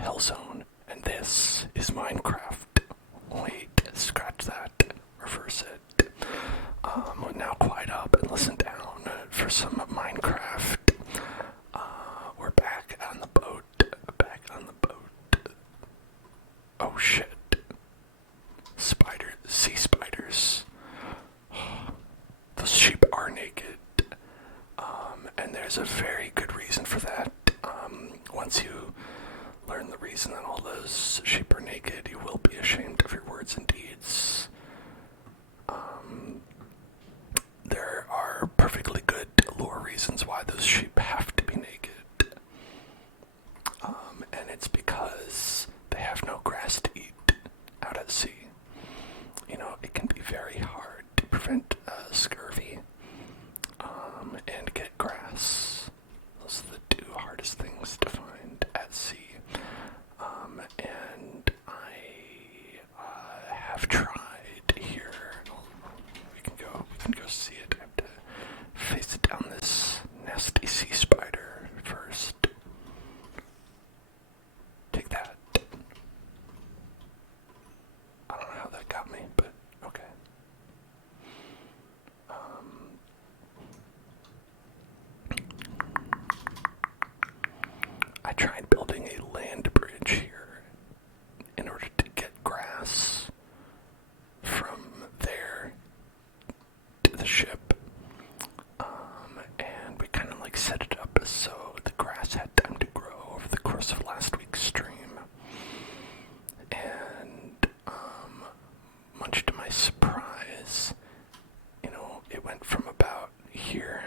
Hellzone, and this is Minecraft. Wait, scratch that, reverse it. Now quiet up and listen down for some Minecraft. We're back on the boat, Oh shit. Sea spiders. Those sheep are naked. And there's a very good reason for that. Once you learn the reason that all those sheep are naked, you will be ashamed of your words and deeds. There are perfectly good lore reasons why those sheep have to be naked. And it's because they have no grass to eat out at sea. You know, it can be very hard to prevent scurvy and get grass. Those are the two hardest things to find at sea. And I have tried here. We can go see it. I have to face it down this nasty sea spider first. Take that. I don't know how that got me, but okay. I tried building a land bridge here in order to get grass from there to the ship. And we kind of like set it up so the grass had time to grow over the course of last week's stream. And much to my surprise, you know, it went from about here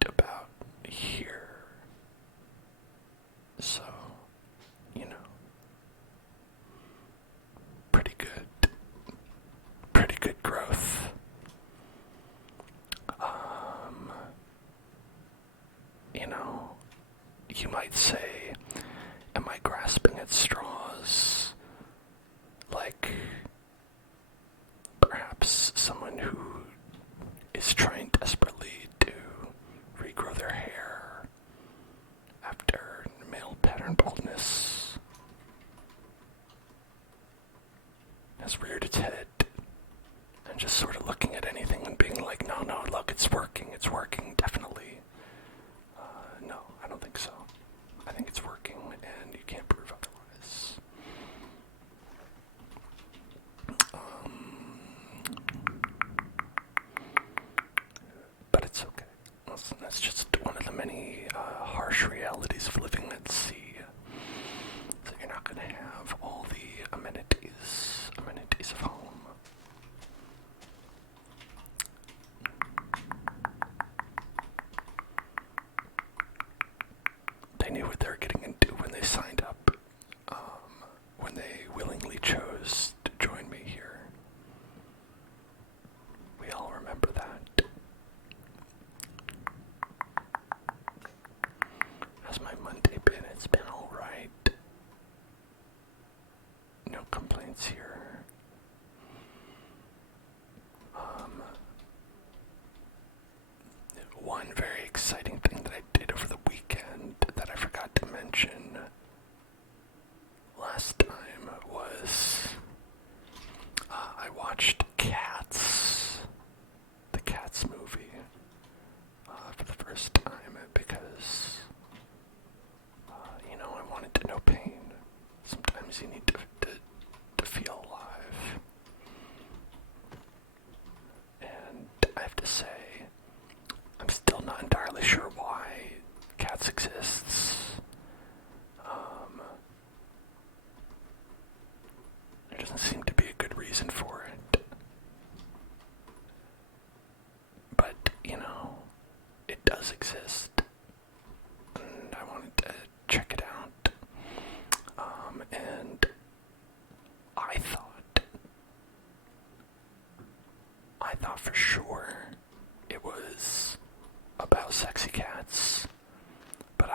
to about here. So, you know, pretty good growth. You know, you might say, am I grasping at straws? Like, perhaps someone who is trying desperately to regrow their hair after male pattern baldness has reared its head and just sort of looking at anything and being like, no, look, it's working, definitely. No, I don't think so. I think it's working, and you can't prove otherwise. But it's okay. Listen, that's just one of the many harsh realities of living at sea. So you're not going to have all the amenities of home. They knew what they were getting into when they signed up, when they willingly chose to join me here. We all remember that. How's my Monday been? It's been alright. No complaints here. One very exciting thing that I did over the weekend that I forgot to mention last time was I watched Cats, the Cats movie, for the first time because, you know, I wanted to know pain. Sometimes you need to feel alive. And I have to say, I'm still not entirely sure why Cats exists. There doesn't seem to be a good reason for it. But, you know, it does exist. And I wanted to check it out. And I thought for sure it was about sexy cats, but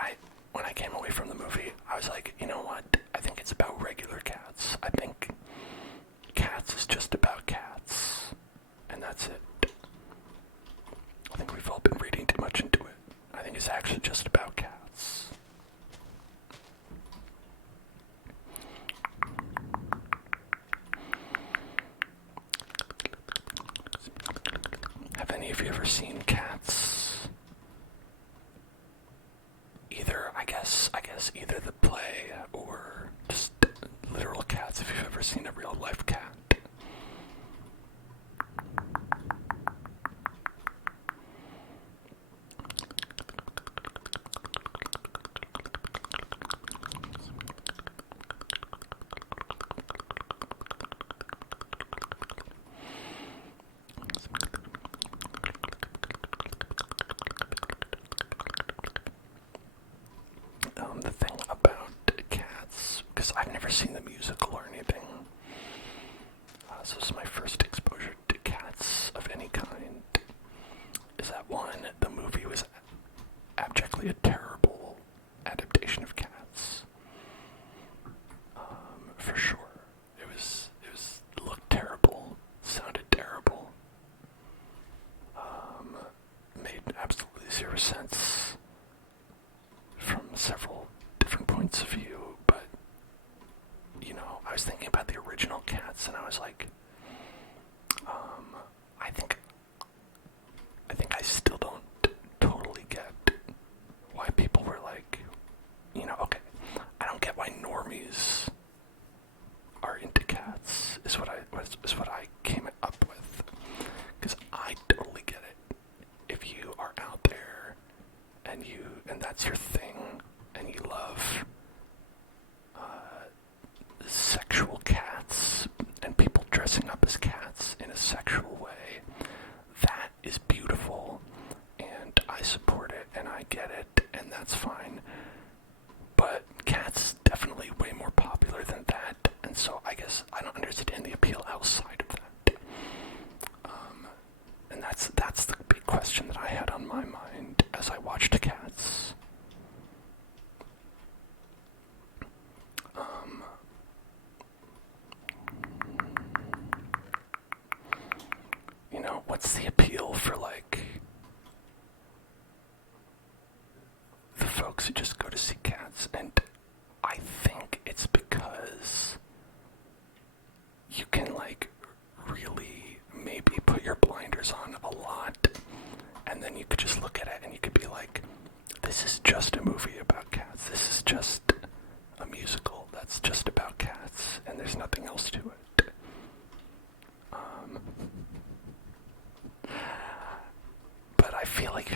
when I came away from the movie, I was like, you know what, I think it's about regular cats. I think Cats is just about cats, and that's it. I think we've all been reading too much into it. I think it's actually just about cats. have you ever seen cats? Either, I guess either the play or just literal cats, if you've ever seen a real life cat. The thing about cats, because I've never seen the musical or anything, so this is my first exposure to cats of any kind, is that one, the movie was abjectly a terrible adaptation of Cats. For sure. It was looked terrible, sounded terrible, made absolutely zero sense from several different points of view, but, you know, I was thinking about the original Cats, and I was like, I think I still don't totally get why people were like, you know, okay, I don't get why normies are into cats, is what I came up with, because I totally get it. If you are out there and that's your thing, and you love sexual cats and people dressing up as cats in a sexual way, that is beautiful, and I support it, and I get it, and that's fine. But Cats is definitely way more popular than that, and so I guess I don't understand the appeal outside of that. And that's the big question that I had on my mind as I watched Cats. You know, what's the appeal for, like, the folks who just go to see Cats? And I think it's because you can, like, really maybe put your blinders on a lot, and then you could just look at it and you could be like, this is just a movie about cats. This is just a musical that's just about cats, and there's nothing else to it. But I feel like you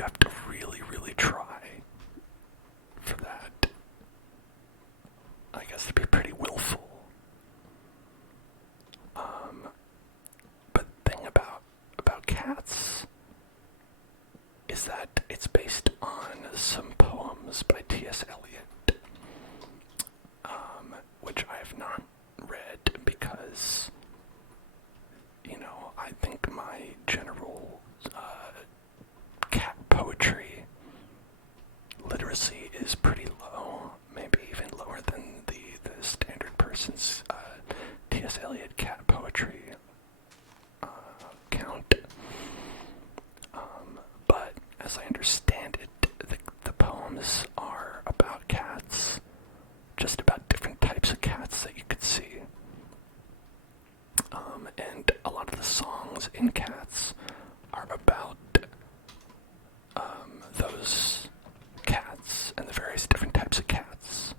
have to really, really try for that. I guess to be pretty willful. But the thing about Cats is that it's based on some poems by T.S. Eliot, which I have not read because, you know, I think my general cat poetry literacy is pretty low, maybe even lower than the standard person's T.S. Eliot cat poetry count. But as I understand it, the poems are about cats, just about different types of cats that you could see. And a lot of the songs in Cats are about those cats and the various different types of cats.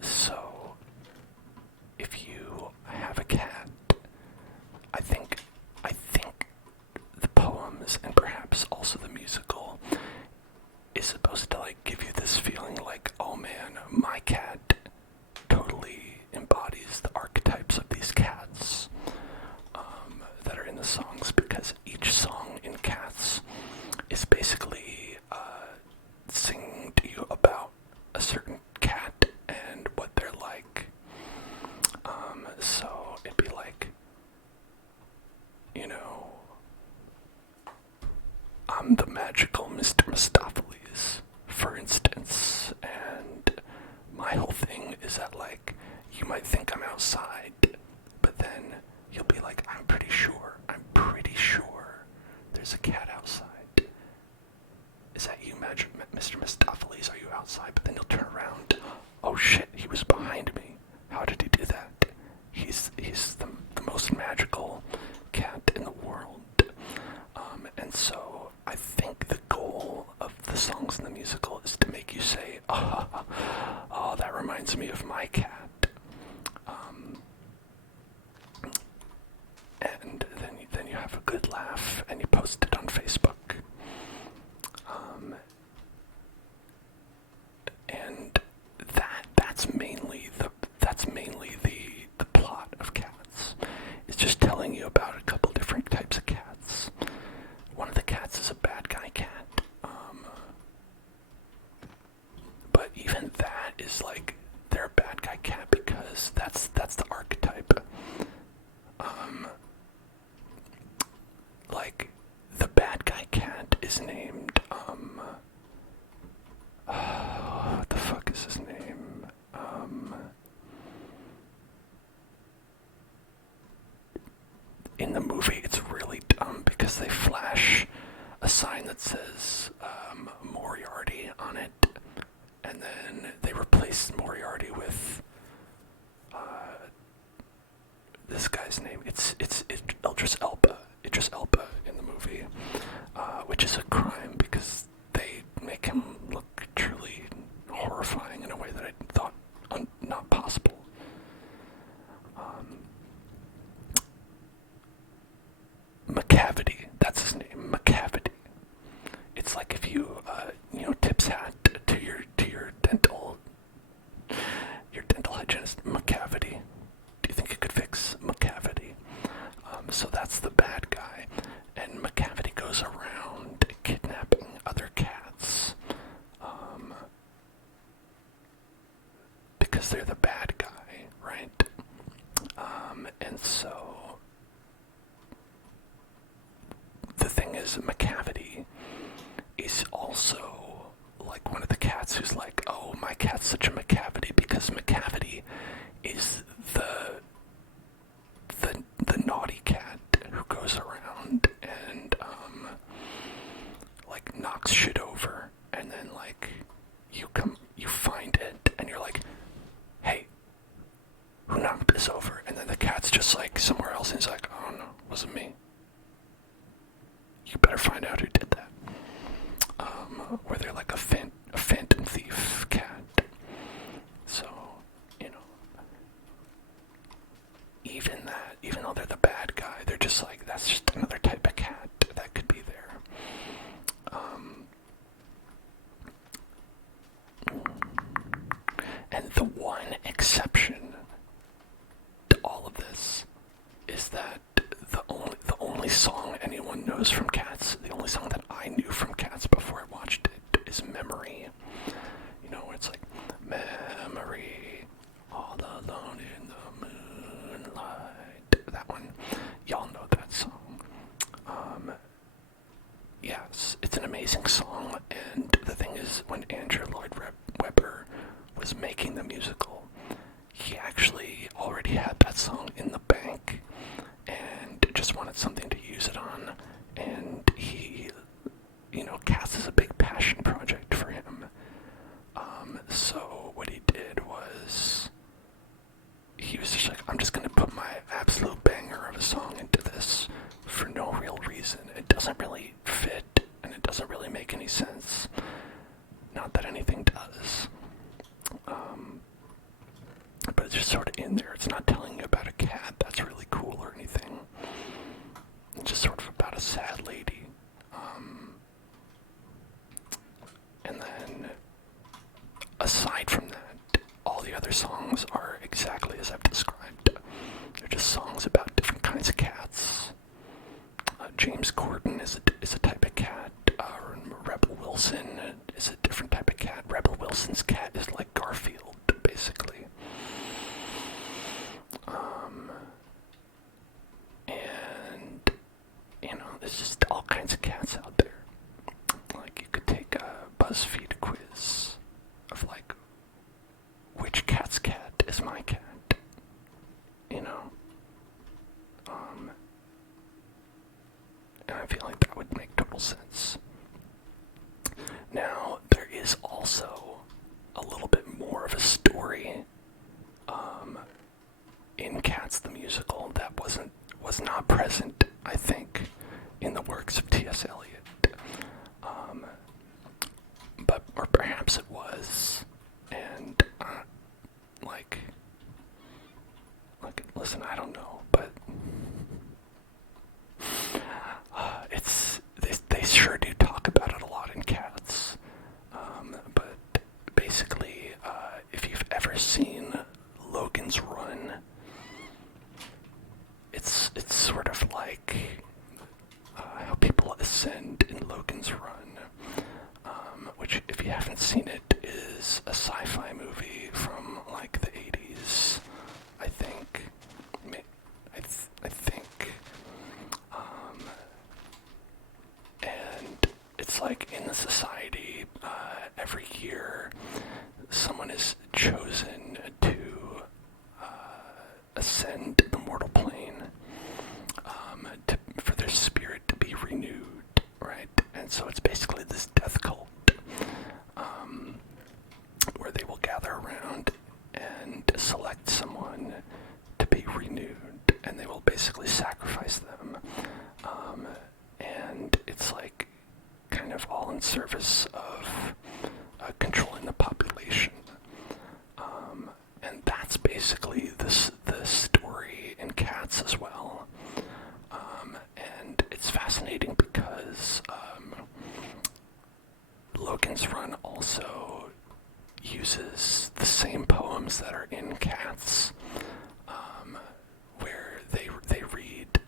So if you have a cat, I think the poems and perhaps also the musical is supposed to, like, give you this feeling like, oh man, my cat totally embodies the archetypes of these cats that are in the songs, because each song in Cats is basically singing to you about a certain cat and what they're like. So it'd be like, you know, I'm the magical Mr. Mistopheles, for instance, and my whole thing is that, like, you might think I'm outside, but then you'll be like, I'm pretty sure there's a cat outside. Is that you, Mr. Mistopheles? Are you outside? But then you'll turn around. Oh shit, he was behind me. How did he do that? He's the most magical cat in the world. reminds me of my cat. And then you have a good laugh, and you post it on Facebook. And that's mainly the plot of Cats. It's just telling you about a couple different types of cats. One of the cats is a bad guy cat. But even that is like, they're a bad guy cat because that's the archetype. Like, the bad guy cat is named, what the fuck is his name? In the movie, it's really dumb because they flash a sign that says, Moriarty on it, and then they replace Moriarty with, this guy's name. It's Idris Elba in the movie, which is a crime because they make him look truly horrifying in a way that I thought not possible. McCavity, that's his name, McCavity. It's like if you, tips hat to your dental hygienist, McCavity. Do you think you could fix McCavity? So that's the bad guy, and McCavity goes around kidnapping other cats, because they're the bad guy, right? And so the thing is, McCavity is also like one of the cats who's like, oh, my cat's such a McCavity because McCavity is the naughty cat who goes around and like knocks shit over, and then like you find it and you're like, hey, who knocked this over? And then the cat's just like somewhere else and he's like, oh no, it wasn't me. You better find out who did that. Where they're like a phantom thief cat. So, even though they're the bad guy, they're just like, that's just another type of cat that could be there. And the one exception to all of this is that the only song anyone knows from Cats, the only song that I knew from Cats before I watched it, is Memory. It's like, memory, all alone in the moonlight. That one, y'all know that song. Yes, it's an amazing song, and the thing is, when Andrew Lloyd Webber was making the musical, he actually already had that song in the bank, and just wanted something to use it on, and he, Cats is a big passion project for him. So what he did was, he was just like, I'm just gonna put my absolute banger of a song into this for no real reason. It doesn't really fit, and it doesn't really make any sense. Not that anything does. But it's just sort of in there. It's not telling you about a cat that's really cool or anything. It's just sort of about a sad lady. And then, aside from that, all the other songs are exactly as I've described. They're just songs about different kinds of cats. James Corden is a type of cat. Rebel Wilson is a different type of cat. Rebel Wilson's cat is like Garfield, basically. And, there's just all kinds of cats out there. Like, you could take a BuzzFeed quiz of, like, which cat's cat is my cat? And I feel like that would make total sense. Now, there is also a little bit more of a story in Cats the Musical that was not present, I think, in the works of T.S. Eliot. But listen, I don't know, but they sure do talk about it a lot in Cats. But basically, if you've ever seen Logan's Run, it's sort of like how people ascend in Logan's Run, which, if you haven't seen it, is a sci-fi movie from like the 80s, I think. I think. And it's like in the society, every year, someone is chosen to ascend the mortal plane, for their spirit to be renewed, right? And so it's basically this death cult, where they will gather around and select someone to be renewed, and they will basically sacrifice them. And it's like kind of all in service of controlling the population. And that's basically the story in Cats as well. And it's fascinating because Logan's Run also uses the same poems that are in Cats, where they read,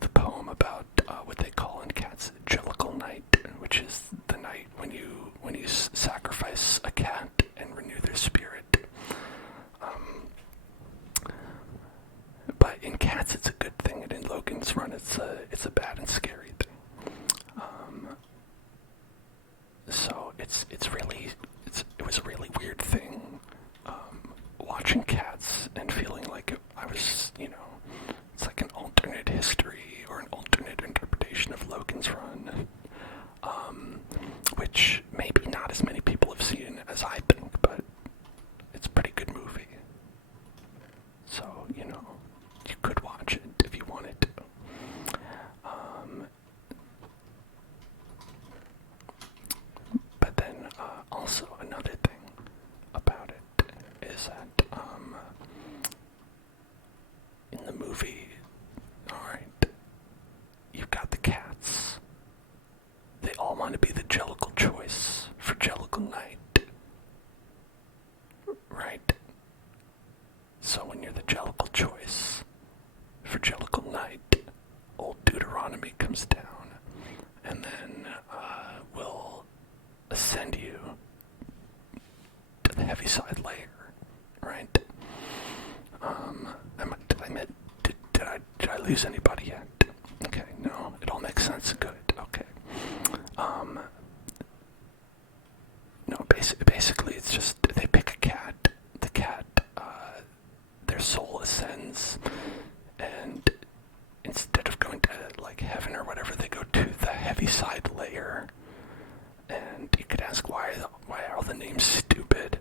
the poem about what they call in Cats Jellicle Night, which is the night when you sacrifice a cat and renew their spirit. But in Cats it's a good thing, and in Logan's Run it's a bad and scary thing. So it was a really weird thing, watching Cats and feeling like I was, it's like an alternate history or an alternate interpretation of Logan's Run, which maybe not as many people have seen as I think, but it's a pretty good movie. So, you could watch it if you wanted to. But then, also another thing about it is that, in the movie, alright, you've got the cats. They all want to be the Jellicle choice for Jellicle Night. Right? So when you're the Jellicle choice for Jellicle Night, old Deuteronomy comes down and then will ascend you to the heaviside layer, right? Did I lose anybody yet? Okay, no, it all makes sense. Good. Okay. No, basically it's just they pick a cat. The cat, their soul ascends, and instead of going to like heaven or whatever, they go to the heaviside layer. And you could ask why are all the names stupid?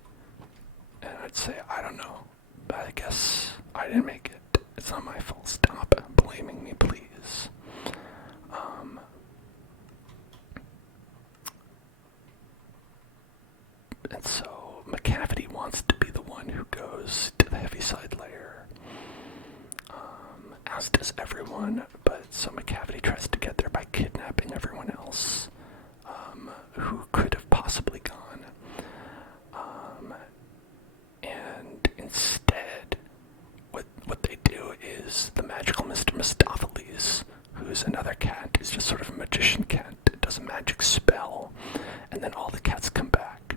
And I'd say I don't know. But I guess I didn't make it. It's not my fault. Stop blaming me, please. And so McCavity wants to be the one who goes to the heaviside layer, as does everyone. But so McCavity tries to get there by kidnapping everyone else, who could have possibly gone. And instead, what they do is the magical Mr. Mistopheles, who's another cat, is just sort of a magician cat, does a magic spell, and then all the cats come back.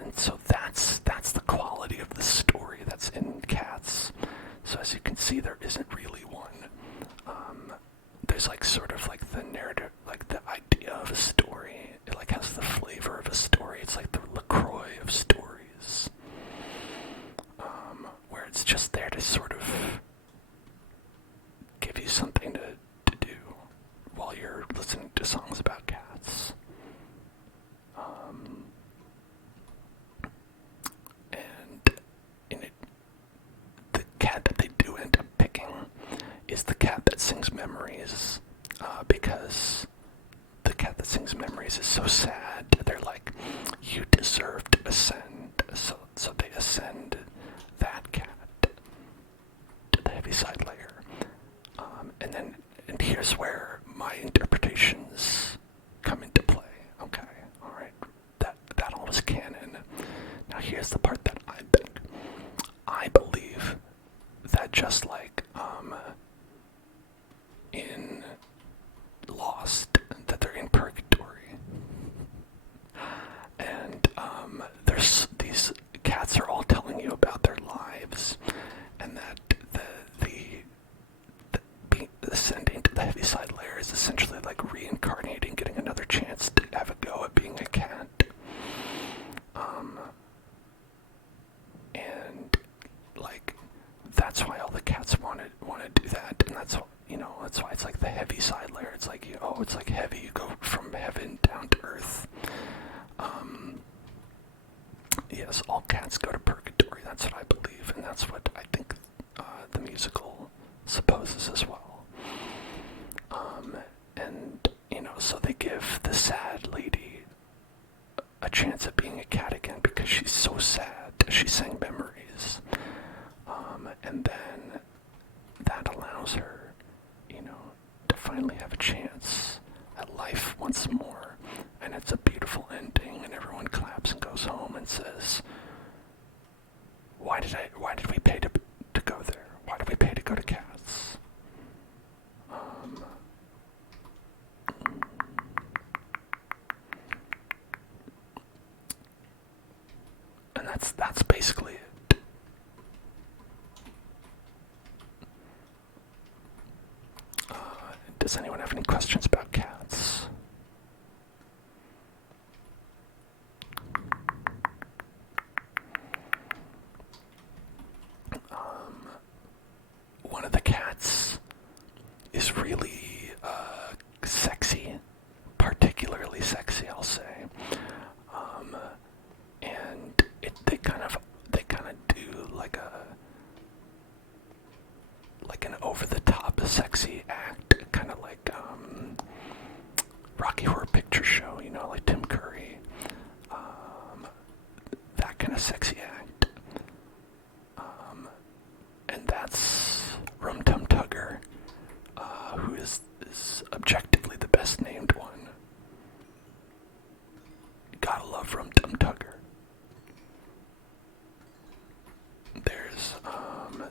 And so that's the quality of the story that's in Cats. So as you can see, there isn't really one. There's like sort of like the narrative, like the idea of a story. It like has the flavor of a story. It's like the LaCroix of stories, where it's just there to sort of give you something to do while you're listening to songs about cats. And in it, the cat that they do end up picking is the cat that sings Memories, because the cat that sings Memories is so sad. They're like, you deserve to ascend, so they ascend that cat. here's where my interpretations come into play. Okay, alright. That all is canon. Now here's the part that I think. I believe that just like in Lost, that they're in purgatory. And there's these cats are all telling you about their lives, and that the ascending to the heaviside layer is essentially like reincarnating, getting another chance to have a go at being a cat. And like that's why all the cats want to do that, and that's why it's like the heavy side layer. It's like it's like heavy. You go from heaven down to earth. Yes, all cats go to purgatory. That's what I believe, and that's what I think the musical supposes as well. And so they give the sad lady a chance at being a cat again because she's so sad. She sang memories, and then that allows her, to finally have a chance at life once more. And it's a beautiful ending, and everyone claps and goes home and says, why did we pay to go there? Why did we pay to go to Cats? And that's basically it. Does anyone have any questions about Cats? One of the cats is really sexy, particularly sexy, I'll say. And they kind of do like an over-the-top sexy act, kind of like Rocky Horror Picture Show, like Tim Curry. That kind of sexy act. And that's Rum Tum Tugger, who is objectively the best named one. Gotta love Rum Tum Tugger. There's,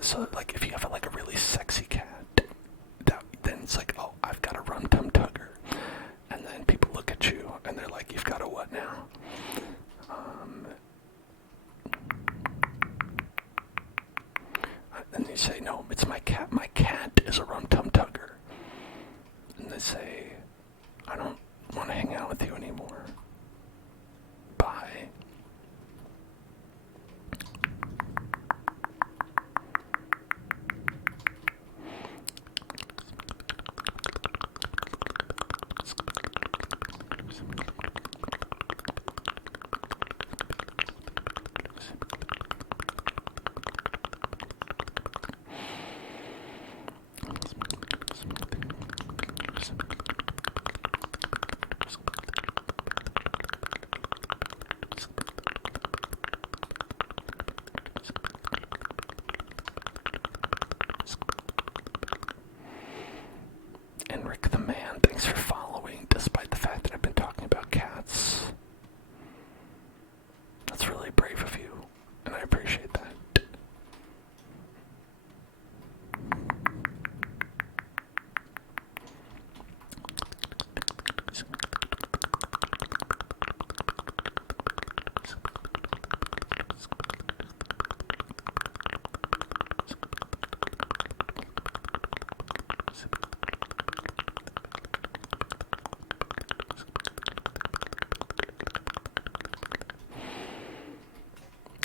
so like if you have like a really sexy cat, then it's like, oh, I've got a Rum Tum Tugger. And then people look at you and they're like, you've got a what now? And you say, no, it's my cat. My cat is a Rum Tum Tugger. And they say, I don't want to hang out with you anymore. Bye. And Rick the Man, thanks for following, despite the fact that I've been talking about cats. That's really brave of you, and I appreciate that.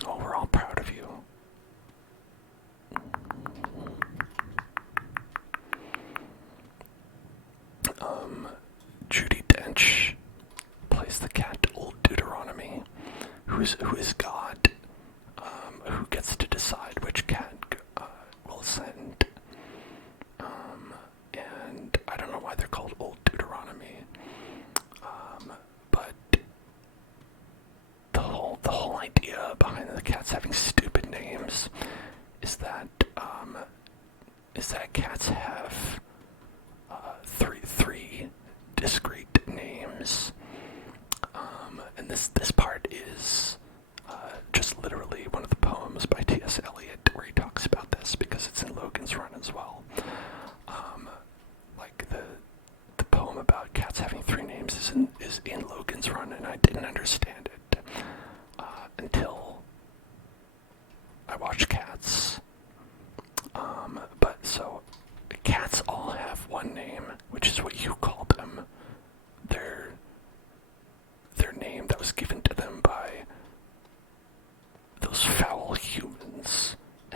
Oh, we're all proud of you. Judi Dench plays the cat Old Deuteronomy, who is God, who gets to decide which cat will ascend. And I don't know why they're called Old Deuteronomy, but the whole idea behind the cats having stupid names is that cats have 3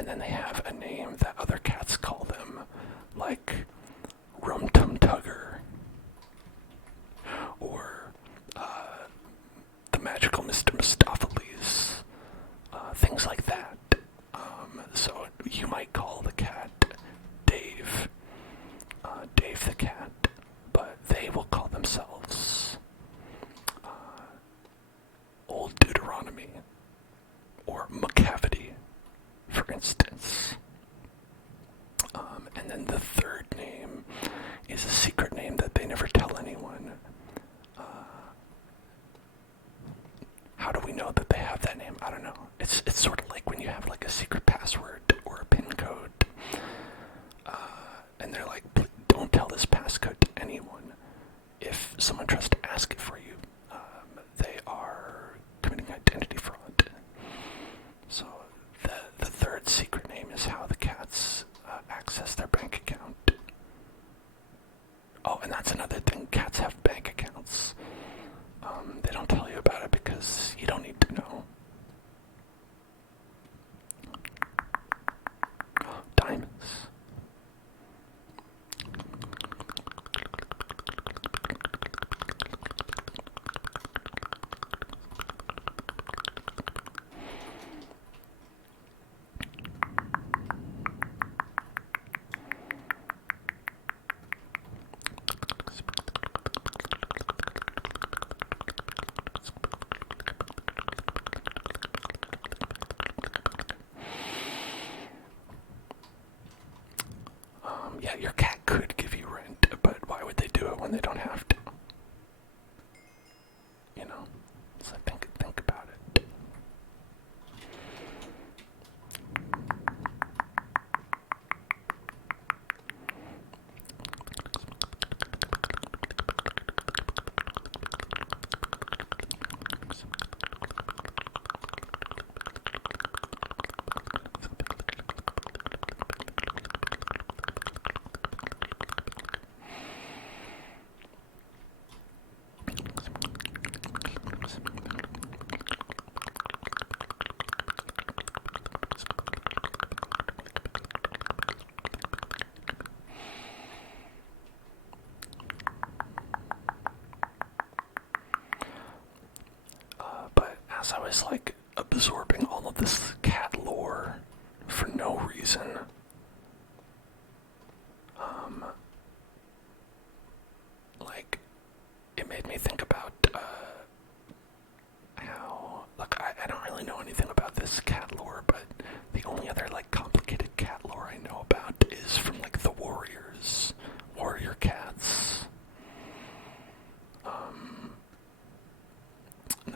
and then they have a name that other cats call them, like Rum Tum Tugger, or the magical Mr. Mistopheles, things like that. So you might call the cat Dave, Dave the cat, but they will call themselves Old Deuteronomy, or McCavity, for instance. And then the third name is a secret name that they never tell anyone. How do we know that they have that name? I don't know. It's sort of like when you have like a secret password or a PIN code, and they're like, don't tell this passcode to anyone. If someone tries to ask it for you, they are committing identity fraud. So the third secret name is how the cats access their bank account. Oh, and that's another thing. Cats have bank accounts. They don't tell you about it because you don't need to know. Diamonds. Yeah, your cat could give you rent, but why would they do it when they don't have to? You know, so think about it. But as I was like absorbing all of this cat lore for no reason, like it made me think about how, look, I don't really know anything about this cat lore, but the only other like complicated cat lore I know about is from like the warrior cats.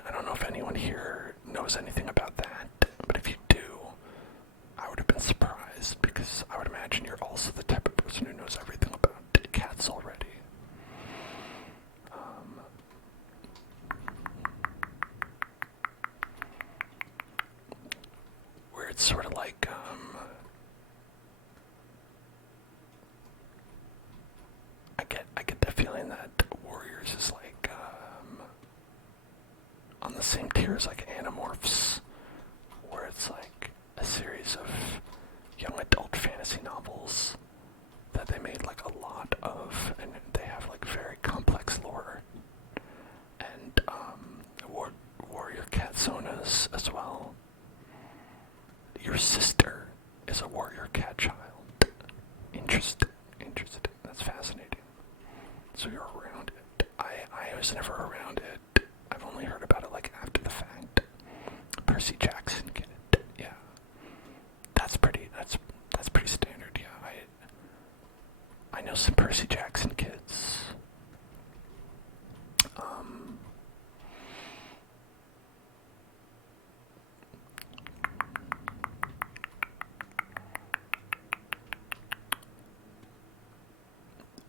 I don't know if anyone here knows anything about that, but if you do, I would have been surprised, because I would imagine you're also the type of person who knows everything about cats already. Where it's sort of like, I get the feeling that Warriors is like, on the same tier as like Animorphs, where it's like a series of young adult fantasy novels that they made like a lot of, and they have like very complex lore, and warrior catsonas as well. Your sister is a warrior cat child. Interesting. That's fascinating. So you're around it. I was never around it. I've only heard about it like after the fact. Percy Jackson kid. Yeah. That's pretty standard, yeah. I know some Percy Jackson kids.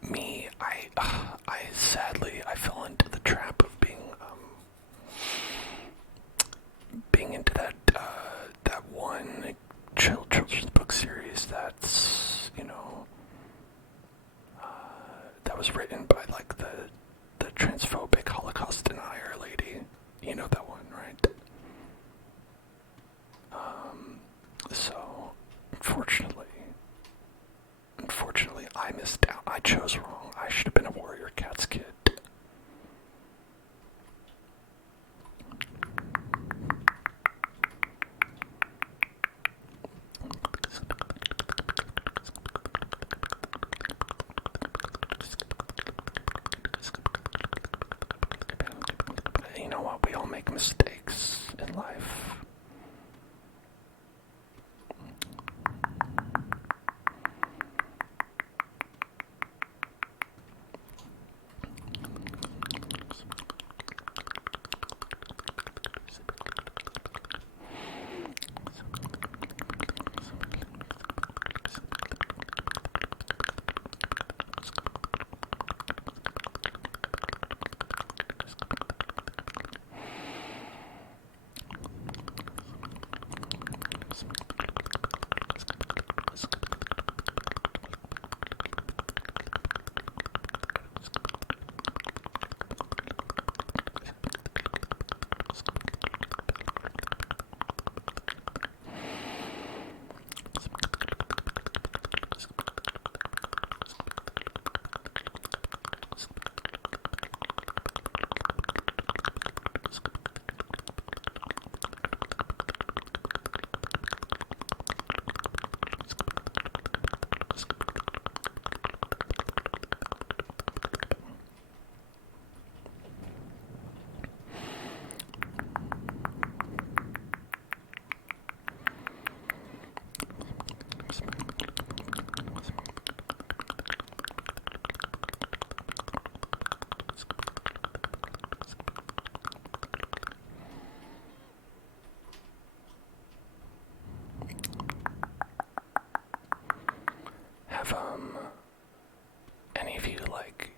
Me, I sadly, I fell into the trap of being into that one children's book series that's, that was chose wrong. I should have been a warrior cat's kid. You know what? We all make mistakes in life. Have any of you like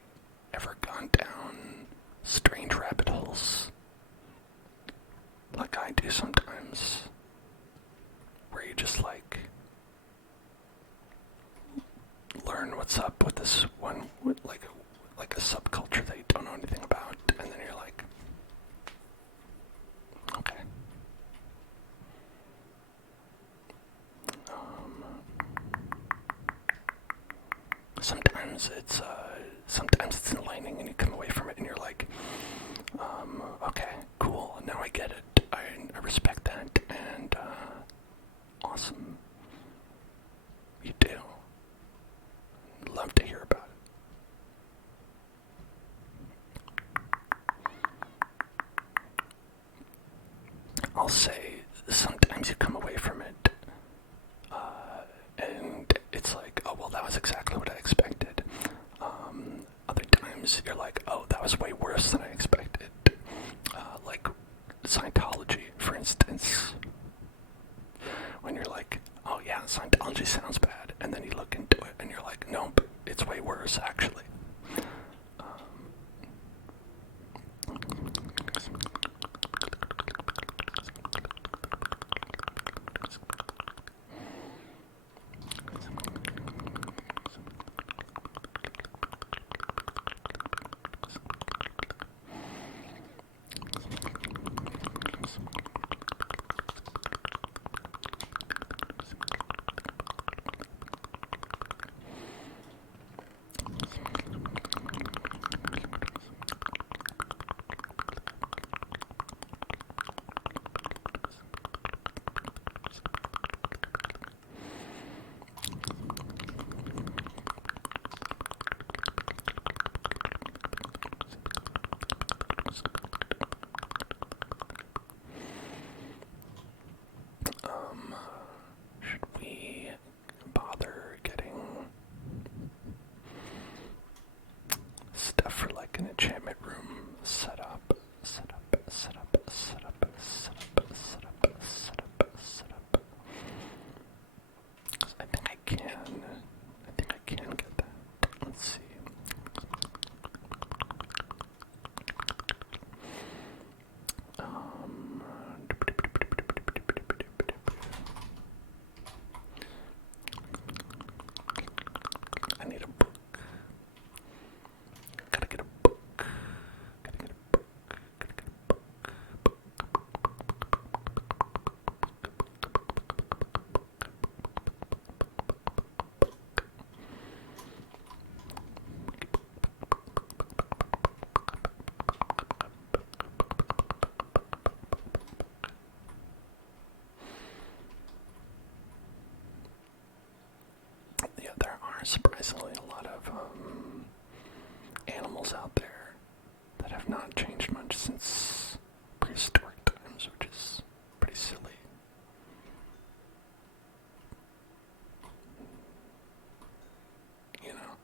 ever gone down strange rabbit holes like I do sometimes, where you just like learn what's up with this one, like a subculture that you don't know anything about, and then you're like, okay. Sometimes it's enlightening, and you come away from it, and you're like, okay, cool. Now I get it. I respect that, and awesome. You do. Love to hear about it. I'll say sometimes you come away from it, and it's like, oh well, that was exactly what I expected. Other times you're like, oh, that was way worse than I expected. Like Scientology, for instance, when you're like, oh yeah, Scientology sounds bad, and then you look into it and you're like, nope, it's way worse actually. surprisingly a lot of animals out there that have not changed much since prehistoric times, which is pretty silly. You know,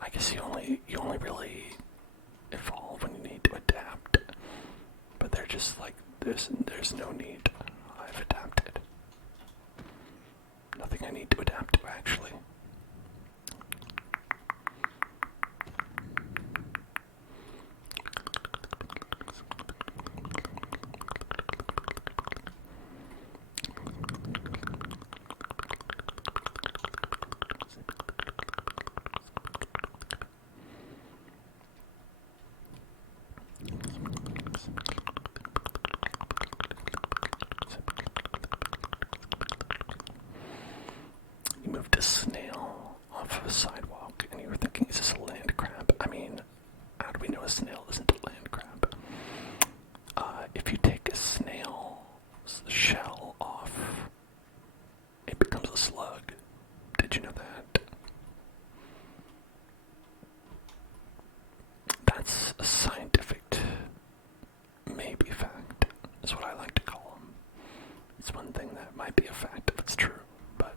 I guess you only really evolve when you need to adapt, but they're just like there's no need. I've adapted. Nothing I need to adapt to, actually. You moved a snail off of a sidewalk and you were thinking, is this a land crab? I mean, how do we know a snail isn't a land crab? If you take a snail's shell off, it becomes a slug. Did you know that? That's a scientific maybe fact, is what I like to call them. It's one thing that might be a fact if it's true, but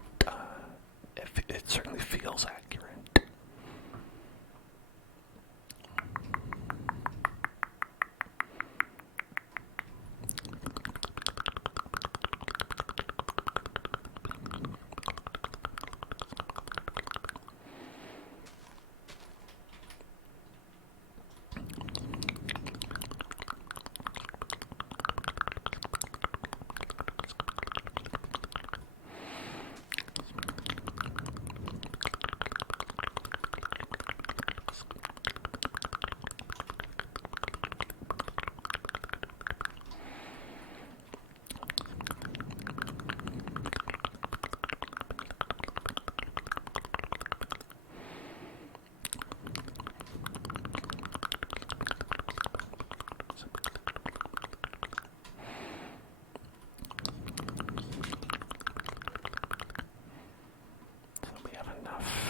it certainly feels accurate.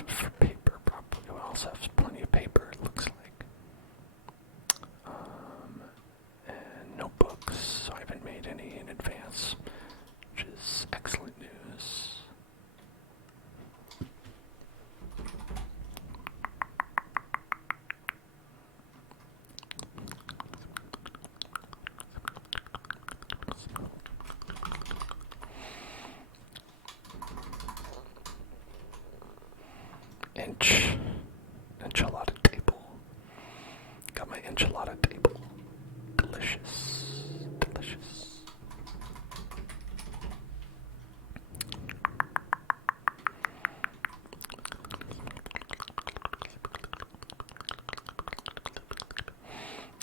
For paper, probably. We also have plenty of paper, it looks like. And notebooks, so I haven't made any in advance, which is excellent news. Enchilada table. Got my enchilada table. Delicious. Delicious.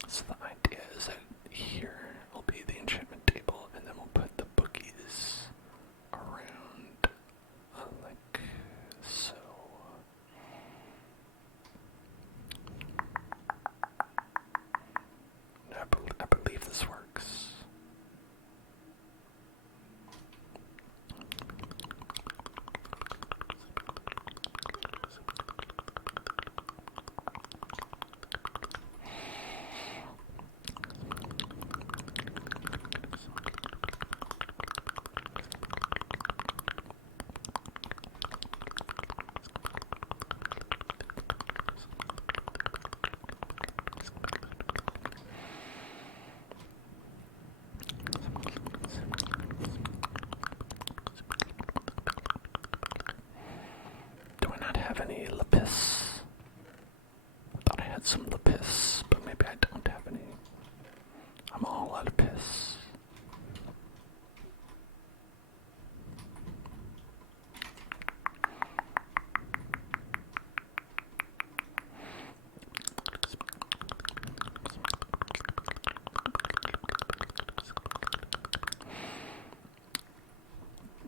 So the idea is that here will be the enchantment table, and then we'll put the bookies around like so. I believe this works. Have any lapis? I thought I had some lapis, but maybe I don't have any. I'm all out of piss.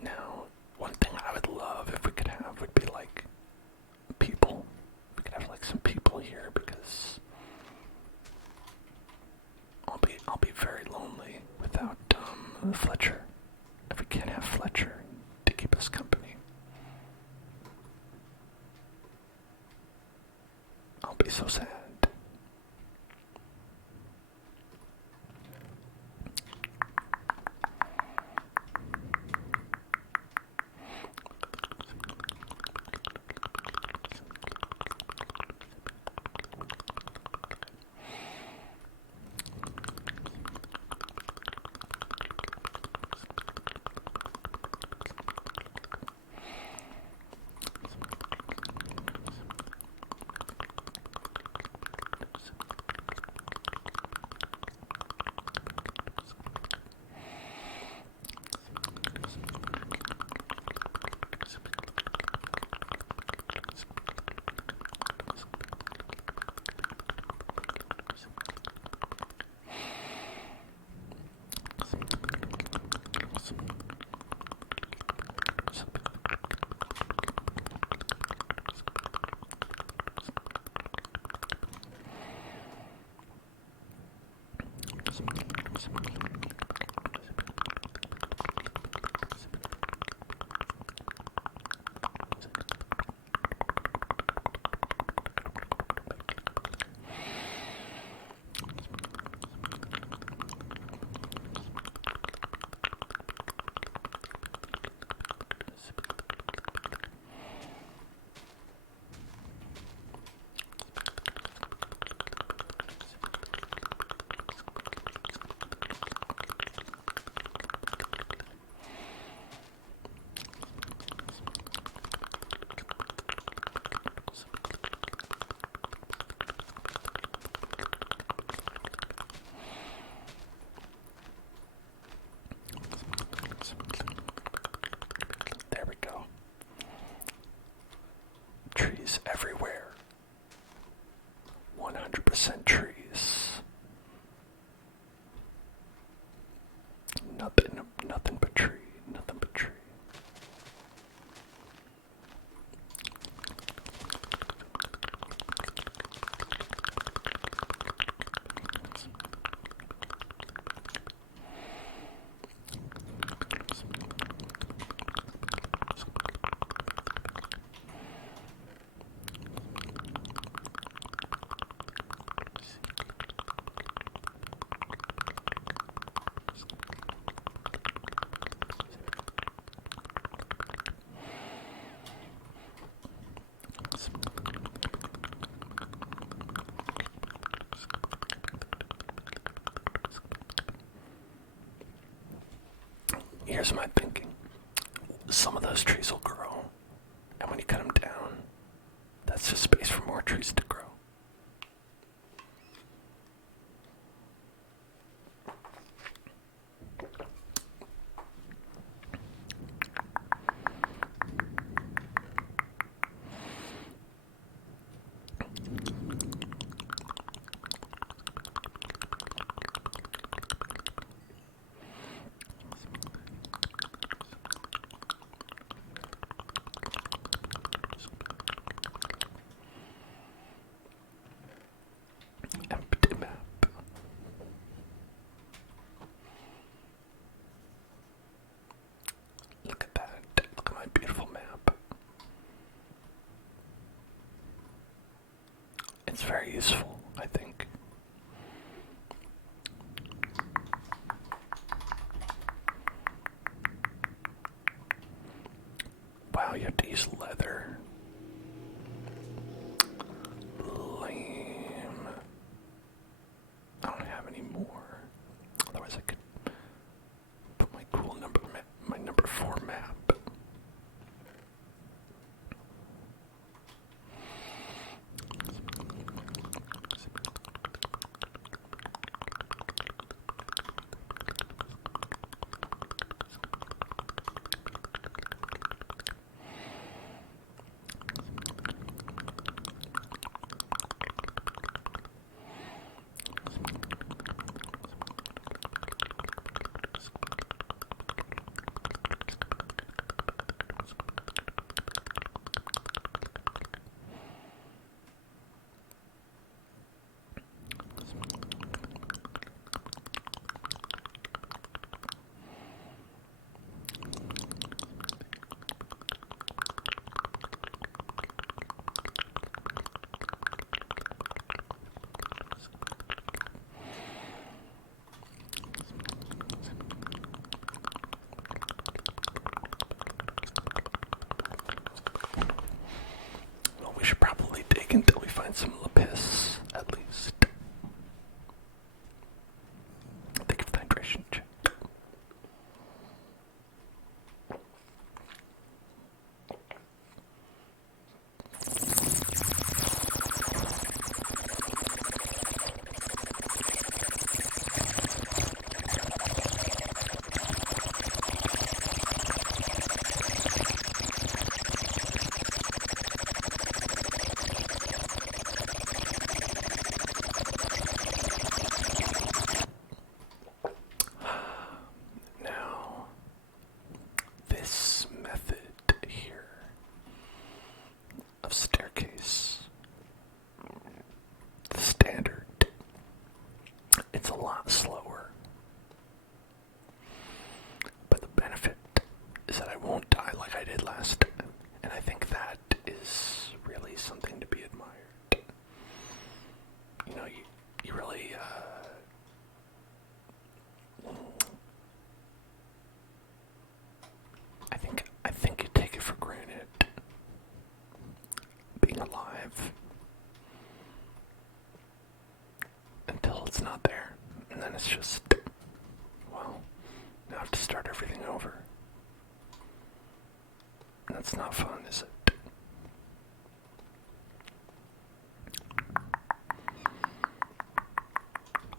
Now, one thing I would love if we could have would be like people. We could have like some people here because I'll be very lonely without Fletcher. If we can't have Fletcher to keep us company. There we go. Trees everywhere. 100% trees. Nothing but tree. Nothing but tree. Here's my thinking. Some of those trees will grow, and when you cut them down, that's just space for more trees to grow. Empty map. Look at that. Look at my beautiful map. It's very useful, I think. Wow, you have to use leather. Lame. I don't have any more. Otherwise, I could put my cool my number 4 map. fast, and I think that is really something to be admired. You know, you really, I think you take it for granted being alive until it's not there, and then it's just, well, now I have to start everything over. And that's not fun, is it?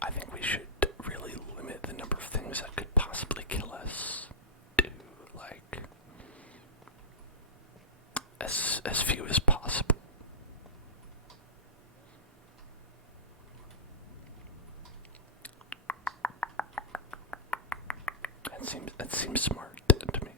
I think we should really limit the number of things that could possibly kill us to, like, as few as possible. That seems smart to me.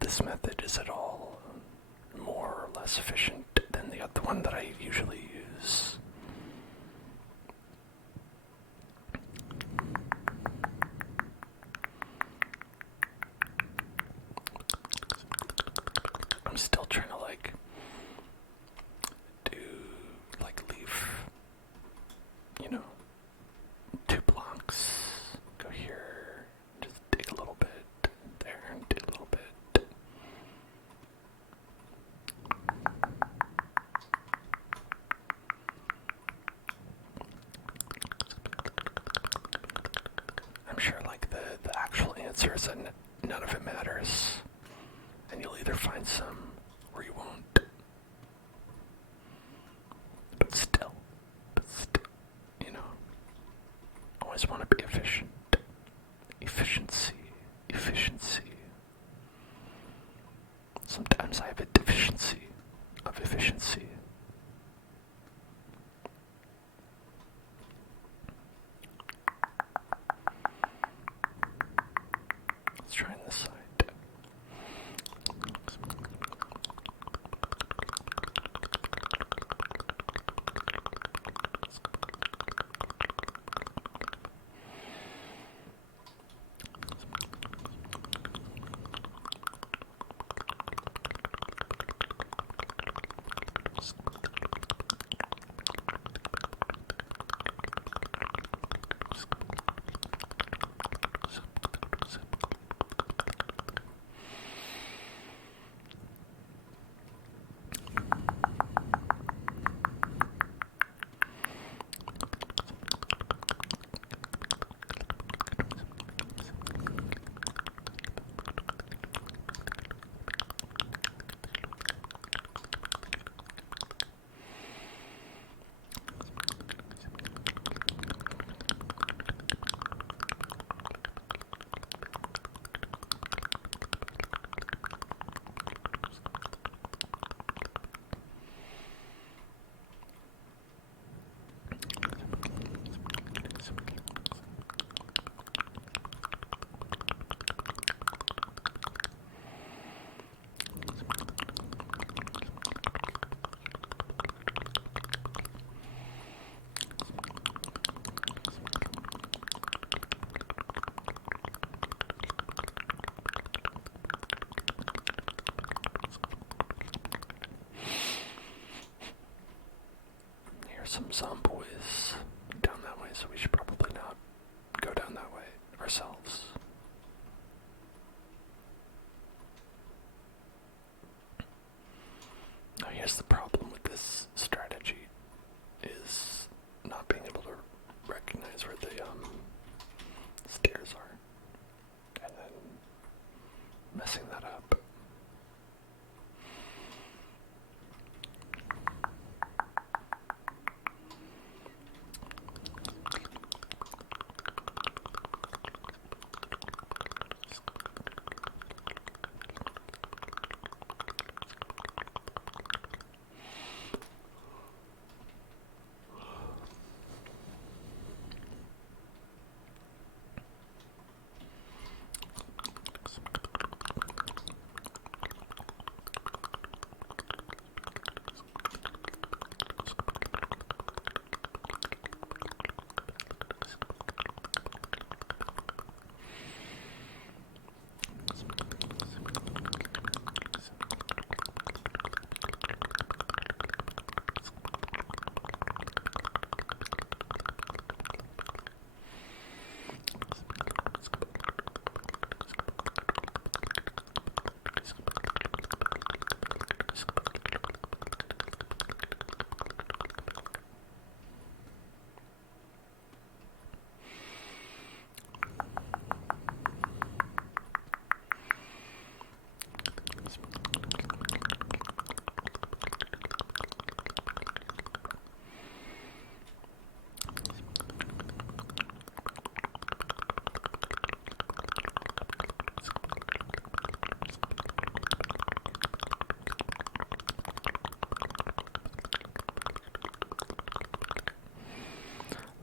This method is at all more or less efficient than the one that I usually use. I'm still trying to leave, 2 blocks, go here, just dig a little bit, there, and dig a little bit. I'm sure the actual answer is that none of it matters, and you'll either find some or you won't. But still, always want to be efficient. Efficiency. Sometimes I have a deficiency of efficiency. Let's try on this side. some zomboys down that way, so we should probably not go down that way ourselves. Now here's the problem with this strategy, is not being able to recognize where the stairs are, and then messing that up.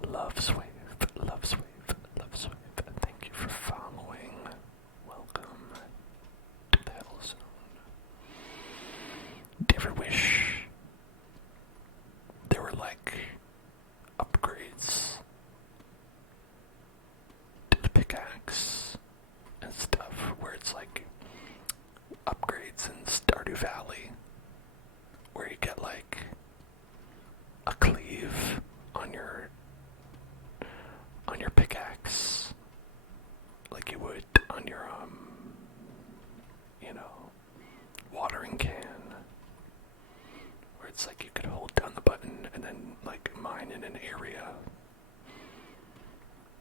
Loves Wave, Loves Wave, Loves Wave. Thank you for following. Welcome to the Hell Zone. Do you ever wish there were like upgrades to the pickaxe and stuff, where it's like upgrades in Stardew Valley, where you get like a cleave on your pickaxe, like you would on your watering can, where it's like you could hold down the button and then like mine in an area.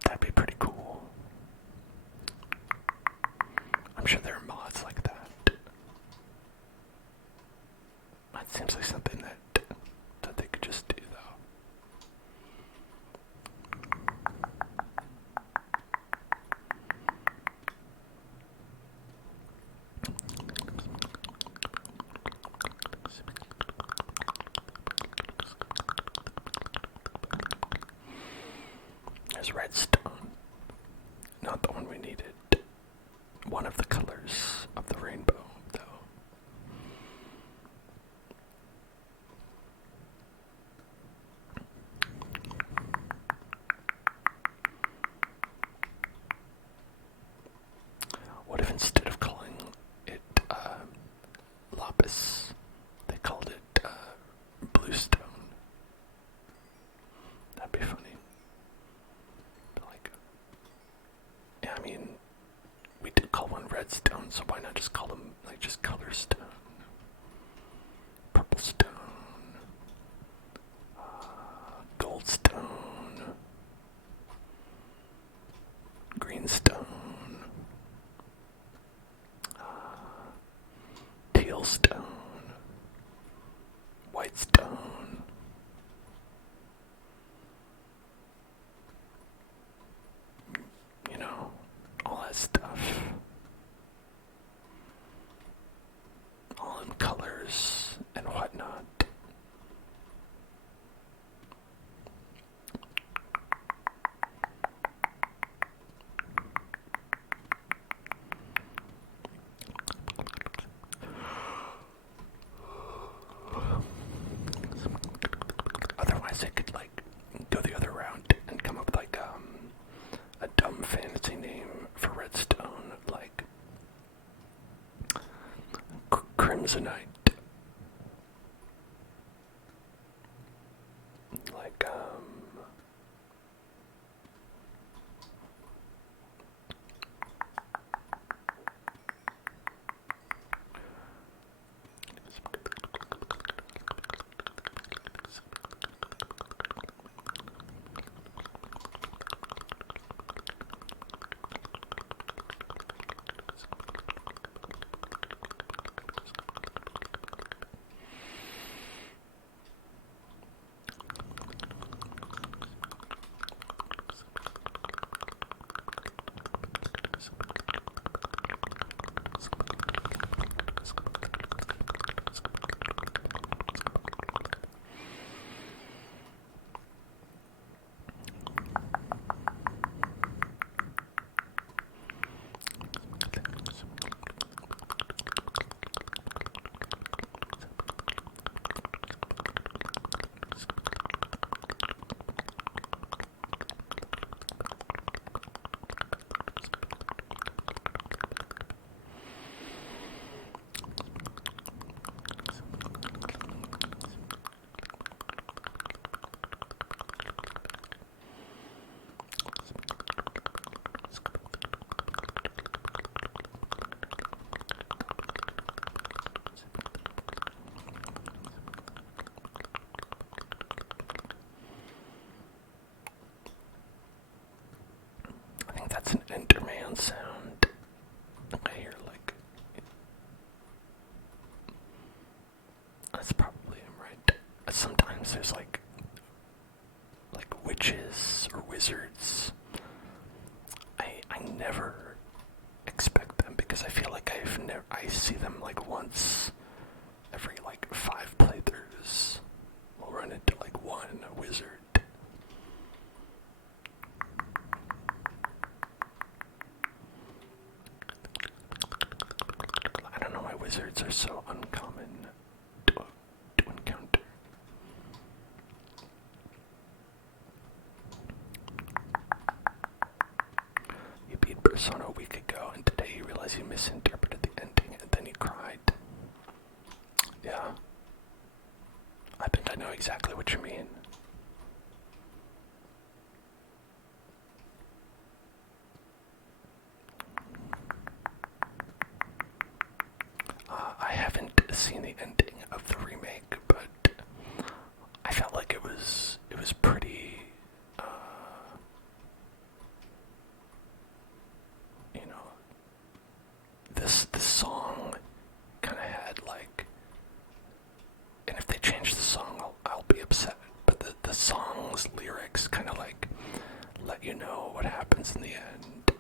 That'd be pretty cool. I'm sure there are mods like that. That seems like something that they could just do, though. There's redstone. Not the one we needed. One of the colors of the rainbow, though. What if instead of calling it lapis, they called it bluestone? That'd be funny. Like, yeah, I mean, we did call one redstone, so why not just call them like just color stone, purple stone, goldstone, greenstone, teal stone, white stone. You know, all that stuff. All in colors and whatnot. Otherwise, I could like go the other route and come up with like a dumb fancy name for redstone, like crimsonite. Like background sound. I hear like that's probably him, right? Sometimes there's like witches or wizards. I never expect them because I feel like I see them like once every like 5 playthroughs. We'll run into like one wizard. I don't know why wizards are so uncommon to encounter. You beat Persona a week ago, and today you realize you misinterpreted the ending, and then you cried. Yeah. I think I know exactly what you mean. I haven't seen the ending of the remake, but I felt like it was pretty, you know, this song kind of had like, and if they change the song, I'll be upset. But the song's lyrics kind of like let you know what happens in the end.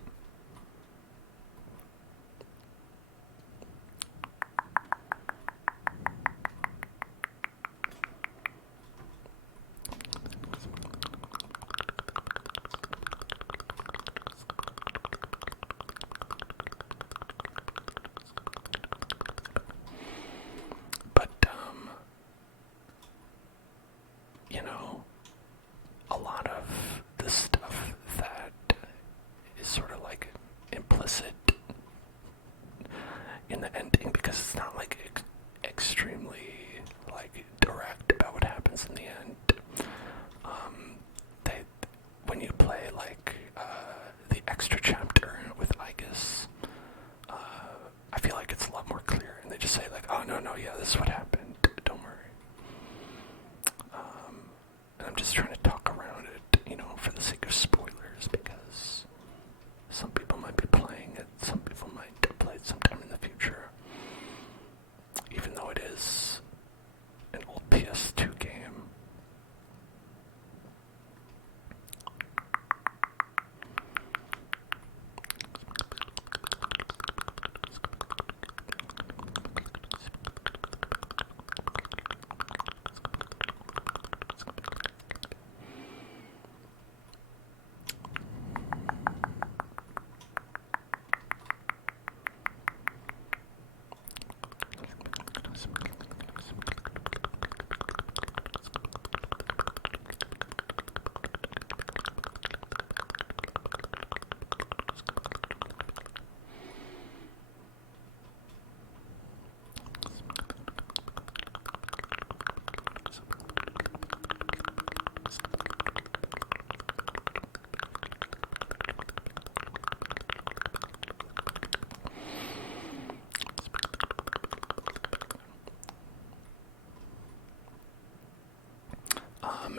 But you know, a lot of the stuff that is sort of like implicit in the ending, because it's not like extremely like direct about what happens in the end. They when you play like the extra chapter with Igus, I feel like it's a lot more clear, and they just say like, oh no, yeah, this is what happened, don't worry. And I'm just trying to talk around it, you know, for the sake of spoilers, because some people might be playing it, some people might play it sometime in the future, even though it is an old PS2 game.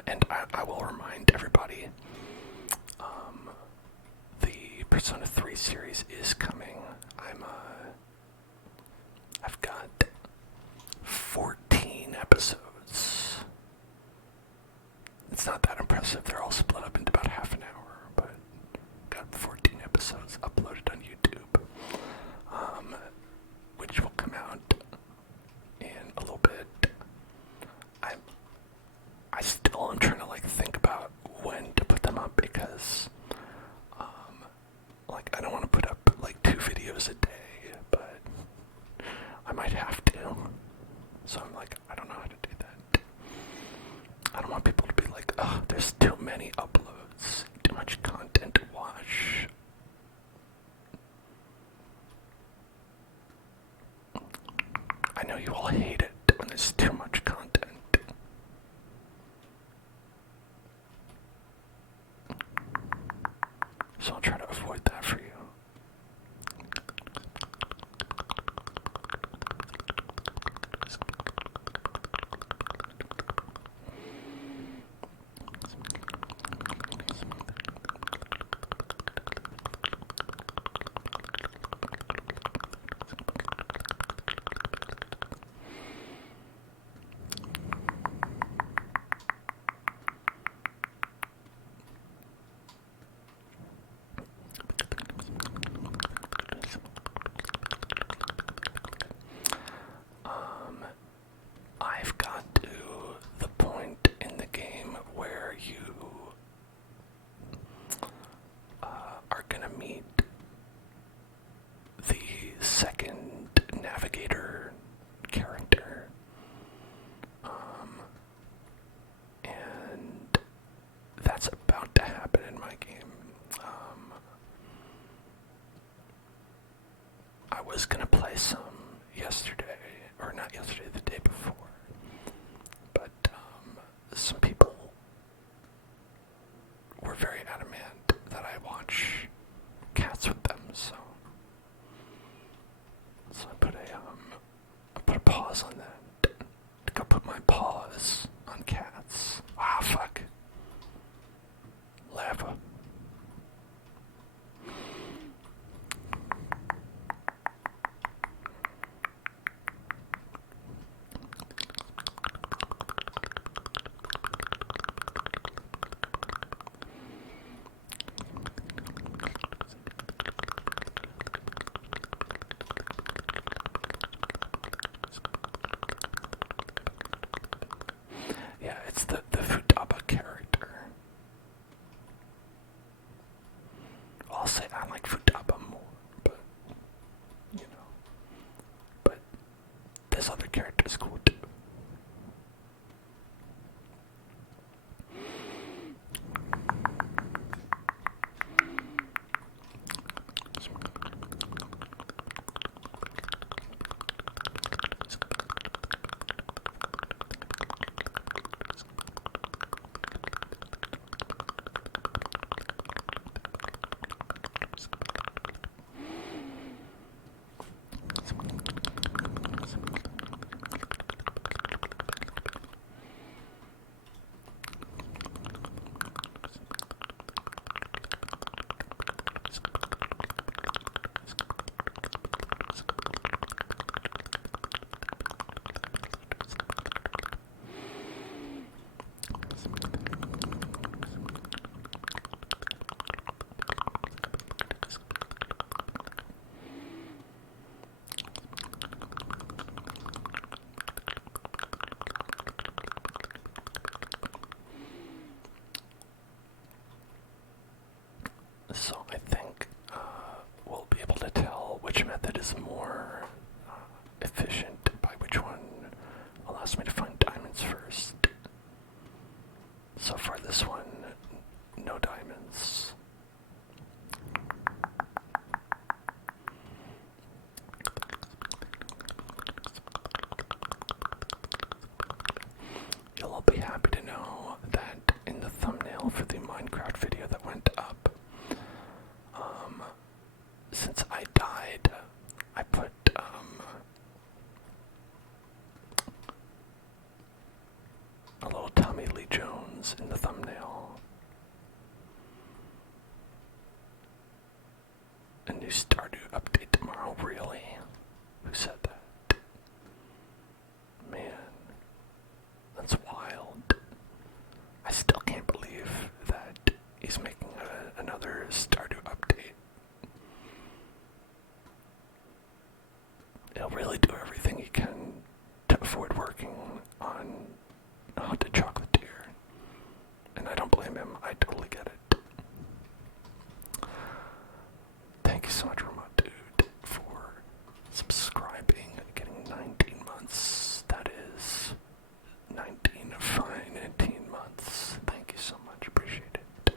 And I will remind everybody, the Persona 3 series is coming. I've got 14 episodes. It's not that impressive. They're all split up into about half an hour, but got 14 episodes uploaded on YouTube, which will come out in a little bit. I still am trying to like think about when to put them up, because like I don't want to put up like 2 videos a day, but I might have to. So I'm like, I don't know how to do that. I don't want people to be like, oh, there's too many uploads, too much content to watch. I know you all hate it when there's too much content. So I'll try to avoid that for you. was gonna play some yesterday, or not yesterday, the day before. But some people were very adamant that I watch cats with them, so I put a pause on that. Go put my paws on cats. Ah, fuck. Lava. Yeah, it's the Futaba character. I'll say I like Futaba more, but, you know. But this other character is cool too. So I think we'll be able to tell which method is more efficient by which one allows me to find diamonds first. So for this one, no diamonds. You'll all be happy to know that in the thumbnail for the Minecraft video that went up, since I died, I put a little Tommy Lee Jones in the thumbnail. A new Stardew update tomorrow, really? Who said that? Man, that's wild. I still can't believe that he's making another Stardew update. He'll really do everything he can to avoid working on Haunted Chocolatier. And I don't blame him, I totally get it. Thank you so much, Dude, for subscribing, getting 19 months. That is 19 fine 18 months. Thank you so much, appreciate it.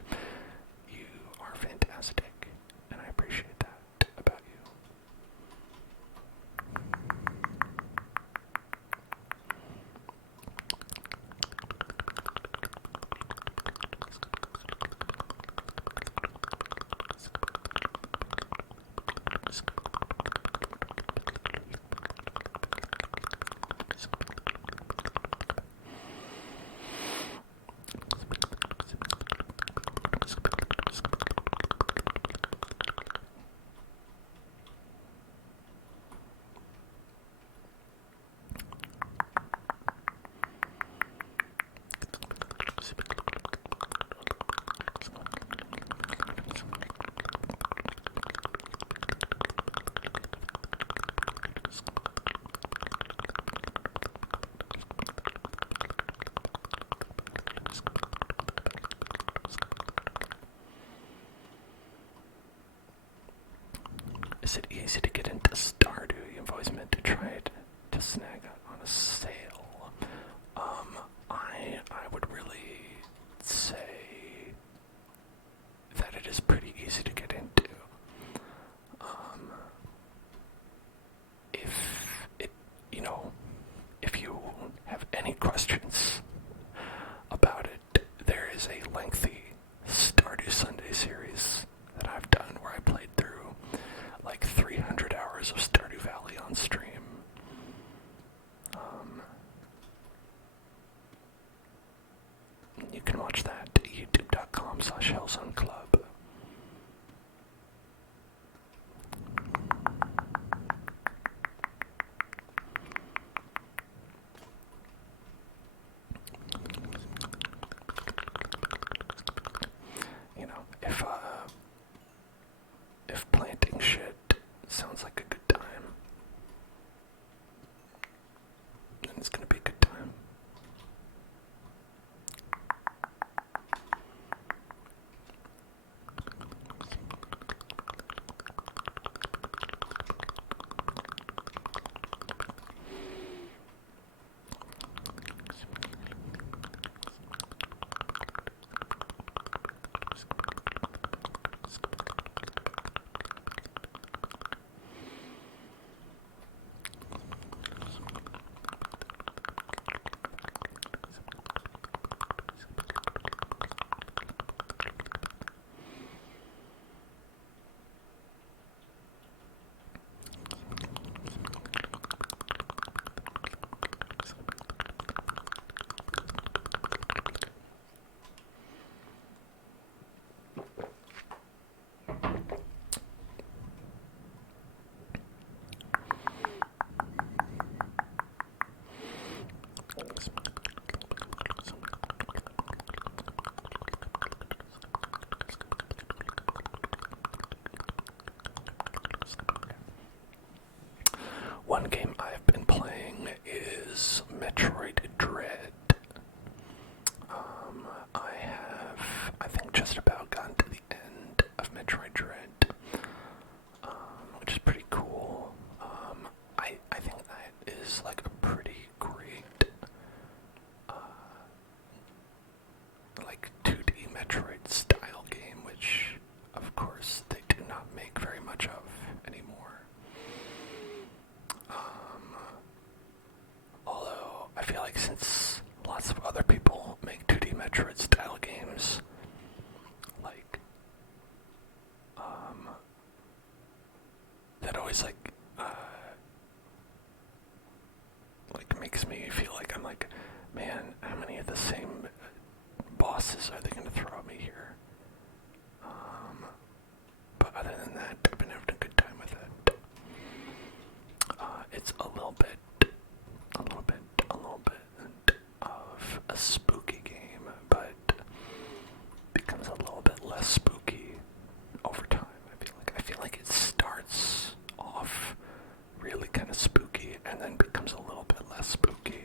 You are fantastic, and I appreciate that about you. Is it easy to get into Stardew? You've always meant to try it to snag it on a sale. I would really say that it is pretty easy to get into. one game I've been playing is Metroid Dread. I think, just about gotten to the end of Metroid Dread, which is pretty cool. I think that is like a pretty great, like 2D Metroid style game, which, of course, they do not make very much of anymore. Although, I feel like since lots of other people make 2D Metroid style games, that always makes me feel like I'm like, man, how many of the same bosses are they going to throw at me here? But other than that, I've been having a good time with it. It's a little bit of a spooky game, but becomes a little bit less spooky over time. I feel like it starts off really kind of spooky and then becomes a little bit less spooky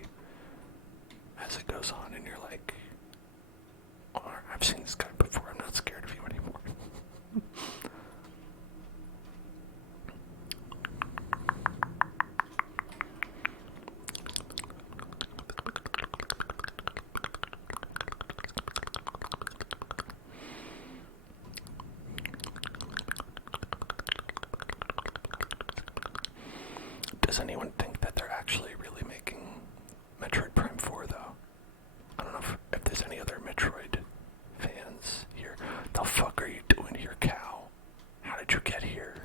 as it goes on, and you're like, oh, I've seen this guy before, I'm not scared of you anymore. Does anyone think that they're actually really making Metroid Prime 4, though? I don't know if there's any other Metroid fans here. The fuck are you doing here, cow? How did you get here?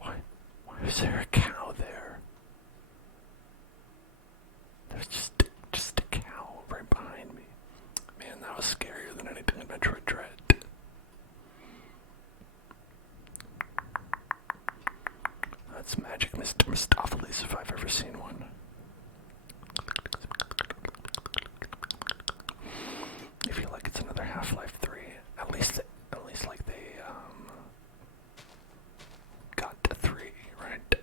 Why is there a cow there? There's just a cow right behind me. Man, that was scarier than anything in Metroid Dread. That's Magic Mr. Mistopheles if I've ever seen one. I feel like it's another Half-Life 3. At least like they got to 3, right?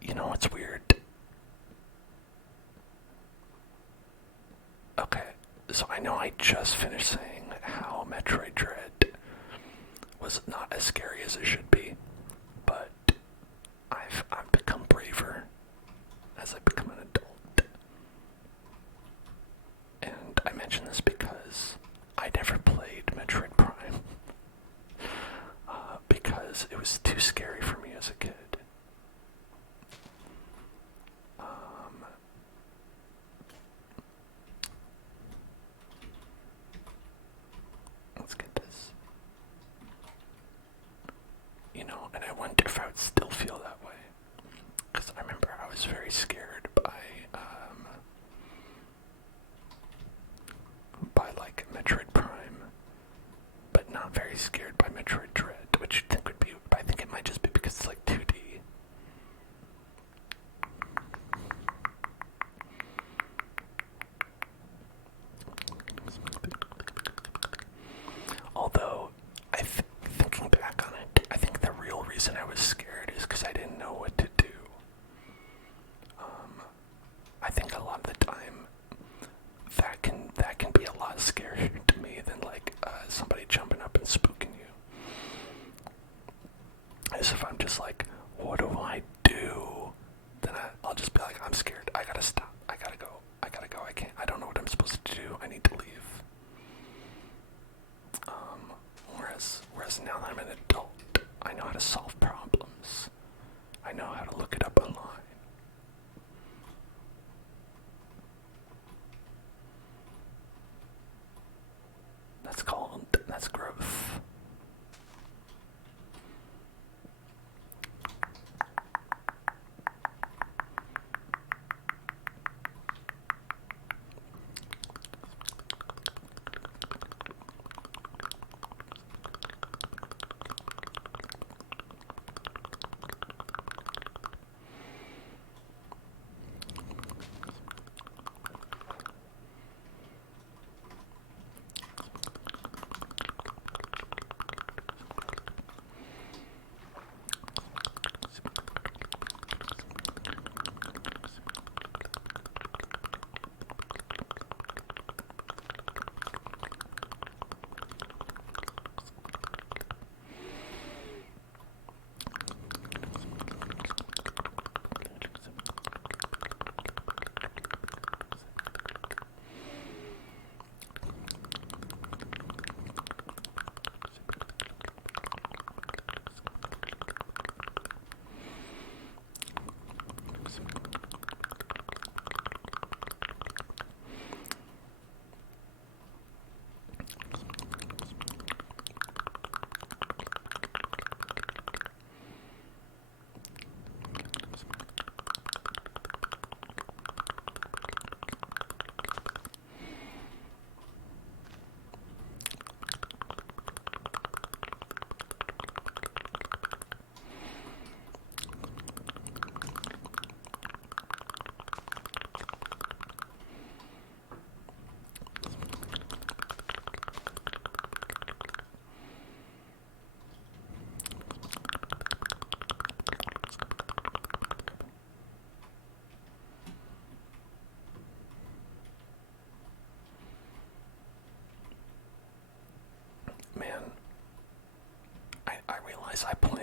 You know what's weird? Okay, so I know I just finished saying how Metroid Dread was not as scary as it should be, but I've become braver as I become an adult. And I mention this because I never played Metroid Prime because it was too scary for me as a kid. Let's get this. And I wonder if I would still feel that way. Because I remember I was very scared by like Metroid Prime, but not very scared by Metroid Dread, which I think would be, I think it might just be because it's like 2D. Although, thinking back on it, I think the real reason I was scared is because I didn't know what to do. I think a lot of the time, that can be a lot scarier to me than like somebody jumping up and spooking you. As if I'm just like, what do I do? Then I'll just be like, I'm scared. I gotta stop. I gotta go. I don't know what I'm supposed to do. I need to leave. Whereas now that I'm an adult, I know how to solve problems. I know how to look it up online. That's growth.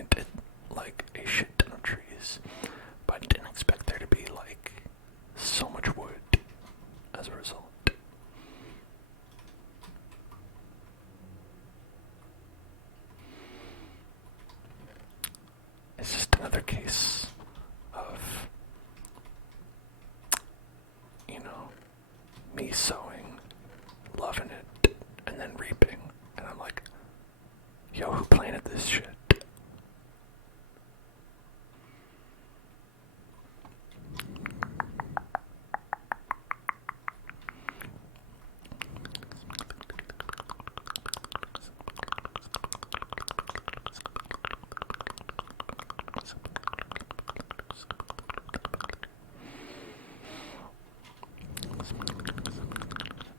planted like a shit ton of trees, but I didn't expect there to be like so much wood as a result. It's just another case of, me sowing, loving it, and then reaping. And I'm like, yo, who planted this shit?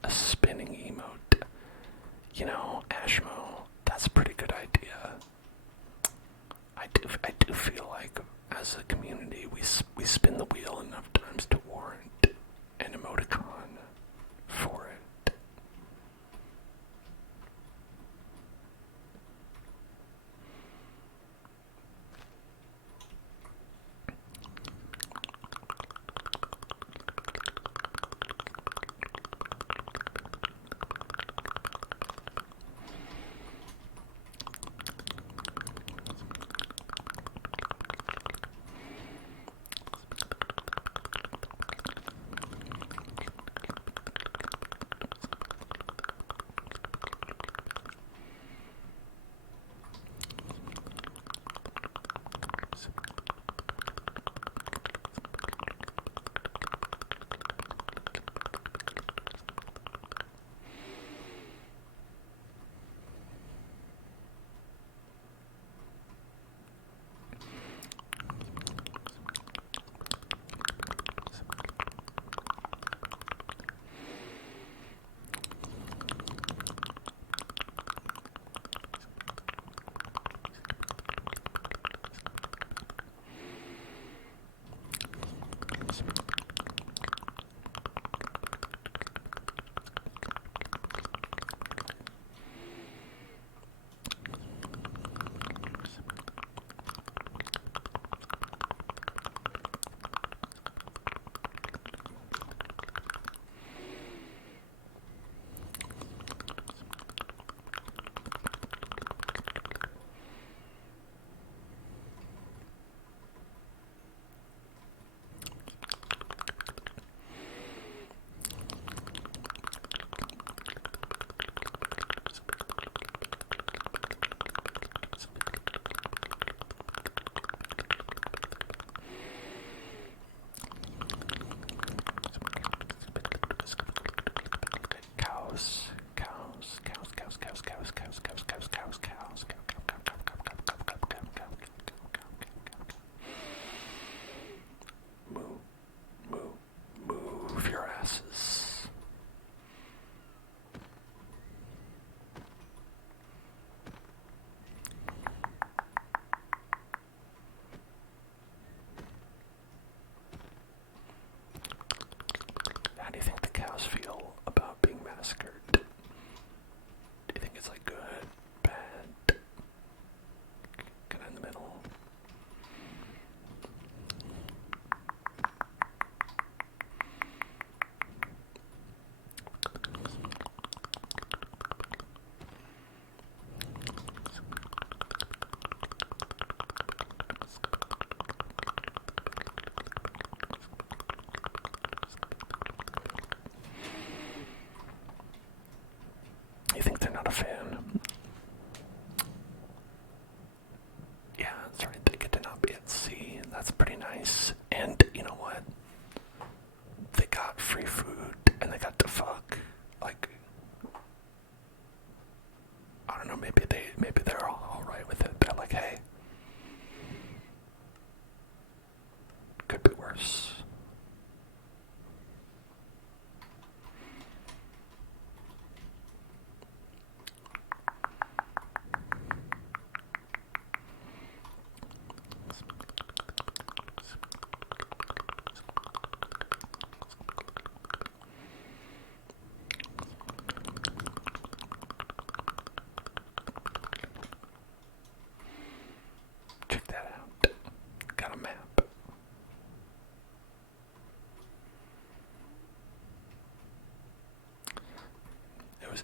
A spinning emote. Ashmo, that's a pretty good idea. I do feel like as a community we spin the wheel enough times to warrant an emoticon for it.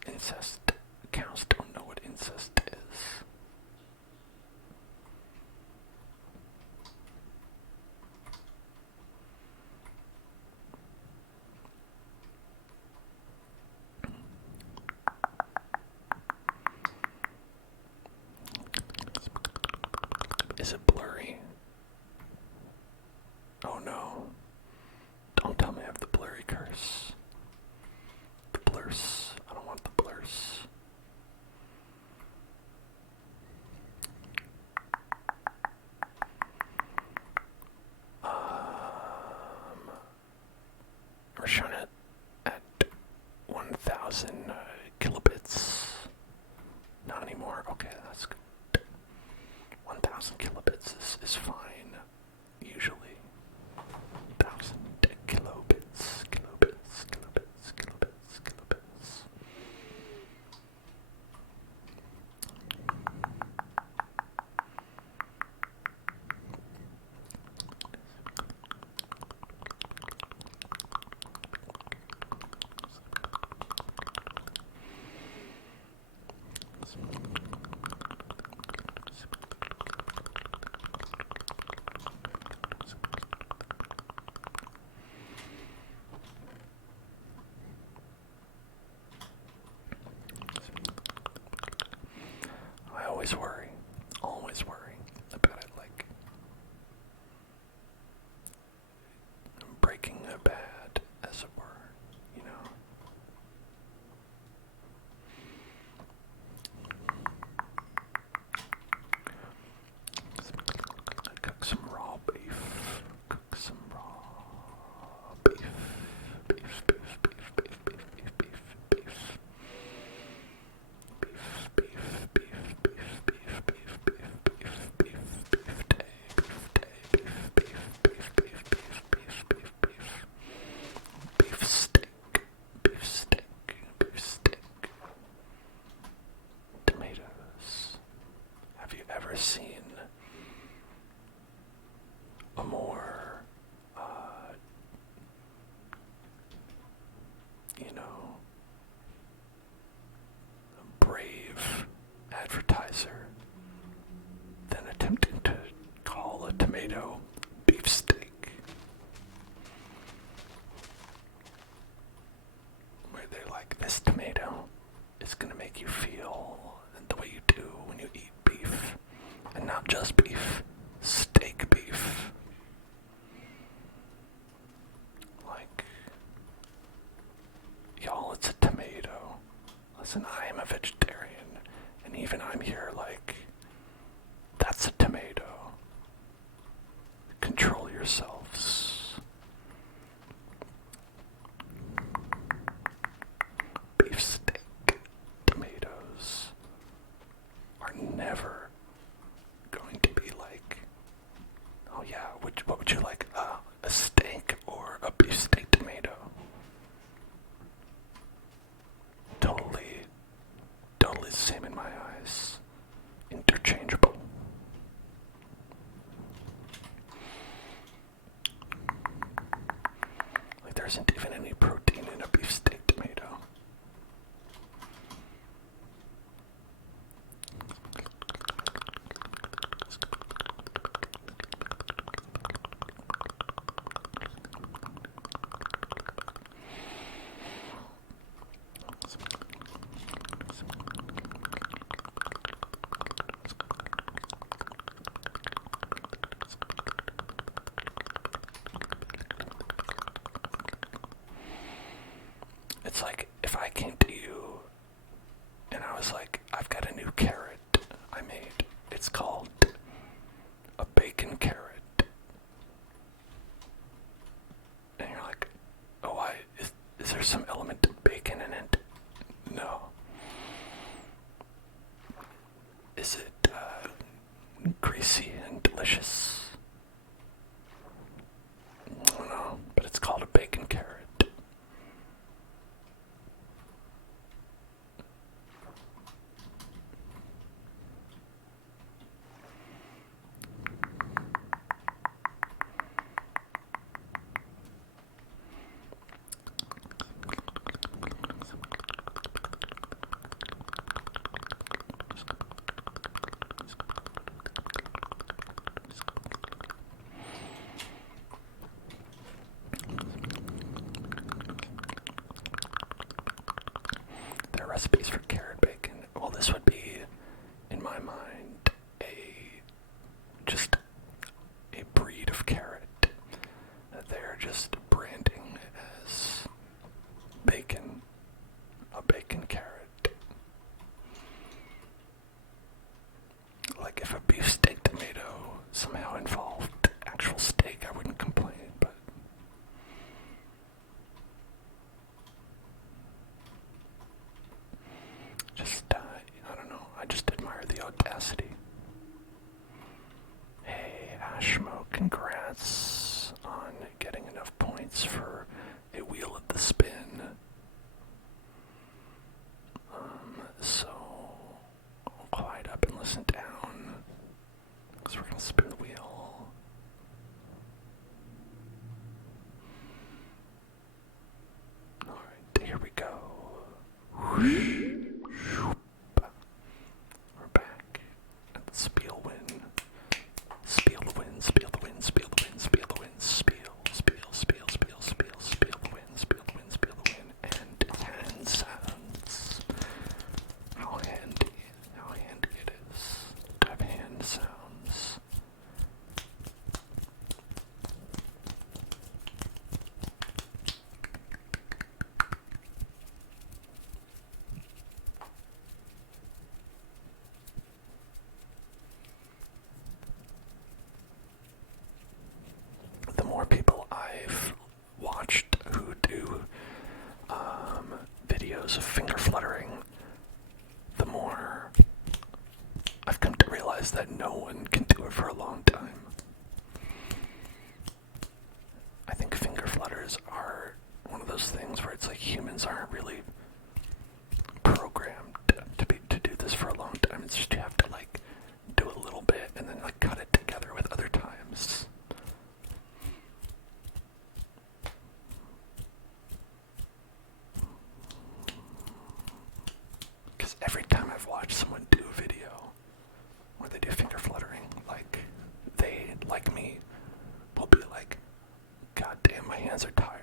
incest. Cows don't know what incest is. Is it blurry? Oh no. Don't tell me I have the blurry curse. The blurs. I don't want the blurs. We're showing it at 1,000 kilobits. Not anymore. Okay, that's good. 1,000 kilobits is fine. Usually. 1,000 kilobits. I always worry about it, like breaking a bad, as it were, you know. Cook some raw beef. Cook some raw beef. Beef. Beef steak. Tomatoes. Have you ever seen a more, brave advertiser than attempting to call a tomato beefsteak? Where they're like, this tomato is going to make you feel the way you do when you eat beef. And not just beef, steak beef. Like, y'all, it's a tomato. Listen, I am a vegetarian, and even I'm here like, that's a tomato. Control yourselves. Beef steak tomatoes are never going to be like, oh yeah, what would you like, a steak or a beef steak tomato? Totally the same in my eyes. Interchangeable. Like, there isn't even any protein in a beef steak tomato. It's like if I came to you and I was like, I've got a new carrot I made. It's called a bacon carrot. And you're like, oh, is there some element of bacon in it? No. Is it greasy and delicious? I don't know, but it's called a bacon carrot. just a breed of carrot that they're just branding as bacon, a bacon carrot. Like if a beefsteak tomato somehow involved actual steak, I wouldn't complain, but just, I don't know, I just admire the audacity. Hey, Ashmo, congrats on getting enough points for a wheel of the spin. So I'll quiet up and listen down, because we're going to spin the wheel. Alright, here we go. We're back at the spiel win. Spiel the win, spiel the win, spiel the win, spiel the win, spiel the win, spiel the win, spiel the win, and hand sounds. How handy it is to have hand sounds. The more people I've watched who do videos of finger fluttering, the more I've come to realize that no one can do it for a long time. I think finger flutters are one of those things where it's like humans aren't really programmed to do this for a long time. It's just you have to like do a little bit and then like cut it together with other times. Because every time I've watched someone do a video where they do finger fluttering, like they, like me, will be like, God damn, my hands are tired.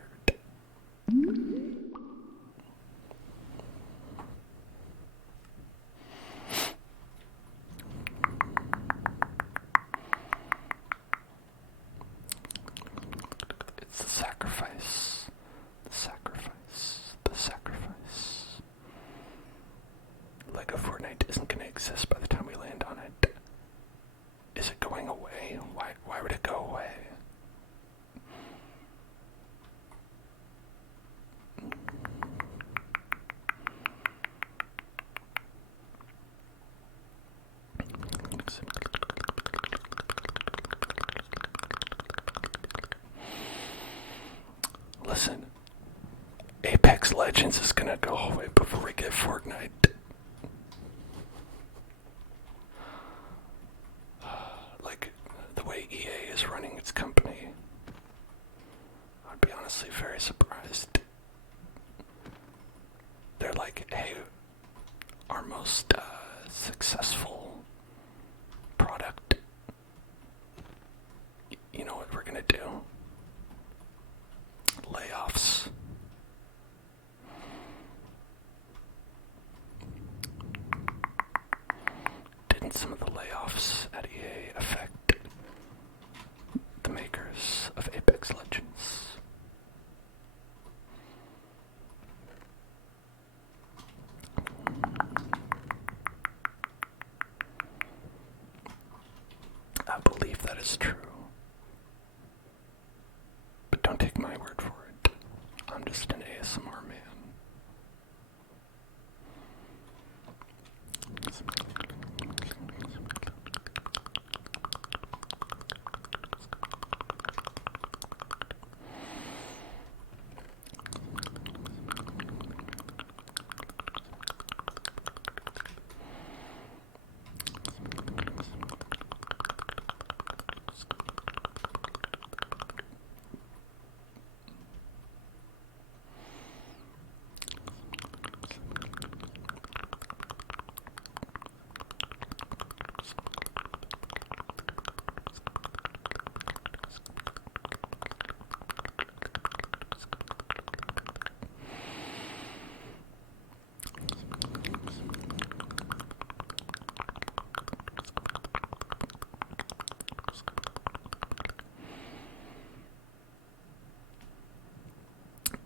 It's the sacrifice. The sacrifice. The sacrifice. Lego Fortnite isn't going to exist by the time we land on it. Is it going away? Why would it go away? Listen, Apex Legends is gonna go away before we get Fortnite. Like, the way EA is running its company, I'd be honestly very surprised. They're like, hey, our most successful product, you know what we're gonna do? Layoffs. Didn't some of the layoffs at EA affect the makers of Apex Legends? I believe that is true. But don't take my word for it. I'm just an ASMR man.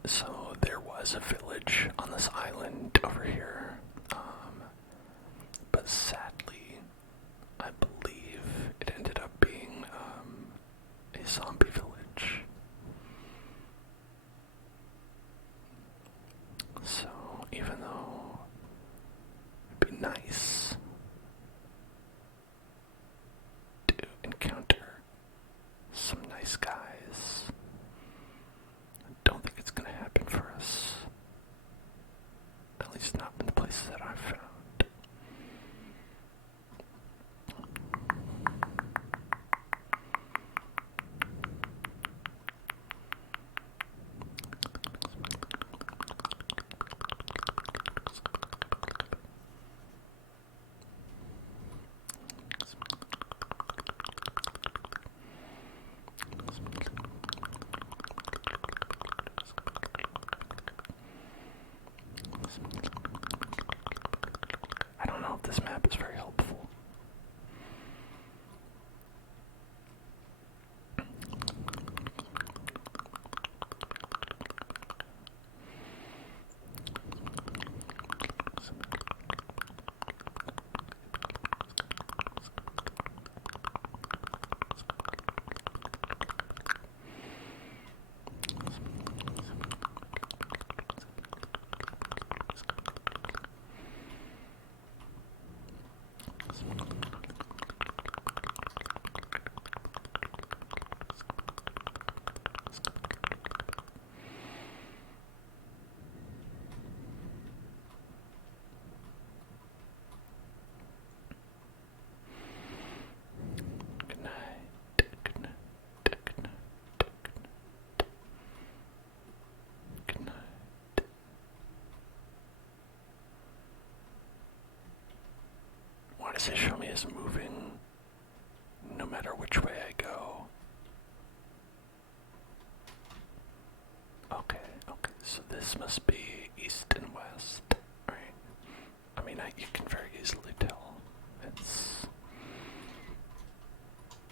So there was a village on this island over here, but sadly, I believe it ended up being a zombie village. So even though it'd be nice to encounter some nice guys, I don't think it's gonna happen for us. At least not in the places that I've found. I don't know if this map is very helpful. Good night. Good night. Good night. Good night. Why does it show me as moving no matter which way I go? Okay, so this must be east and west, right? I mean, you can very easily tell. It's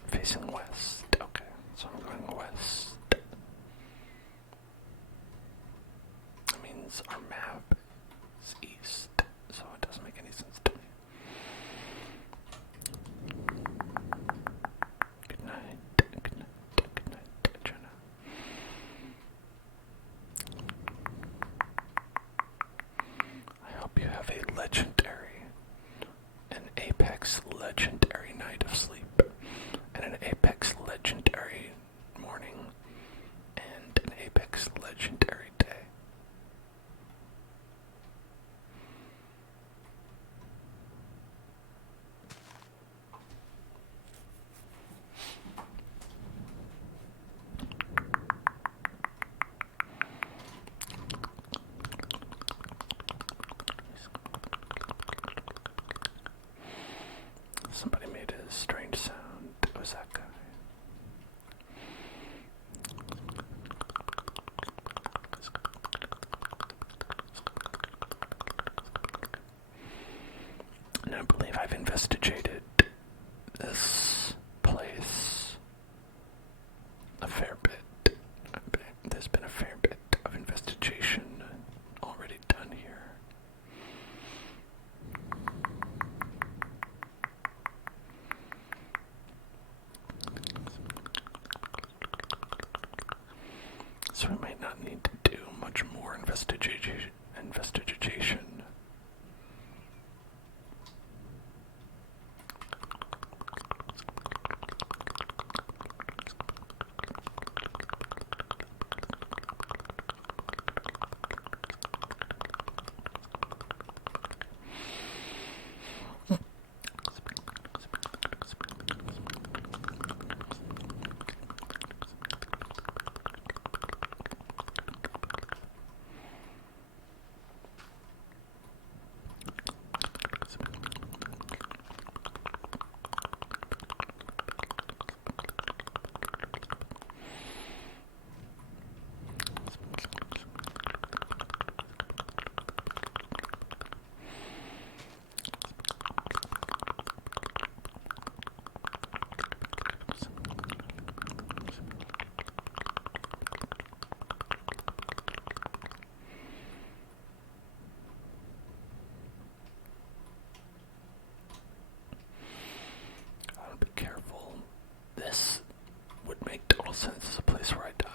facing west. Okay, so I'm going west. That means our map is east, so it doesn't make any sense to me. Good night, good night, good night, Jenna. I hope you have a an apex legendary night of sleep, and an apex legendary morning, and an apex legendary day. Somebody made a strange sound. It was that guy. And I believe I've investigated this place a fair bit. There's been a fair bit of investigation already done here. So we might not need to do much more investigation. this would make total sense as a place where I died.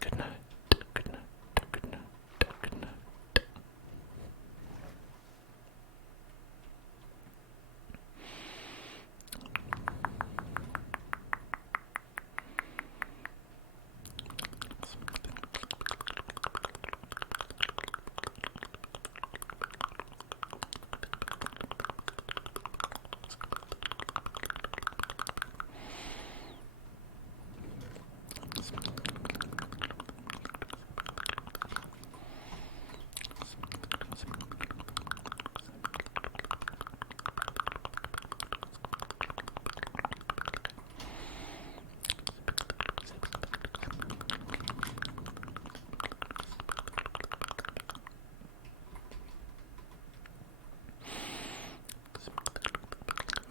Good night. Good night. Good night. Good night.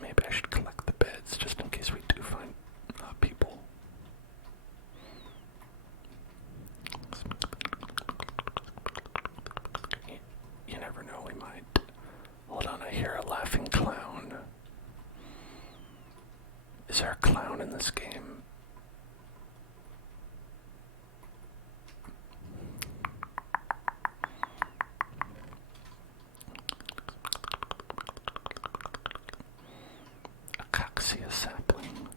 Maybe I should collect the beds just in case we do find people. You never know, we might. Hold on, I hear a laughing clown. Is there a clown in this game? Acacia sapling.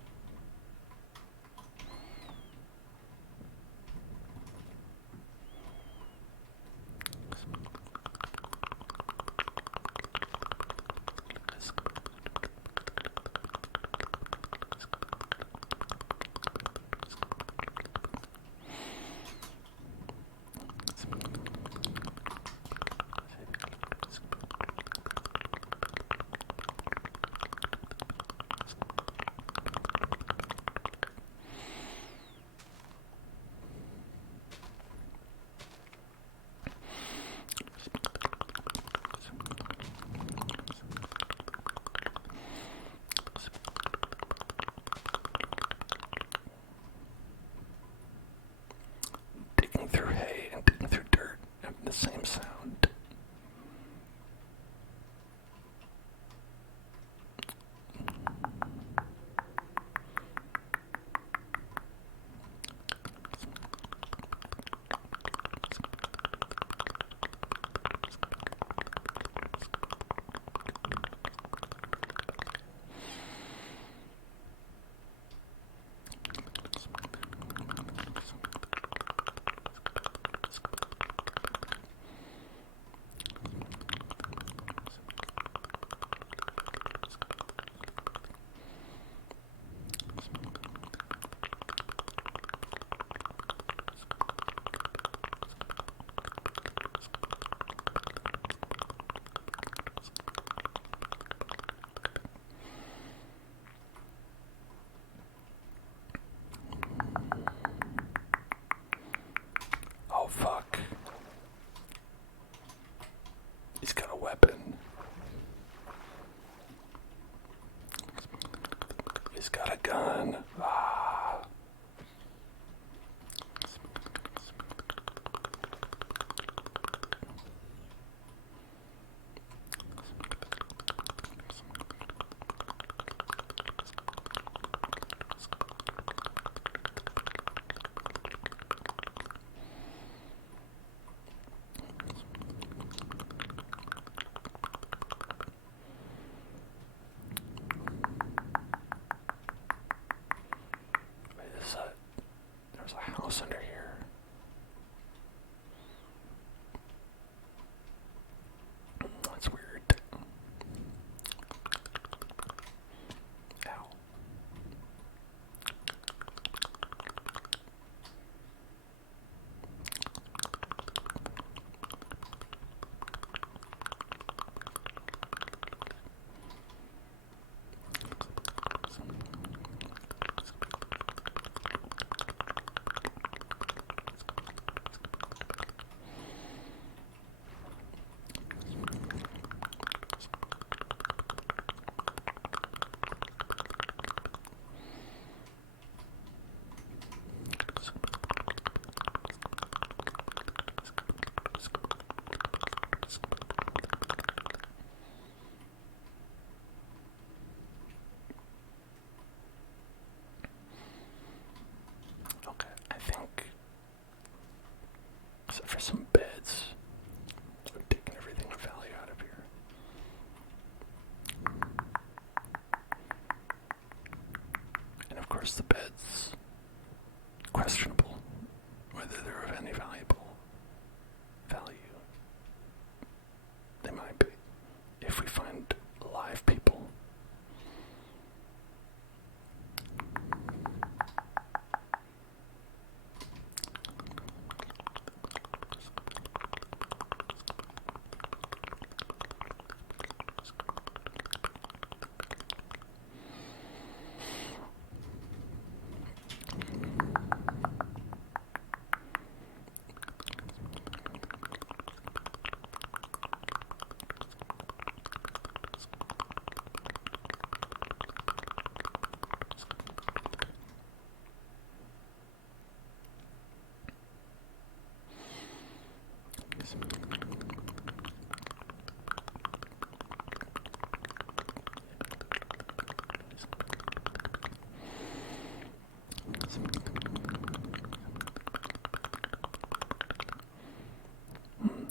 Digging through hay and digging through dirt have the same sound. Oh fuck. He's got a weapon. He's got a gun. Ah. There's a house under here. That's weird. Ow. questionable whether they're of any value. They might be. If we find live people.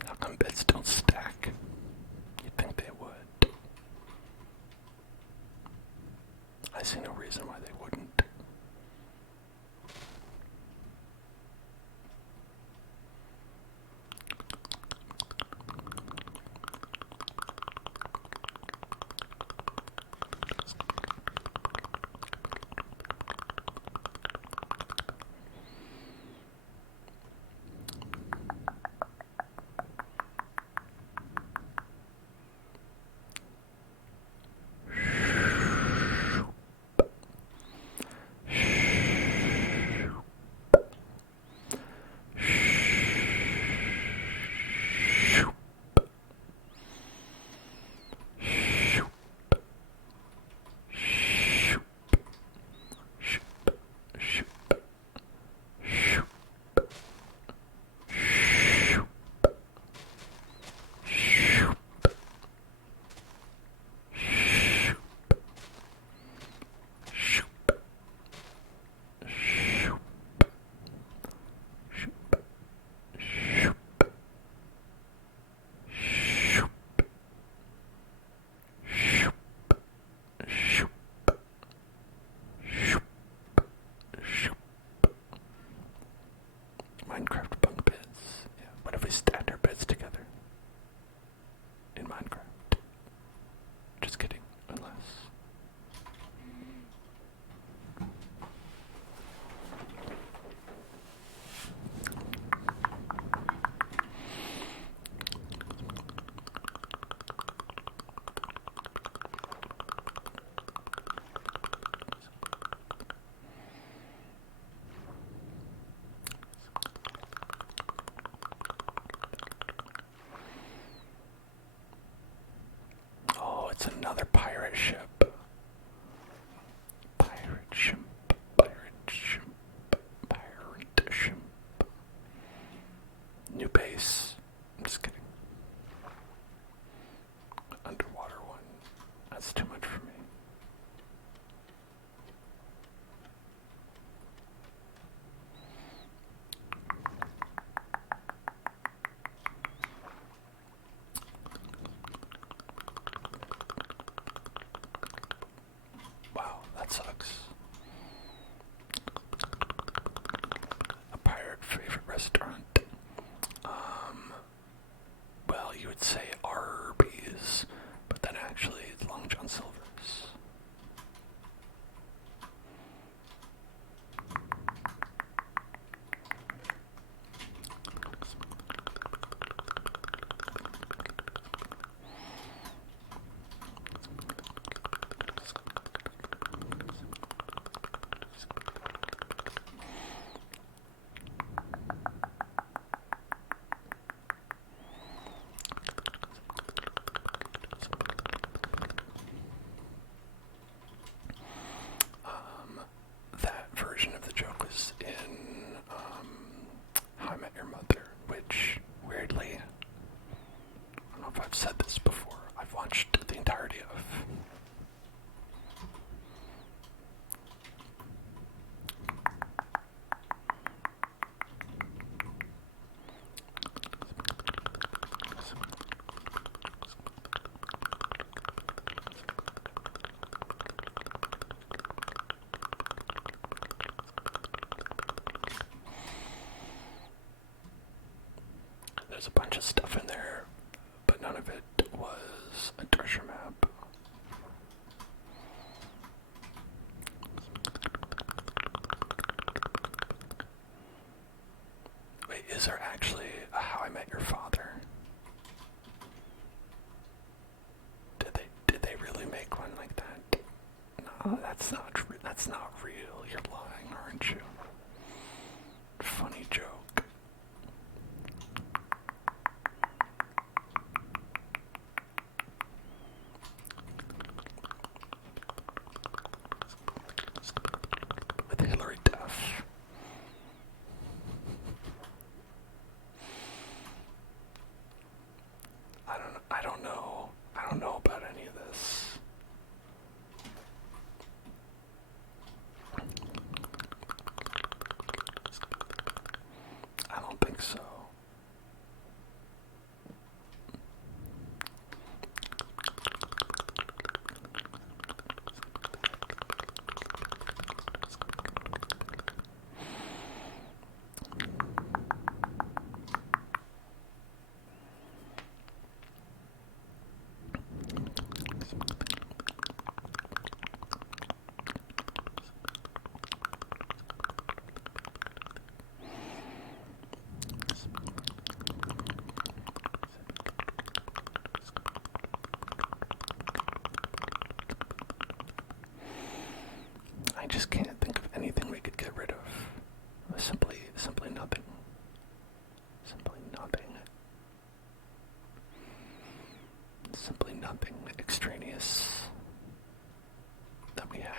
How come beds don't stack? You'd think they would. I see no reason why they wouldn't. Minecraft bunk beds. Yeah. What if we stacked our beds together? In Minecraft. Just kidding. Unless. Oh, it's another pirate ship. Pirate ship. Pirate ship. Pirate ship. New base. I'm just kidding. Underwater one. That's too much for me. Wow, that sucks. A pirate favorite restaurant. Well, you would say Arby's, but then actually it's Long John Silver's. was a bunch of stuff in there, but none of it was a treasure map. Wait, is there actually a How I Met Your Father? Did they really make one like that? No, that's not real. You're lying, aren't you? Funny joke. With Hillary Duff. I don't know about any of this. I don't think so. I just can't think of anything we could get rid of. Simply nothing. Simply nothing. Simply nothing extraneous that we have.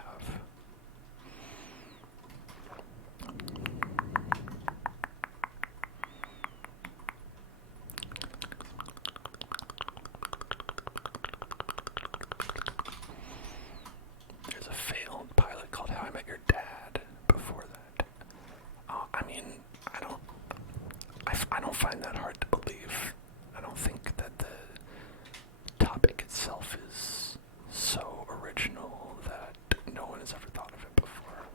There's a failed pilot called How I Met Your Dad before that. I mean, I don't find that hard to believe. I don't think that the topic itself is so original that no one has ever thought of it before.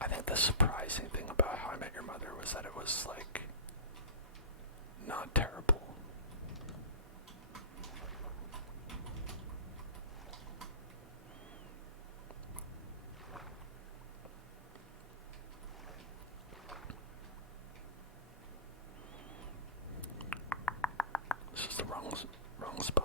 I think the surprising thing about How I Met Your Mother was that it was, like, not terrible. This is the wrong spot.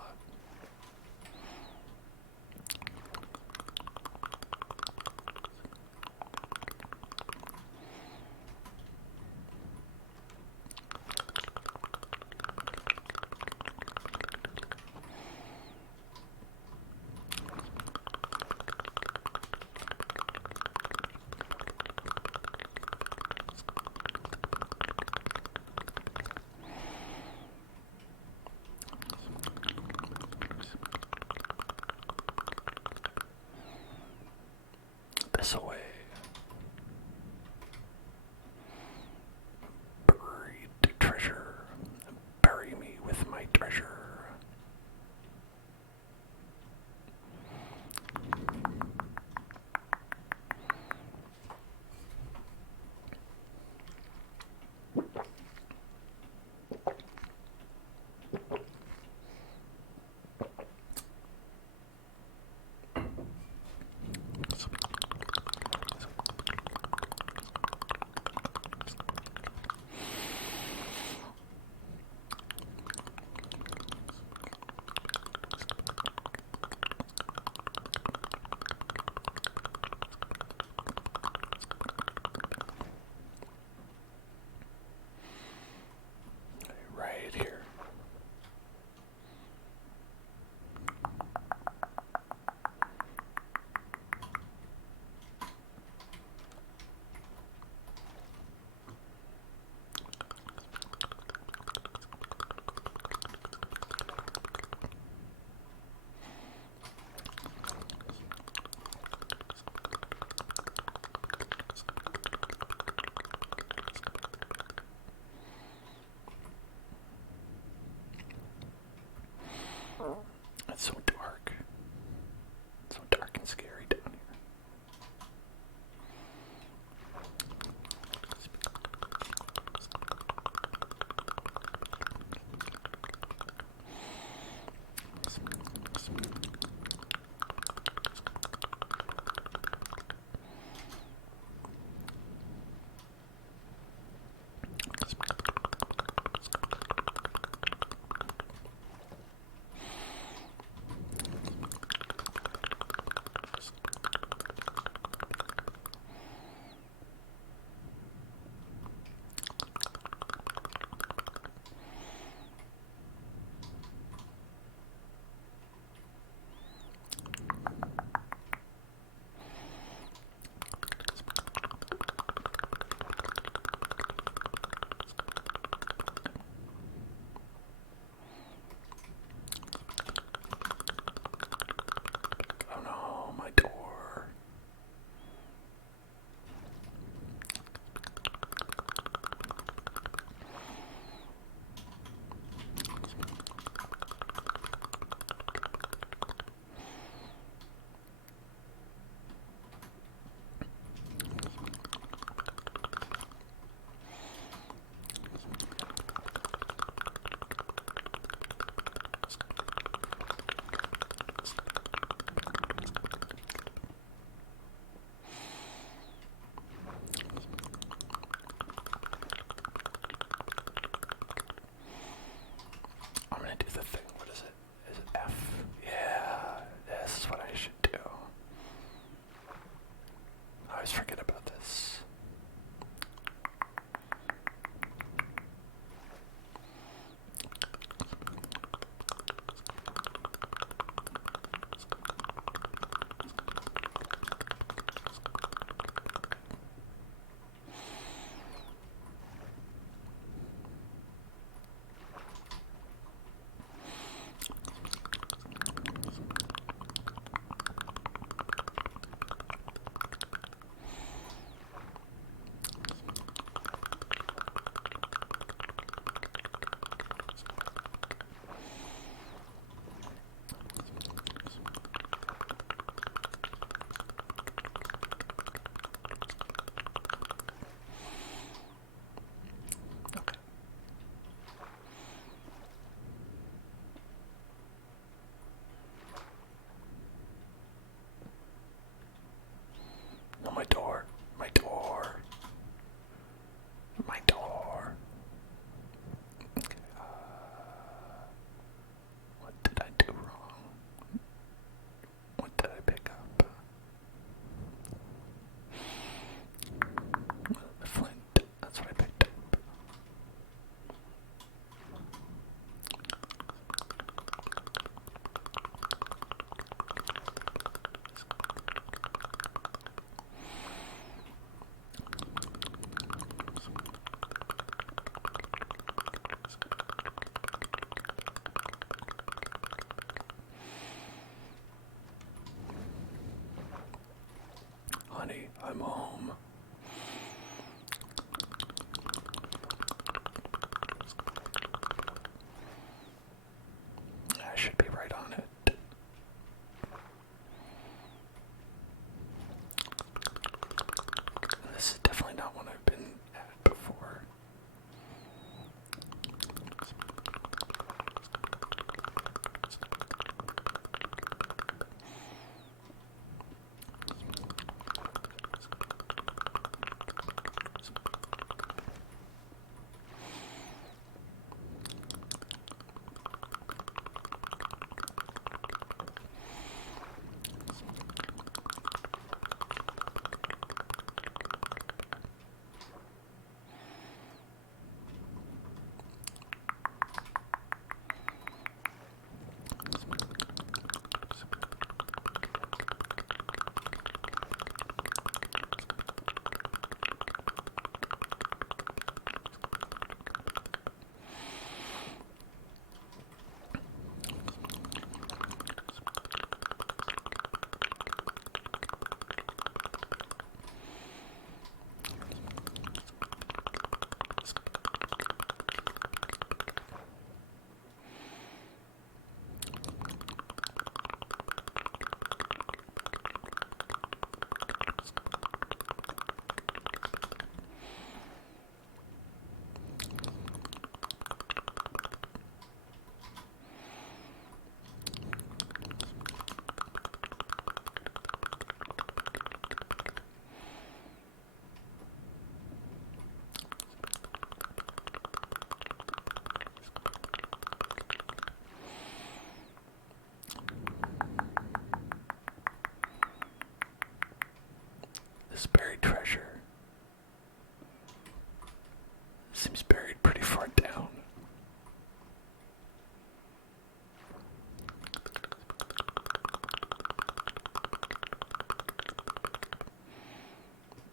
seems buried pretty far down.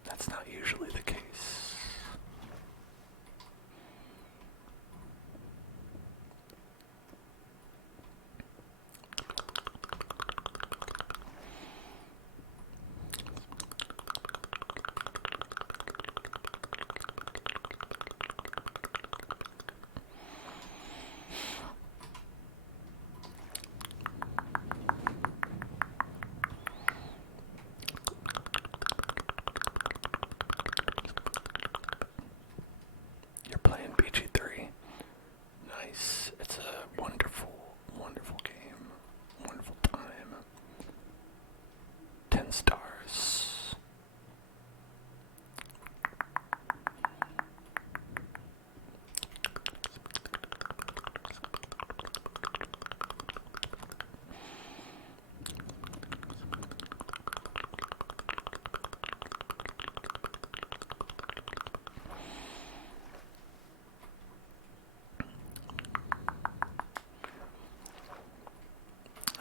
That's not usually the case. You're playing BG3. Nice. It's a wonderful, wonderful game. Wonderful time. 10 stars.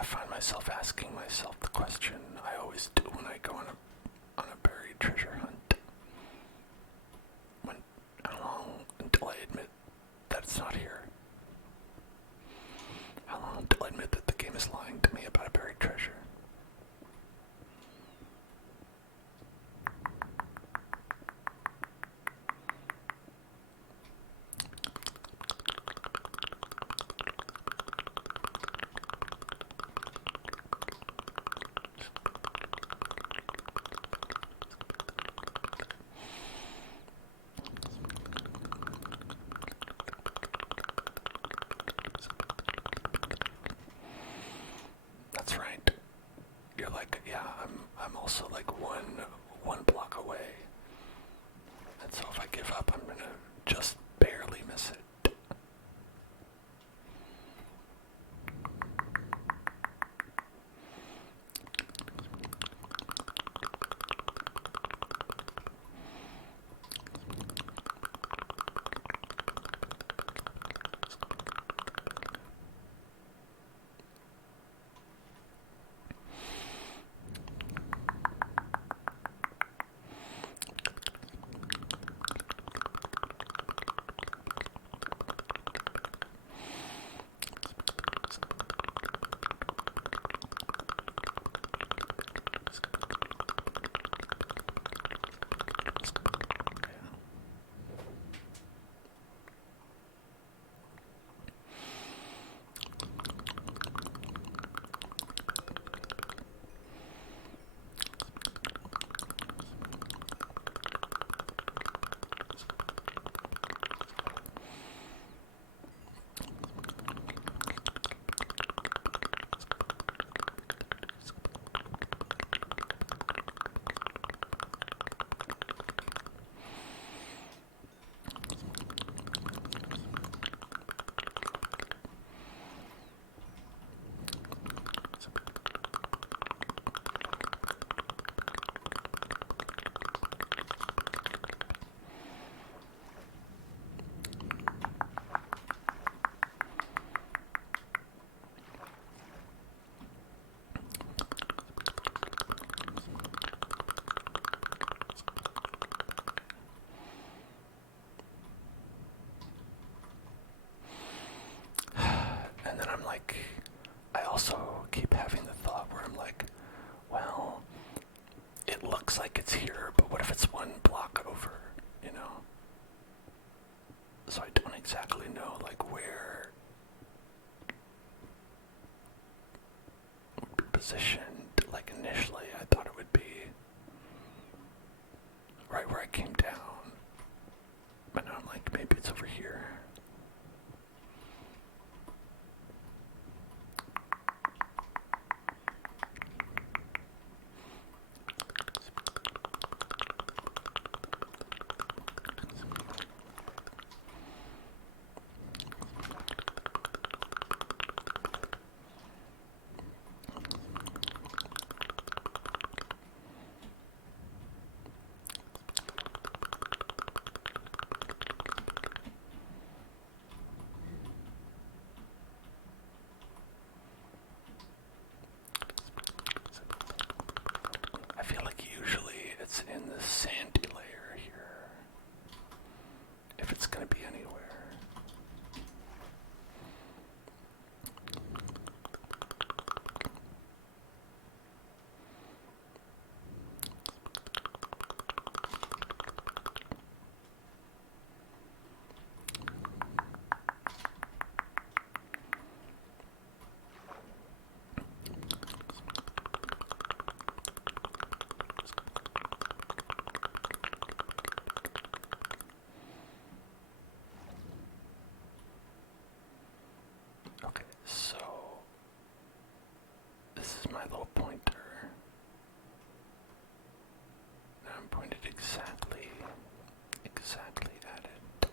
I find myself asking myself the question I always do when I go on a buried treasure hunt. How long until I admit that it's not here? How long until I admit that the game is lying to me about a buried treasure? That's right. You're like, yeah, I'm also like one block away. And so if I give up, I'm gonna just barely miss it. And then I'm like, I also keep having the thought where I'm like, well, it looks like it's here, but what if it's one block over, you know? So I don't exactly know, like, where it would be positioned. Like, initially, I thought it would be right where I came down. But now I'm like, maybe it's over here. it's gonna be anywhere. Okay, so this is my little pointer. Now I'm pointed exactly at it.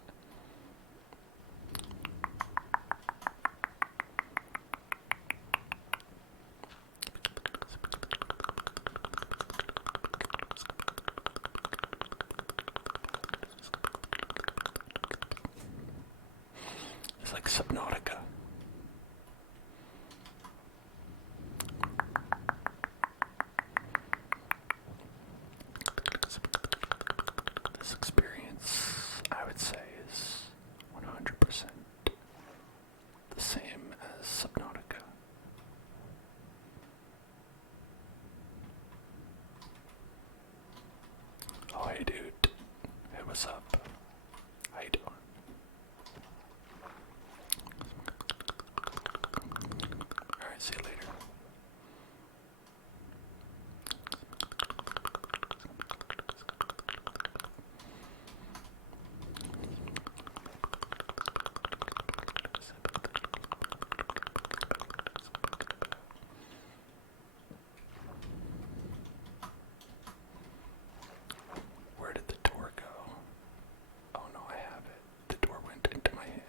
It's like Subnautica. This experience, I would say, is 100% the same as Subnautica. Oh, hey dude. Hey, what's up? How you doing? Alright, see you later. Where did the door go? Oh no, I have it. The door went into my hand.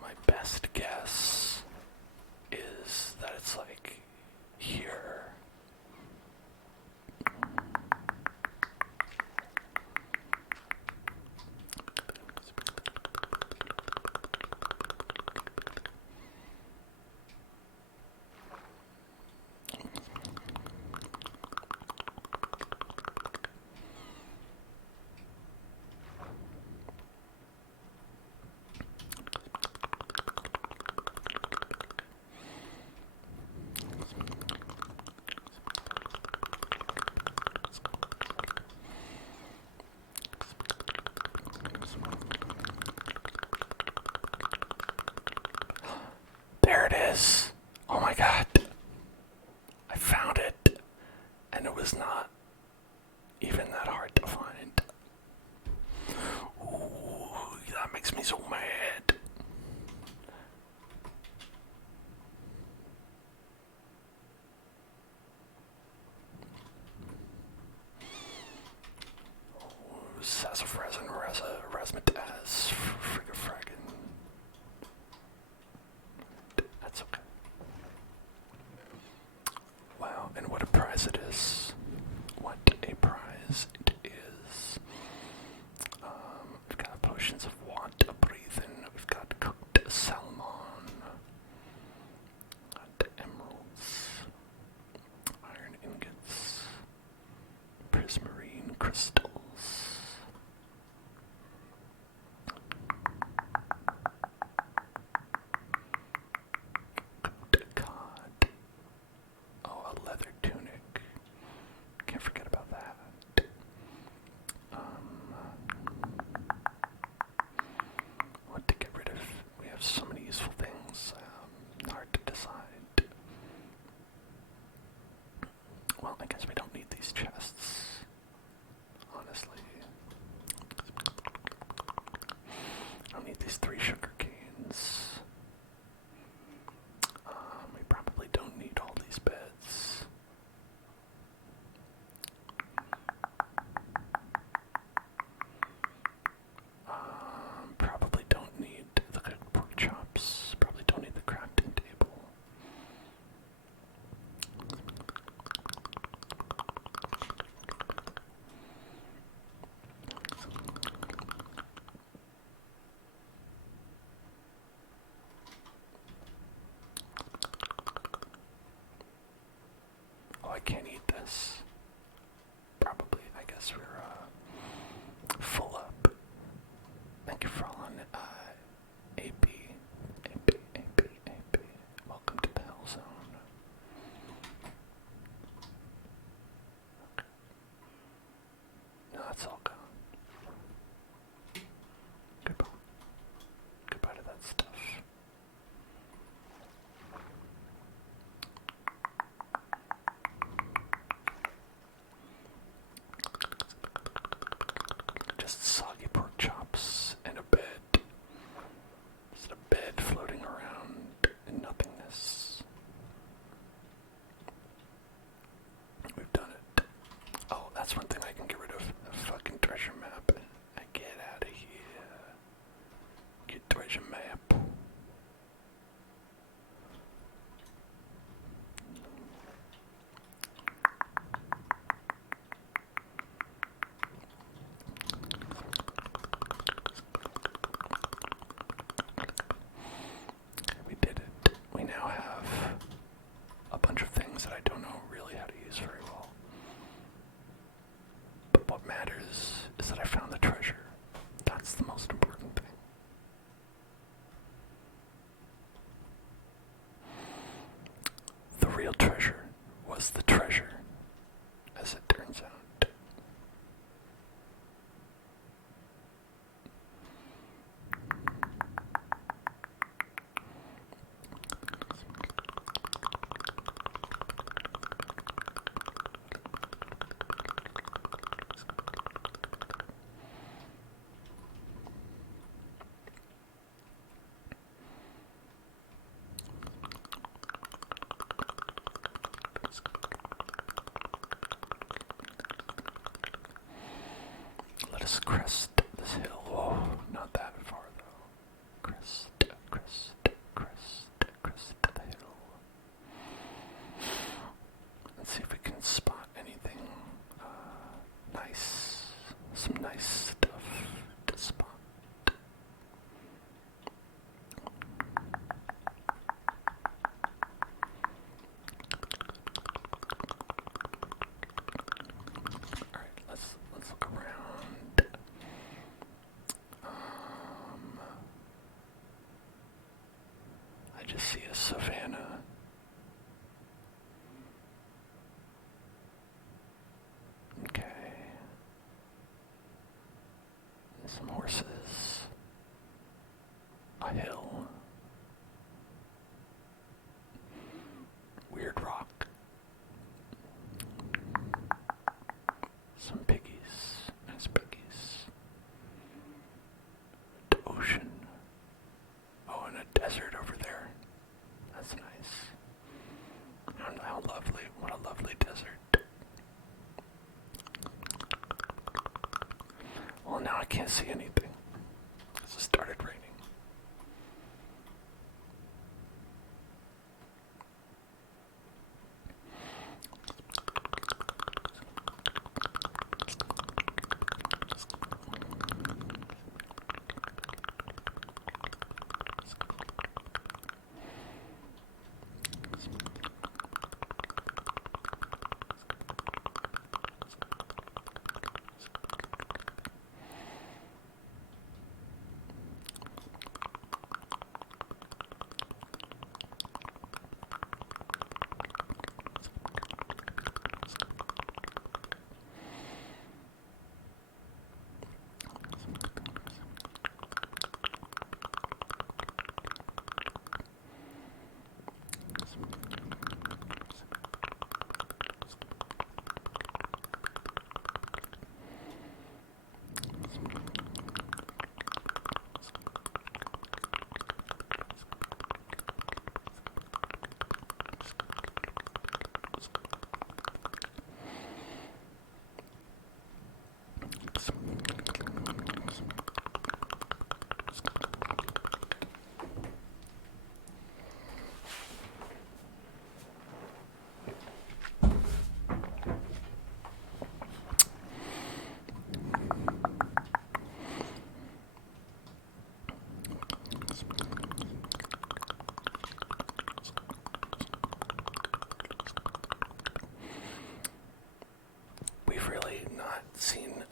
My best guess is that it's like here. There it is. Oh my god. I found it. And it was not even that hard to find. Ooh, that makes me so mad. Sassafras and razzmatazz. Frigga-fraggin'. That's okay. Wow, and what a prize it is. What a prize it is. We've got potions of want, breathing. We've got cooked salmon. Got emeralds. Iron ingots. crystals. Cod. Oh, a leather tunic. Can't forget about that. What to get rid of? We have so many useful things. Hard to decide. Well, I guess we don't need these chests. Honestly. I don't need these 3 sugar canes. We probably don't need all these beds. Probably don't need the cooked pork chops. Probably don't need the crafting table. Oh, I can't eat this. Probably, I guess we're full up. Thank you for all on AP. Welcome to the Hell Zone. Okay. No, that's all gone. Goodbye. Goodbye to that stuff. Just soggy pork chops and a bed. Just a bed floating around in nothingness. We've done it. Oh, that's one thing I can get rid of. A fucking treasure map. Get out of here. Get treasure map. We did it. We now have a bunch of things that I don't know really how to use very well. But what matters is that I found the treasure. That's the most important thing. The real treasure was the treasure, as it turns out. Let us crest this hill. Oh, not that far though. Crest the hill. Let's see if we can spot anything nice. Some nice stuff to spot. Alright, let's look around. I just see a savanna. Okay. Some horses. A hill. Weird rock. Some piggies. Nice piggies. The ocean. Oh, and a desert over there. That's nice. How lovely. What a lovely desert. Well, now I can't see anything. It started raining.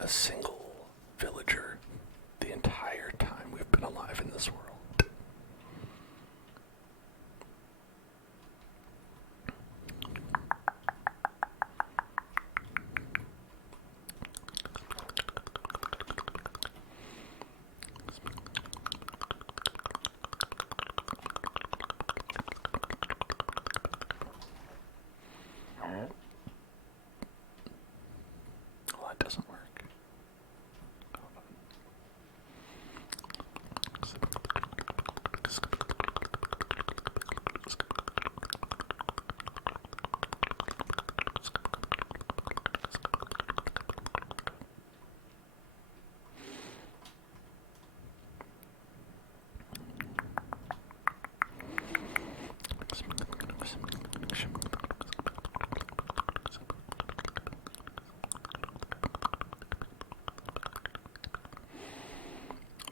a single villager the entire time we've been alive in this world. Well, that doesn't work.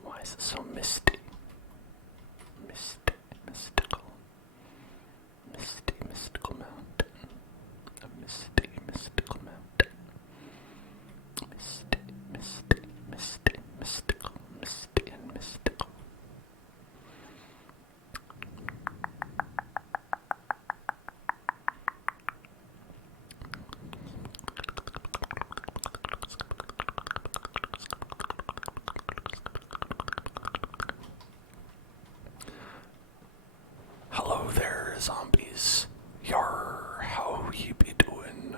Why is it so misty? Mystical. Misty, mystical mountain. A misty, mystical mountain. Misty, mystical, misty and mystical. Hello there, zombies. Yar, how ye be doing?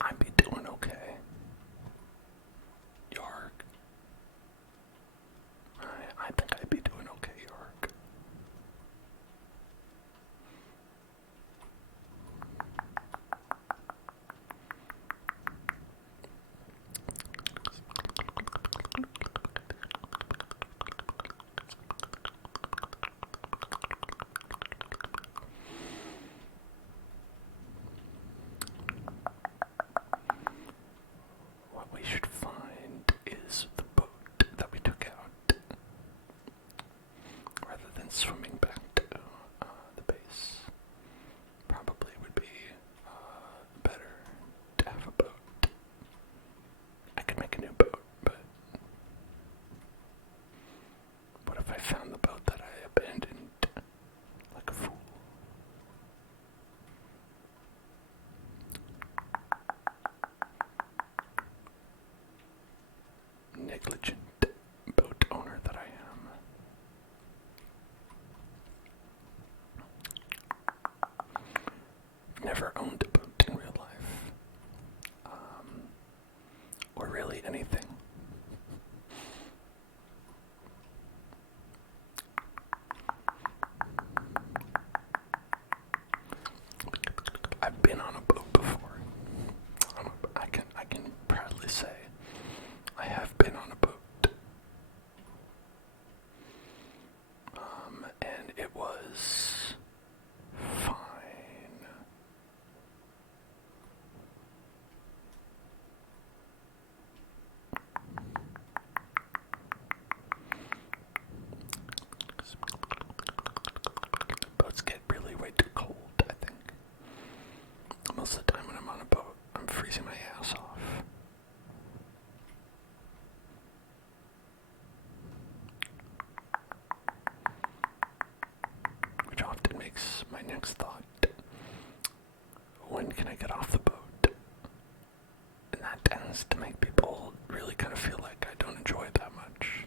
I'd be doing okay. Yarg. I think I'd be doing okay, Yarg. What we should find is the boat that we took out, rather than swimming back to the base. Probably would be better to have a boat. I could make a new boat, but what if I found the boat that I abandoned like a fool? Negligent boat owner that I am. Never owned a boat in real life. Or really anything. I've been on a boat before. I can proudly say I have been on a boat. And it was fine. Boats get really way too cold, I think. Most of the time when I'm on a boat, I'm freezing my ass off. Which often makes my next thought, when can I get off the boat? And that tends to make people really kind of feel like I don't enjoy it that much.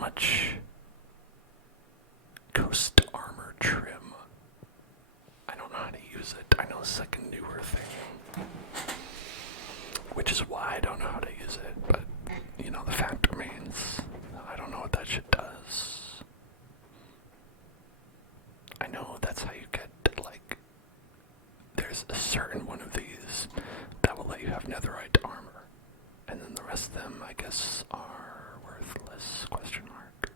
much Ghost armor trim. I don't know how to use it. I know it's like a newer thing, which is why I don't know how to use it, but you know, the fact remains, I don't know what that shit does. I know that's how you get, like, there's a certain one of these that will let you have netherite armor, and then the rest of them, I guess, are worthless, question mark.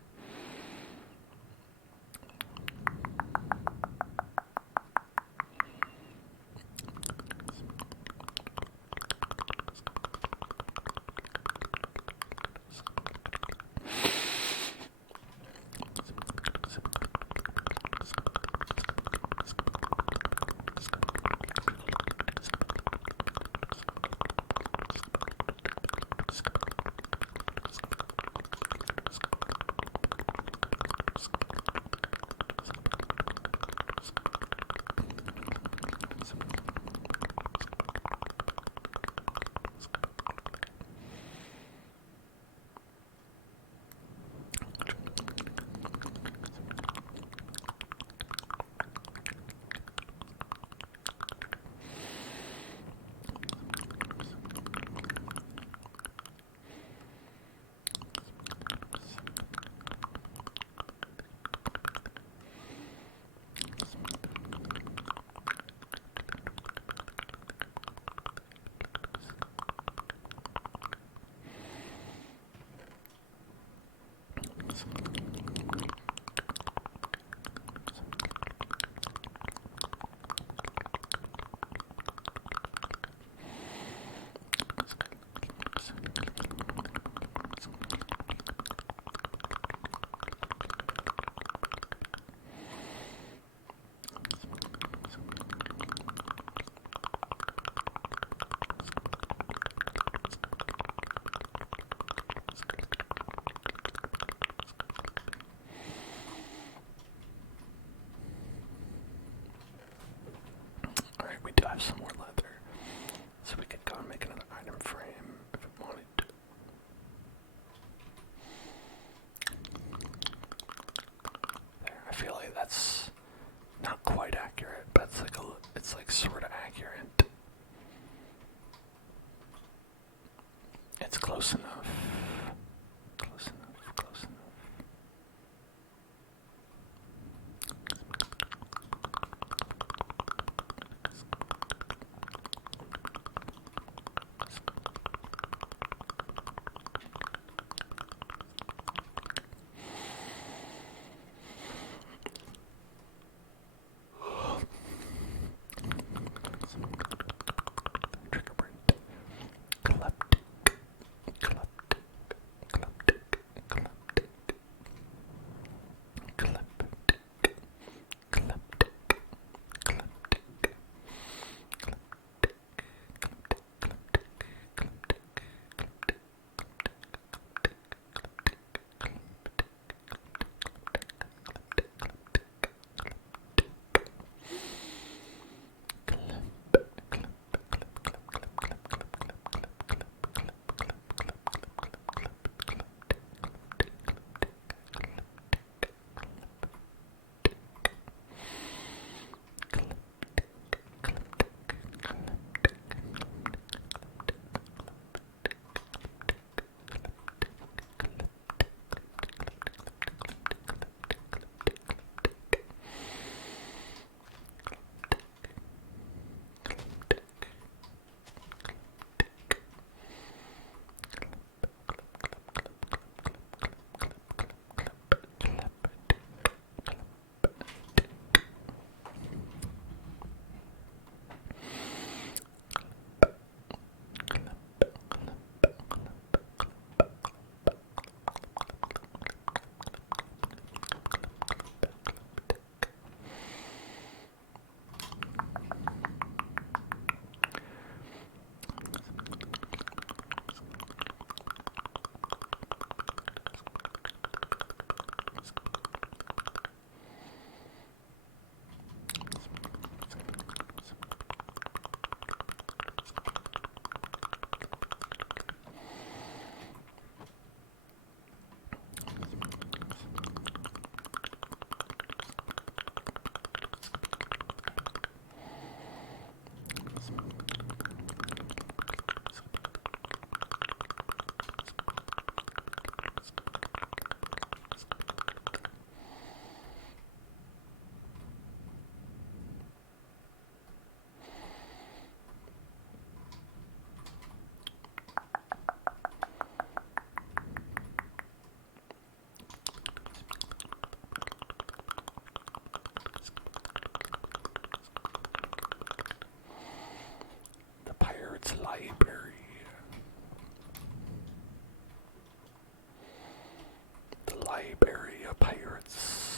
pirates.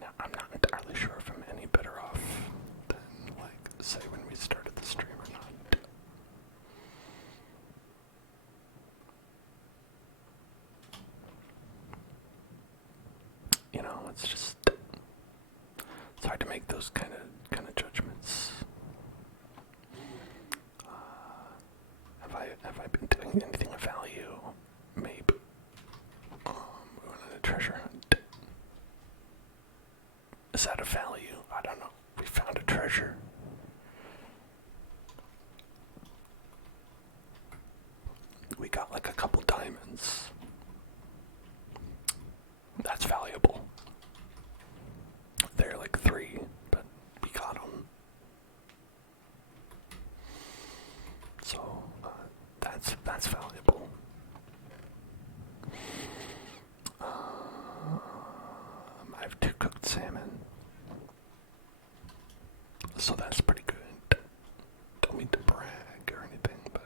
Now, I'm not entirely sure if I'm any better off than, like, say when we started the stream or not. You know, it's hard to make those kind of judgments. Have I been doing anything of value? Maybe. We went on a treasure hunt. Is that a value? I don't know. We found a treasure. We got like a couple diamonds. That's valuable. They're like 3, but we got them. So that's valuable. I have 2 cooked salmon, so that's pretty good. Don't mean to brag or anything, but.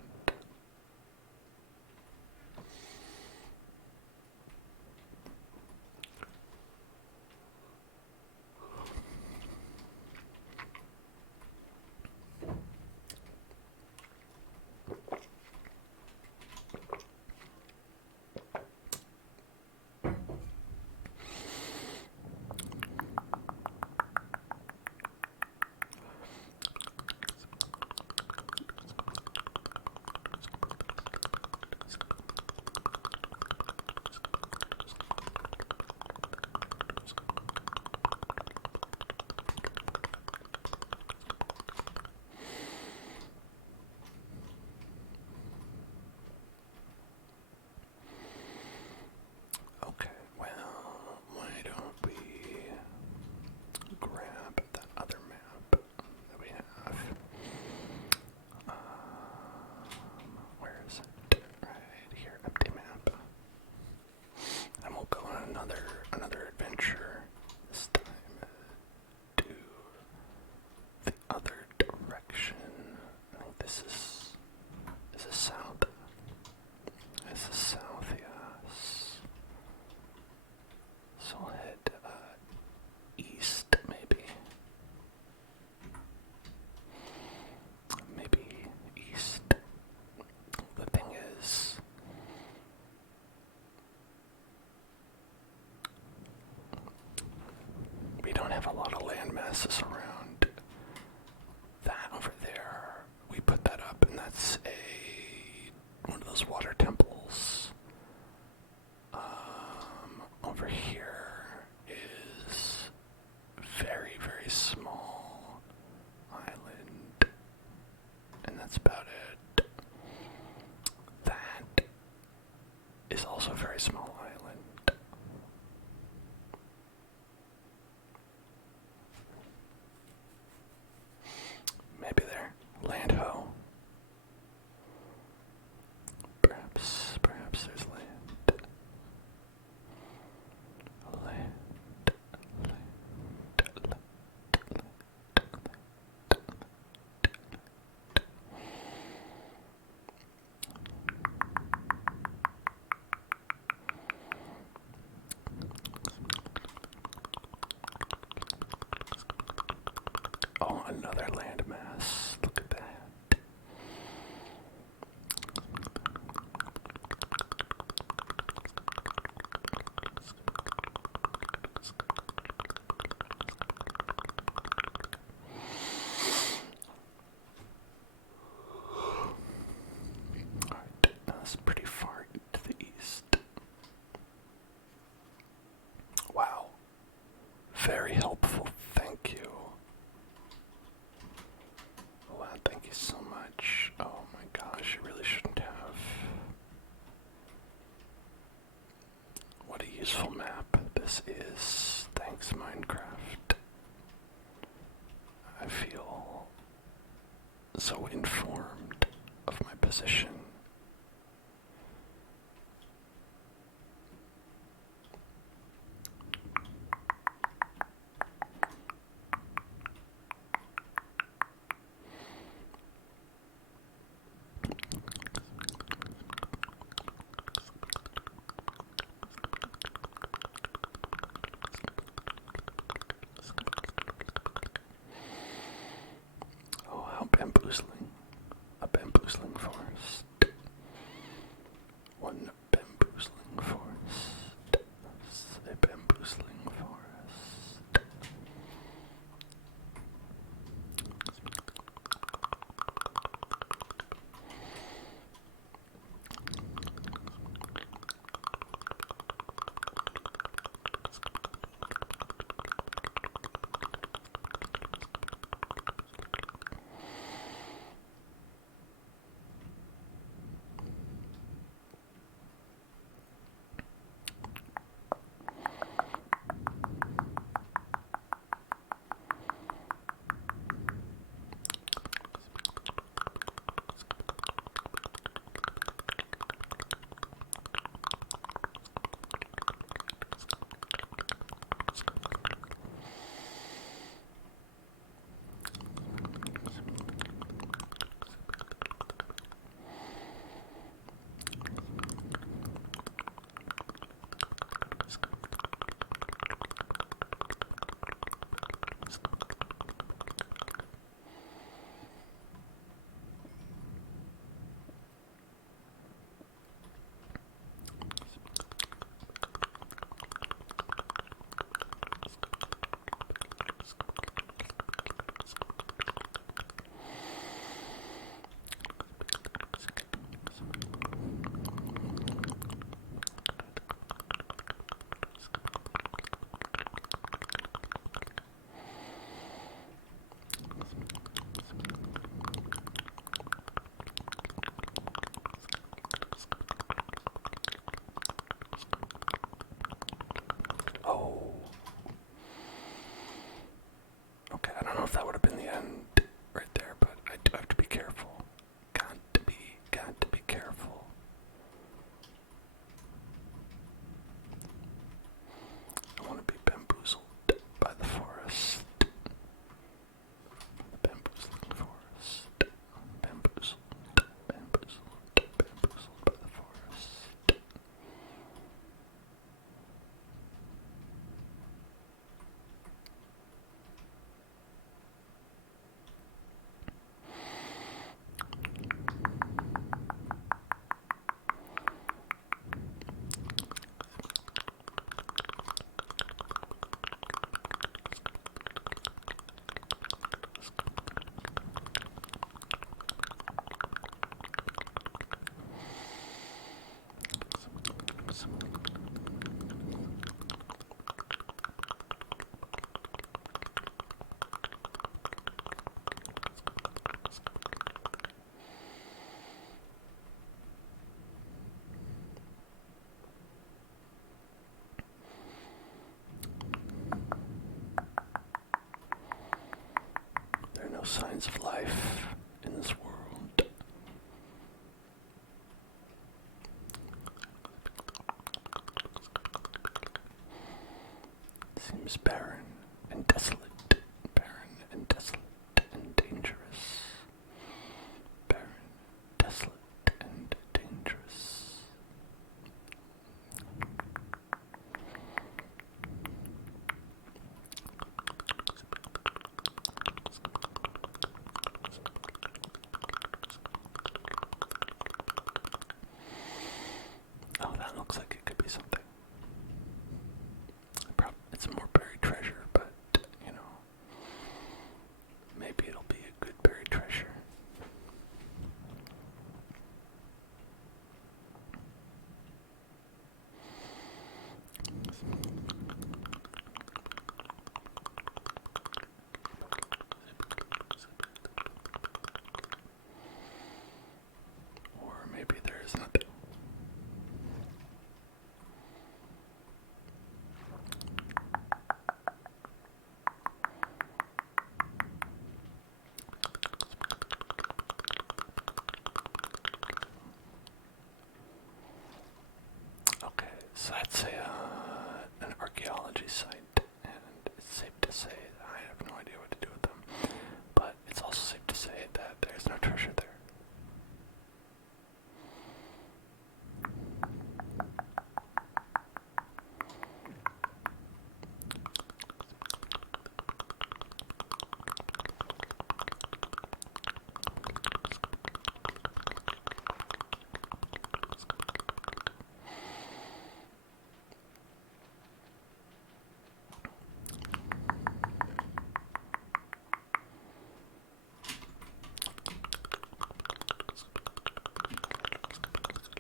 Okay, well, why don't we grab that other map that we have? Where is it? Right here, empty map. And we'll go on another adventure. This time to the other direction. I think this is south. This is south, yes. So I'll head east, maybe. Maybe east. The thing is, we don't have a lot of land masses around. That over there, we put that up, and that's one of those water temples. Over here is very, very small island, and that's about it. That is also a very small island. Maybe there. Land ho. Perhaps there's land. Oh, another landmass. Look at that. Alright, that's pretty far to the east. Wow. Very helpful. Thank you. Wow, thank you so much. Oh my gosh, you really shouldn't have. What a useful map this is. Thanks, Minecraft. I feel so informed of my position no signs of life in this world. Seems barren and desolate, barren and desolate and dangerous, barren, desolate and dangerous. Oh, that looks like it could be something. It's more buried treasure, but, you know, maybe it'll be a good buried treasure. Or maybe there's nothing. Okay, so that's an archaeology site, and it's safe to say that I have no idea what to do with them, but it's also safe to say that there's no treasure there.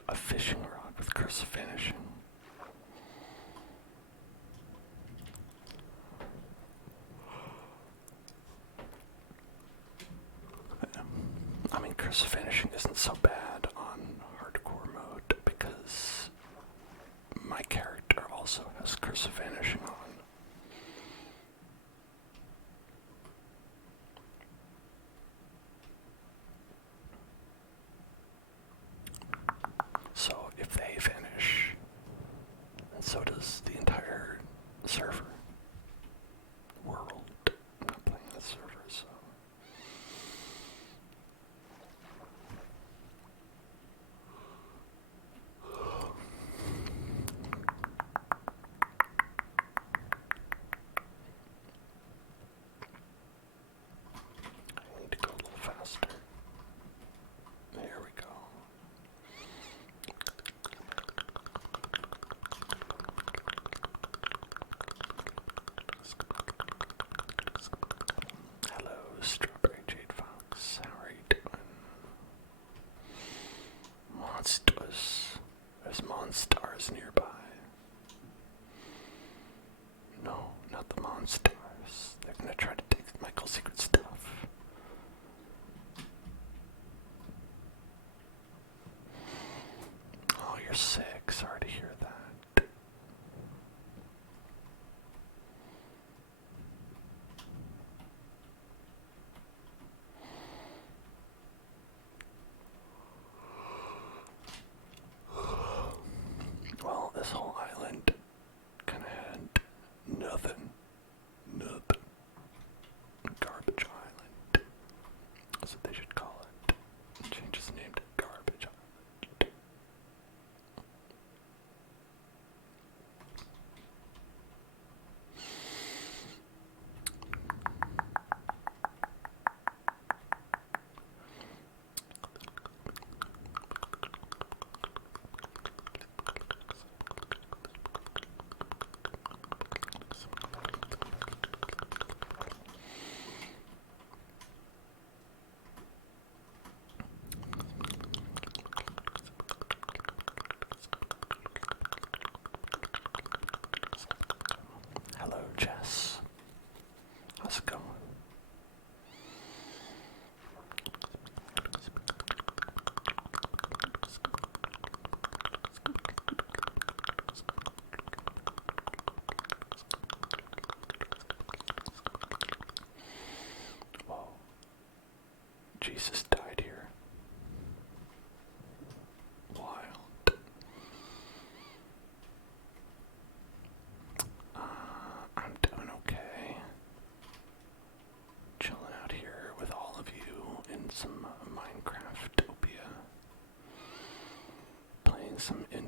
A fishing rod with cursive finishing. I mean, cursive finishing isn't so bad on hardcore mode because my character also has cursive finishing on. So if they finish, then so does the entire server world. I'm not playing the server, so. I need to go a little faster. There we go. Hello, Strawberry Jade Fox. How are you doing? Monsters. There's monsters nearby. No, not the monsters. They're gonna try to take Michael's secret stuff. Oh, you're sick. Sorry to hear that. Well, this whole island kind of had nothing. Nothing. Garbage Island. That's what they should call it. Change its name to Garbage Island.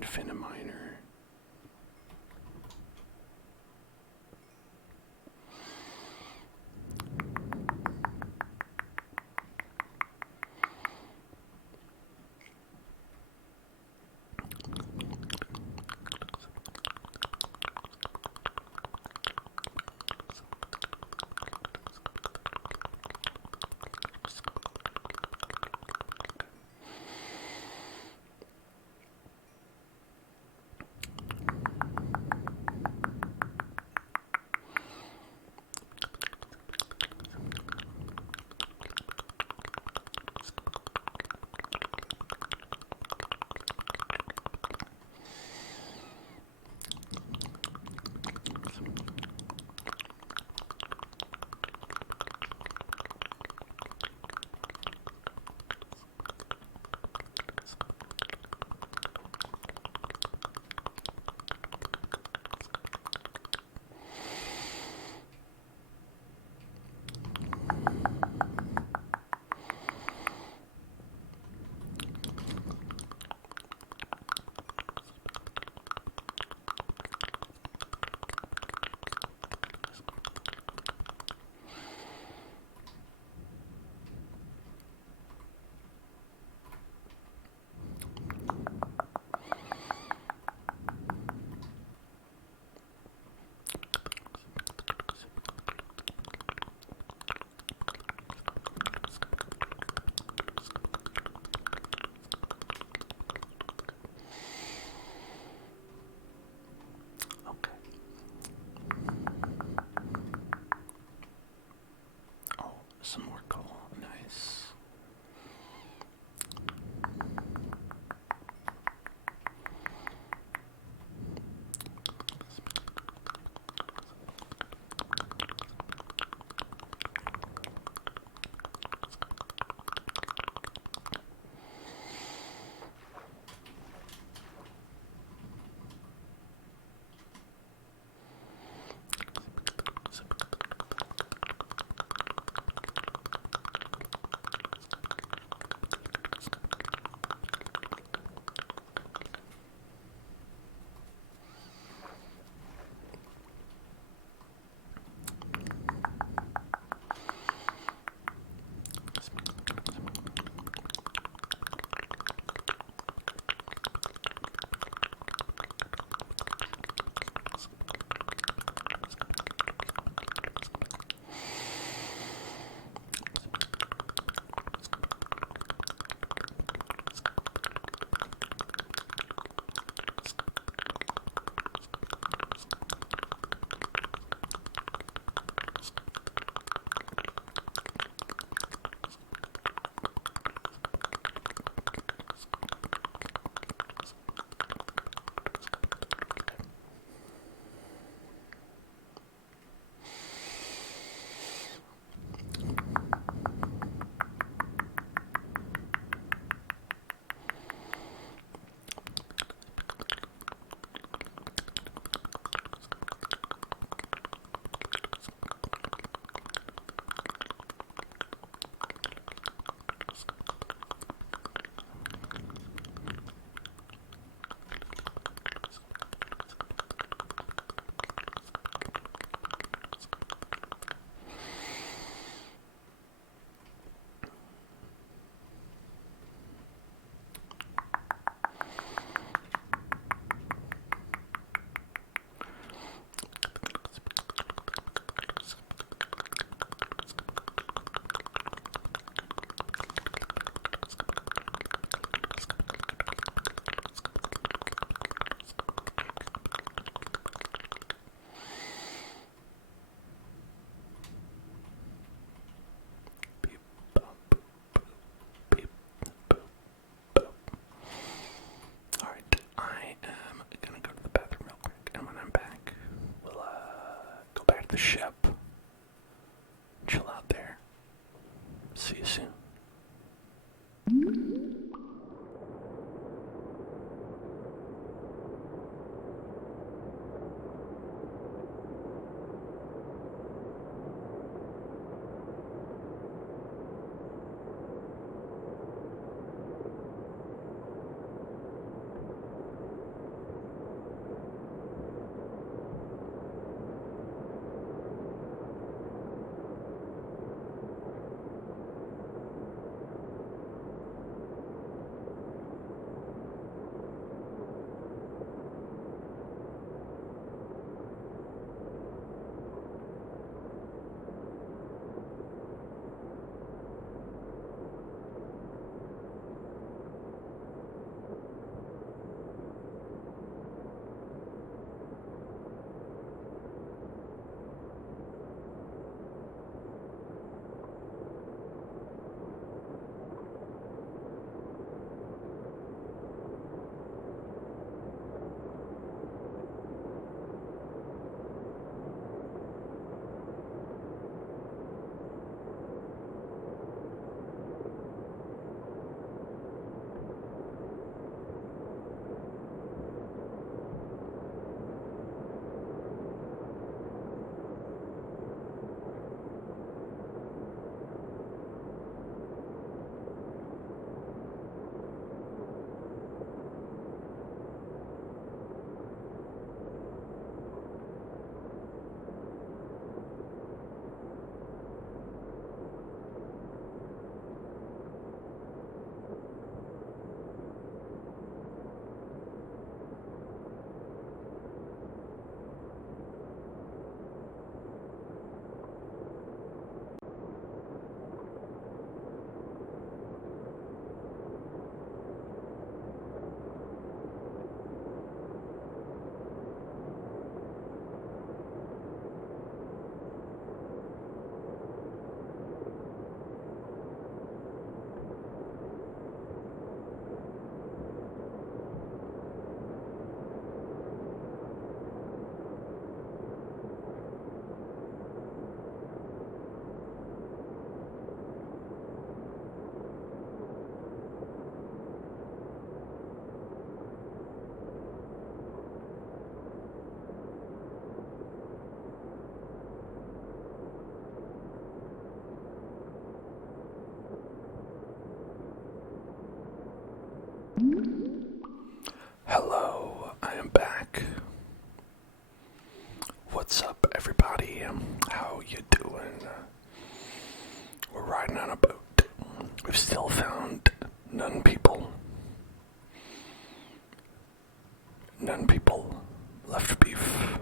infinite minor. Some more coal, nice. The ship. Chill out there. See you soon. Hello, I am back. What's up, everybody? How you doing? We're riding on a boat. We've still found none people. None people left beef.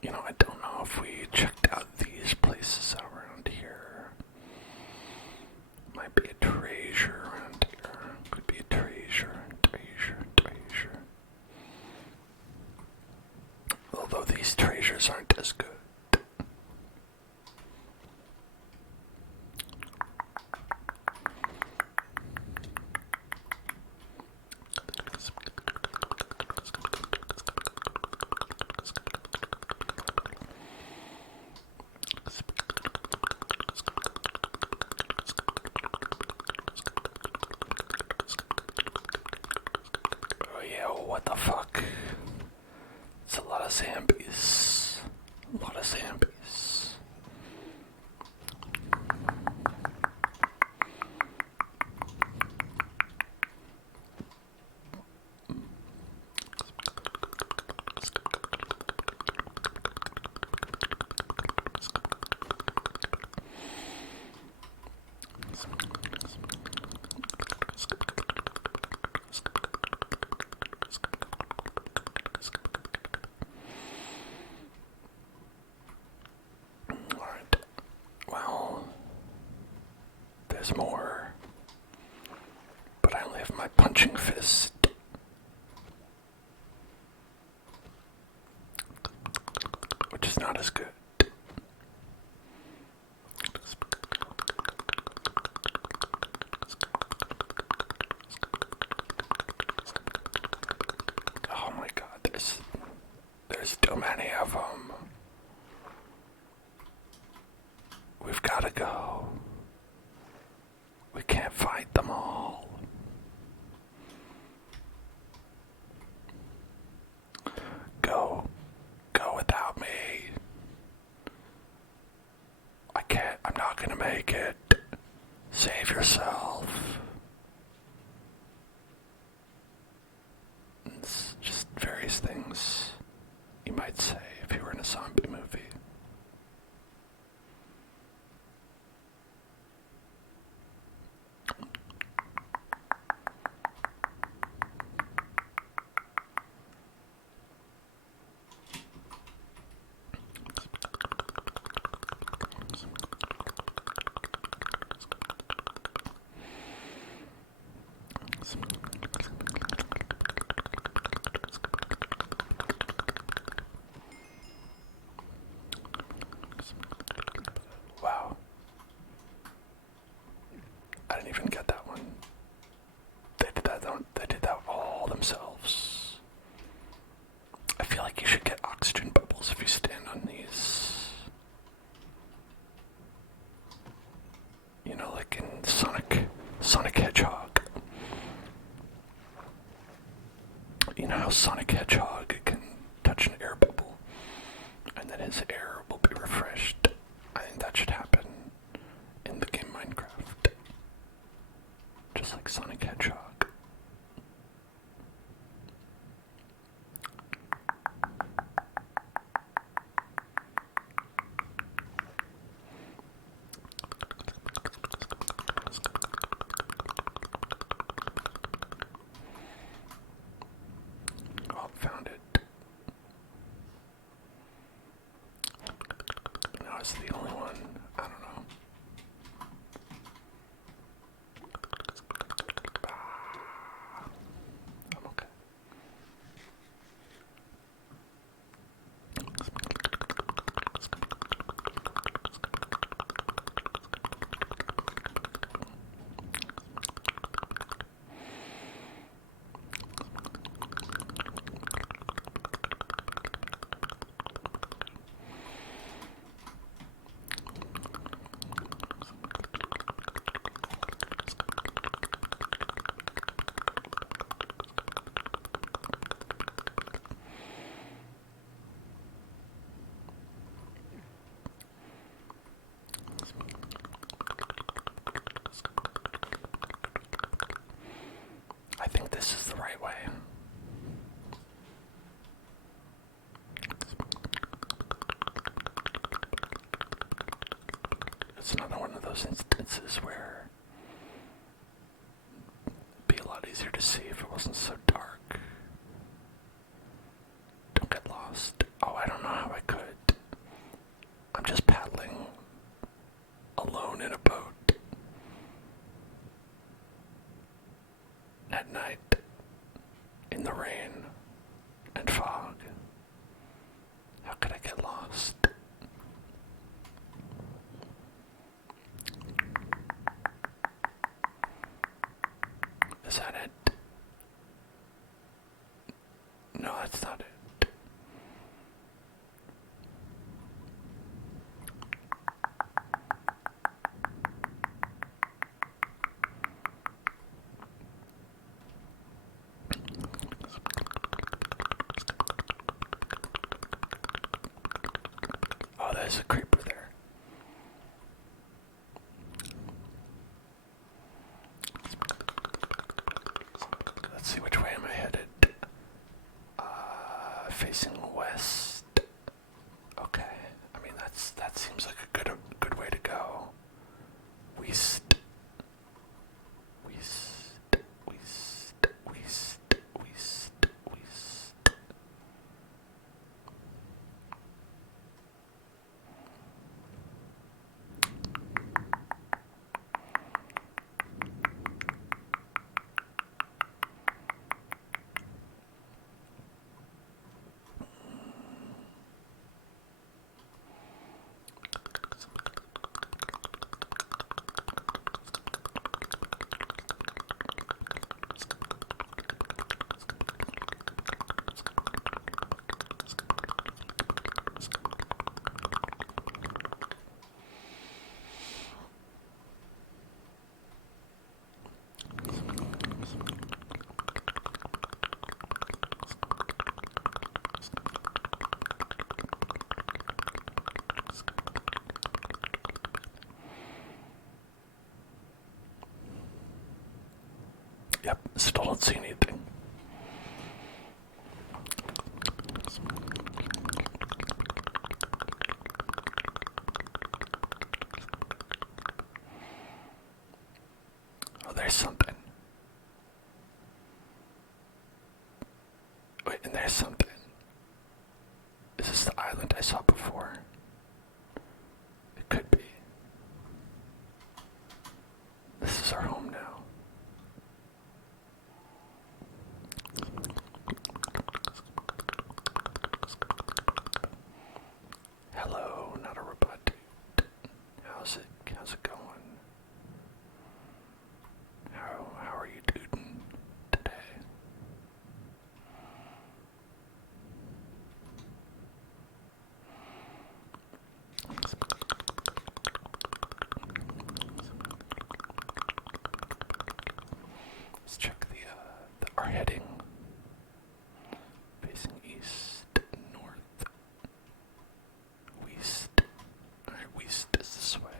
You know, I don't know if we checked out these places around here. Might be a treasure around here. Could be a treasure. Although these treasures aren't as good. Oh yeah, what the fuck? It's a lot of zombies. A lot of zombies. Alright. Well, there's more. But I only have my punching fist. Which is not as good. Oh my god, there's too many of them. We've gotta go. We can't fight them all. Go without me. I'm not gonna make it. Save yourself. It's just various things you might say if you were in a zombie movie. Wow. I didn't even get that one. They did that all themselves. I feel like you should get oxygen bubbles if you stand on these. You know, like in Sonic Hedgehog. You know how Sonic Hedgehog can touch an air bubble and then his air will be refreshed? I think that should happen in the game Minecraft. Just like Sonic Hedgehog. Oh, found it. Now it's the only one. I don't know. I'm okay. It's another one of those instances where it'd be a lot easier to see if it wasn't so dark. Don't get lost. Oh, I don't know how I could. I'm just paddling alone in a boat at night in the rain and fog. How could I get lost? Is that it? No, that's not it. Oh, there's a creeper there. Let's see, which way am I headed? Facing west. Okay. I mean, that seems like a good way to go. West. West. West. West. West. West. Yep, still don't see anything. Oh, there's something. Wait, and there's something. Is this the island I saw before? It could be. This is our home now. Hello, not a robot dude. How's it going? How are you duding today? Let's check our heading. Facing east, north, west. Alright, west is this way.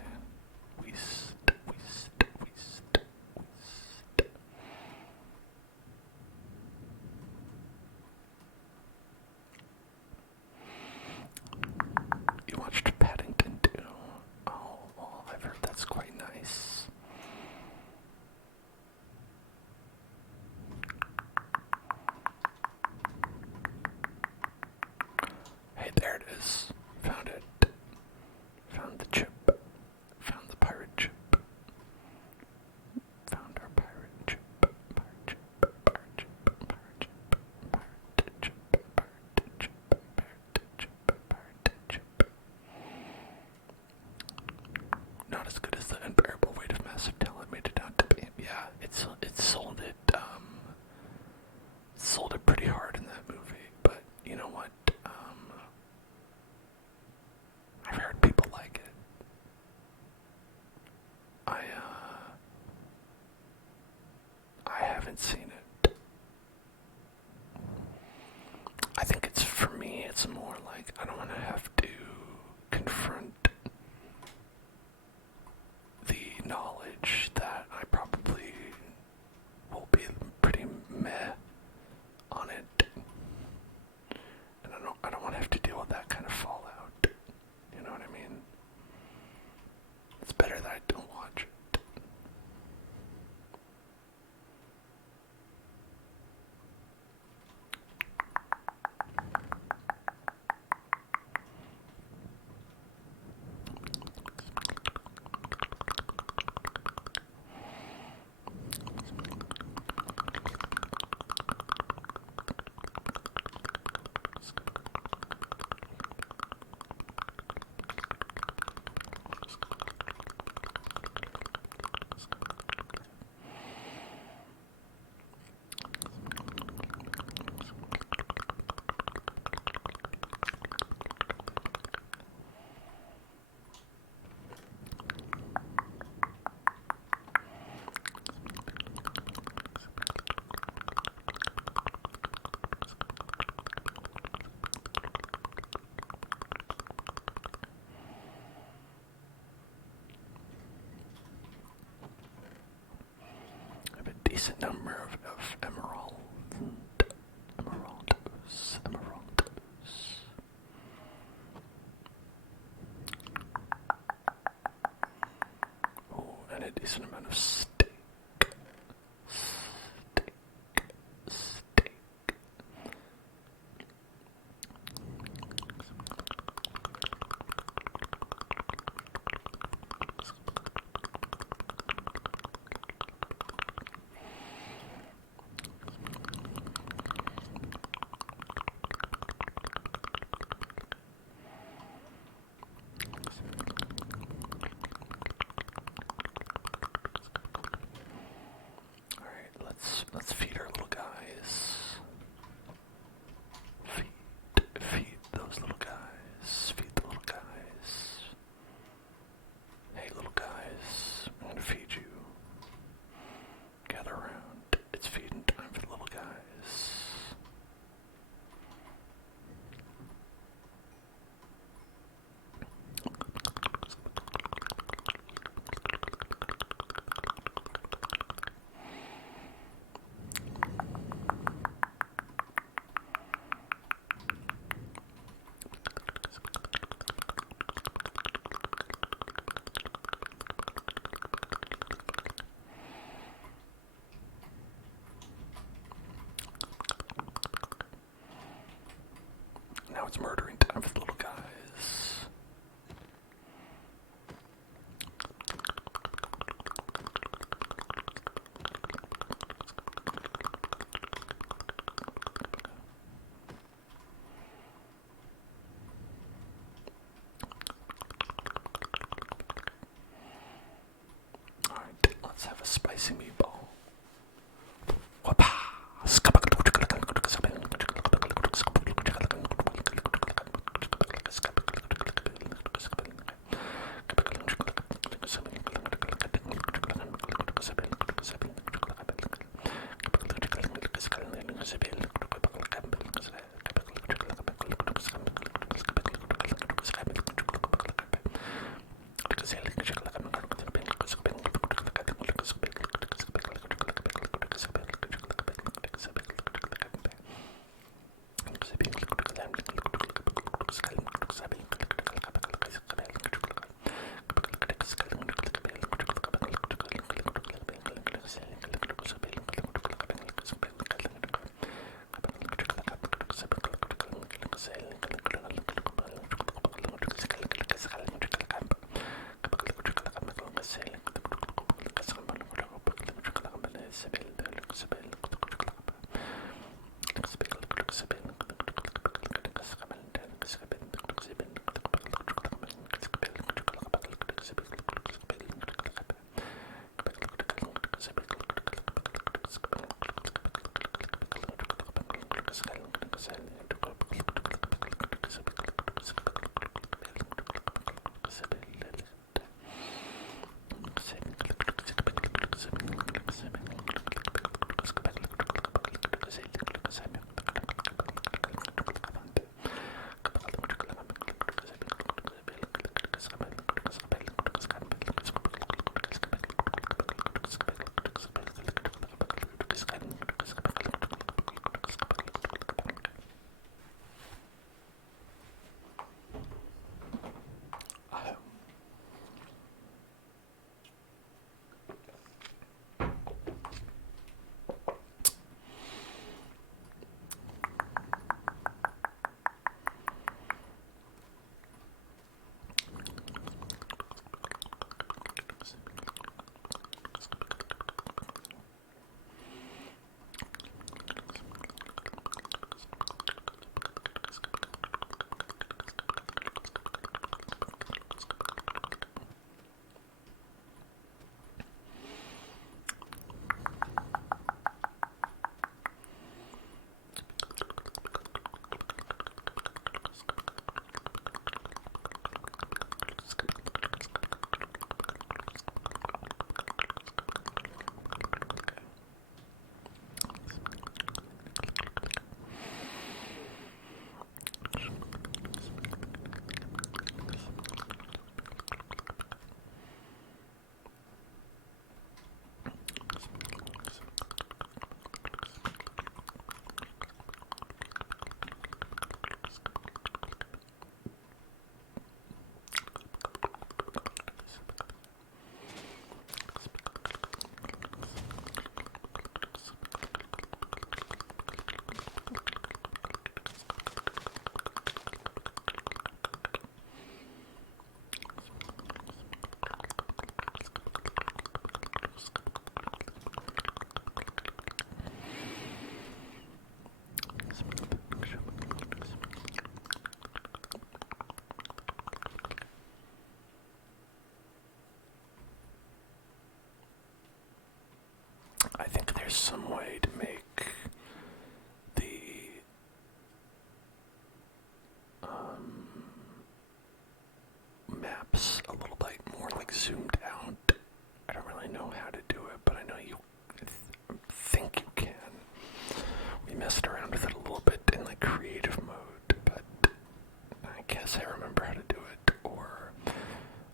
West, west, west, west. You watched Paddington 2? Oh, well, I've heard that's quite nice. Hey, there it is. Found it. Found the chip. Found the pirate chip. Found our pirate chip. Pirate chip. Pirate chip. Pirate chip. Pirate chip. Pirate chip. Pirate chip. Pirate chip. Not as good as the unbearable weight of massive talent made it out to be. Yeah, it sold it pretty hard in that movie, but you know what? I've heard people like it. I haven't seen it. I think for me, it's more like I don't want to have to confront the knowledge that I probably will number of emeralds. Emeralds. Oh, and a decent amount of steak. Let's feed our little guys. Feed those little guys. Feed the little guys. Hey, little guys, I'm gonna feed you. Gather around. It's feeding time for the little guys. Now it's murdering time for the little guys. Alright, let's have a spicy meatball. there's some way to make the maps a little like more like zoomed out. I don't really know how to do it, but I know you think you can. We messed around with it a little bit in like creative mode, but I guess I remember how to do it, or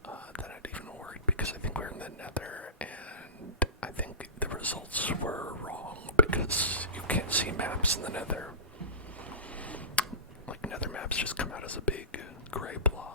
that it even worked, because I think we're in the Nether, and I think the results were wrong because you can't see maps in the Nether. Like Nether maps just come out as a big gray blob.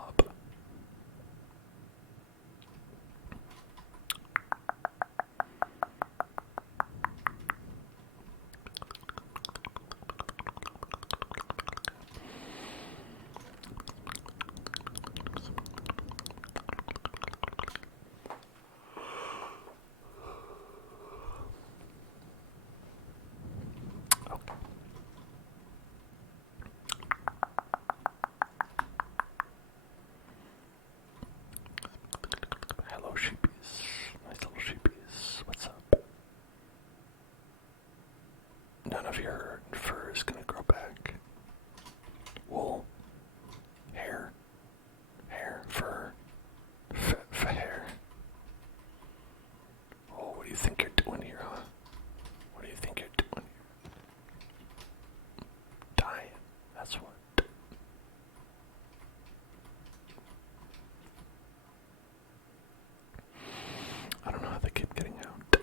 Hello, sheepies. Nice little sheepies. What's up? None of your fur is gonna grow back. Wool. Hair. Fur. Hair. Oh, what do you think you're doing here, huh? What do you think you're doing here? Dying. That's what. I don't know how they keep getting out.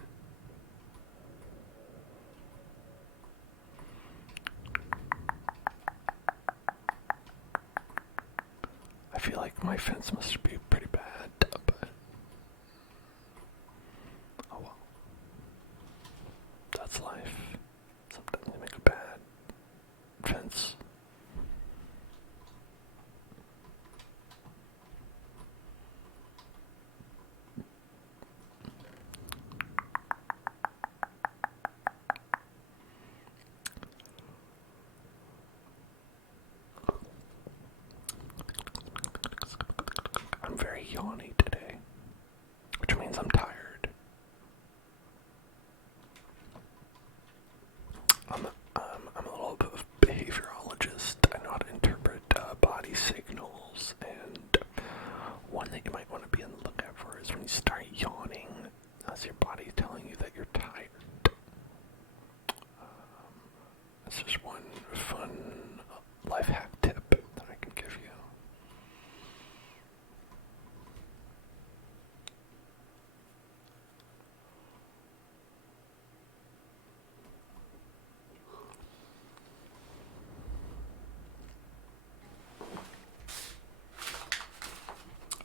I feel like my fence must be pretty bad, but oh well. That's life. Sometimes you make a bad fence. I'm very yawny today, which means I'm tired. I'm a little bit of a behaviorologist. I know how to interpret body signals, and one that you might want to be on the lookout for is when you start yawning, as your body telling you that you're tired. That's just one fun life hack tip that I can give you.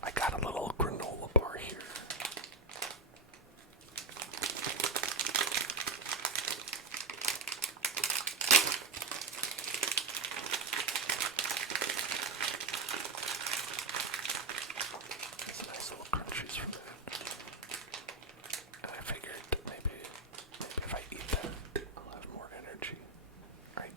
I got a little granola bar here. Some nice little crunchies from that. And I figured maybe if I eat that, I'll have more energy. Right?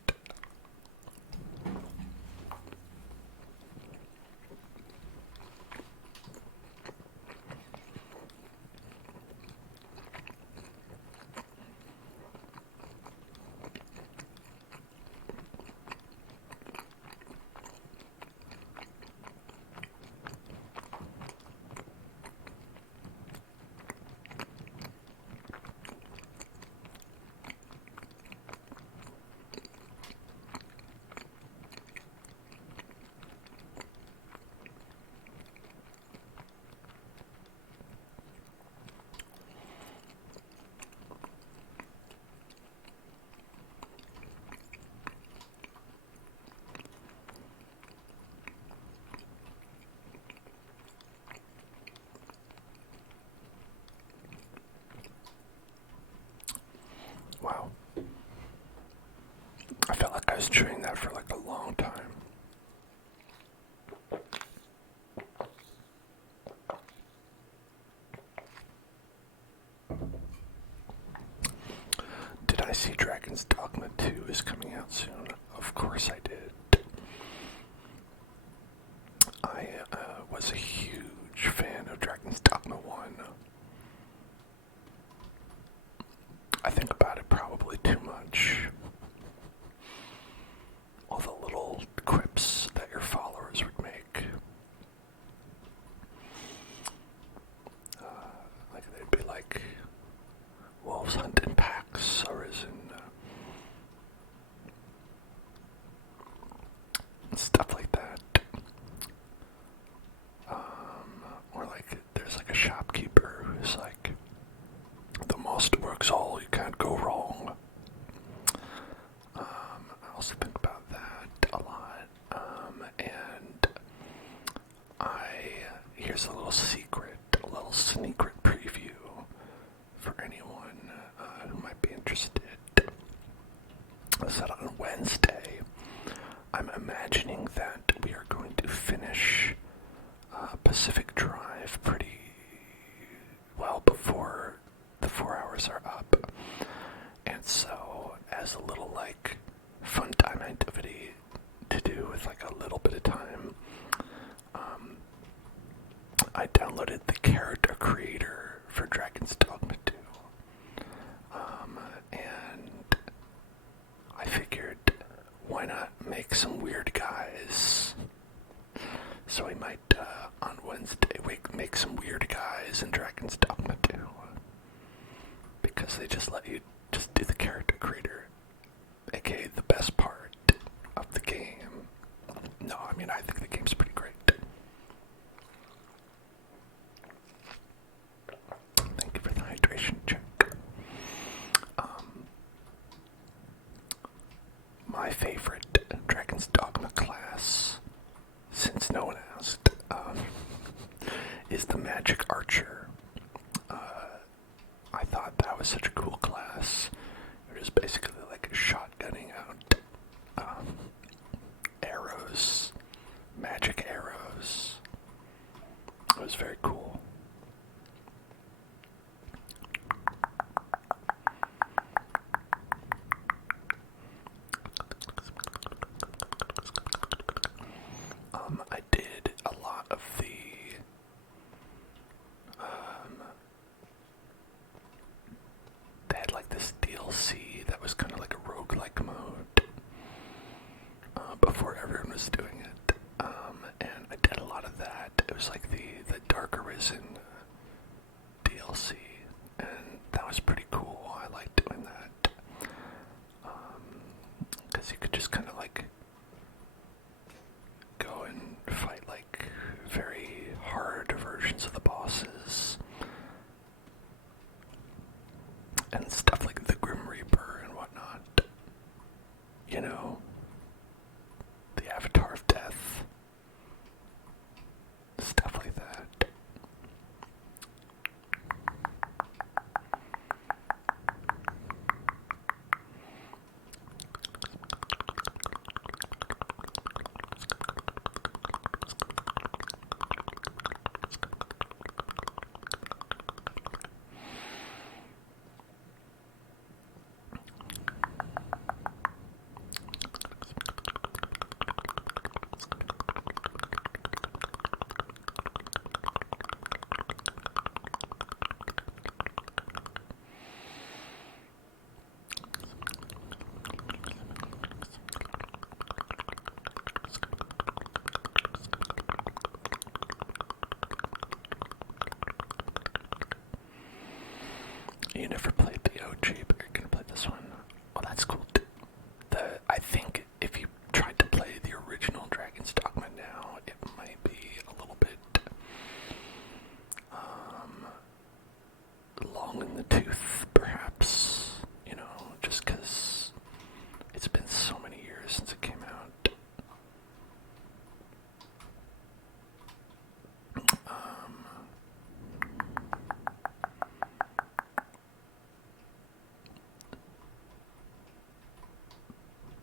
Wow. I felt like I was chewing that for like a long time. Did I see Dragon's Dogma 2 is coming out soon? Of course I did. I was a huge fan of Dragon's Dogma 1. I think about it a little secret, a little secret preview for anyone who might be interested. I said on Wednesday, I'm imagining that we are going to finish Pacific Drive pretty well before the 4 hours are up. And so, as a little, like, fun time activity to do with, like, a little bit of time, I downloaded the character creator for Dragon's Dogma 2. And I figured, why not make some weird guys? So we might, on Wednesday, make some weird guys in Dragon's Dogma 2. Because they just let you just do the character creator, aka the best part of the game. No, I mean, I think the game's pretty great. Thank you for the hydration check. My favorite Dragon's Dogma class, since no one asked, is the Magic Archer. I thought that was such a cool class. It was basically like shotgunning out arrows, magic arrows. It was very cool. I did a lot of the they had like this DLC that was kind of like a roguelike mode before everyone was doing it. And I did a lot of that. It was like the Dark Arisen DLC, and that was pretty cool. I liked doing that. Because you could just kind of like go and fight like very hard versions of the bosses. And stuff like the Grim Reaper and whatnot. You know, the Avatar of Death. Stuff like that. You never played the OG, but you're gonna play this one. Well, that's cool. I think if you tried to play the original Dragon's Dogma now, it might be a little bit long in the tooth, perhaps. You know, just because it's been so many years since it came out.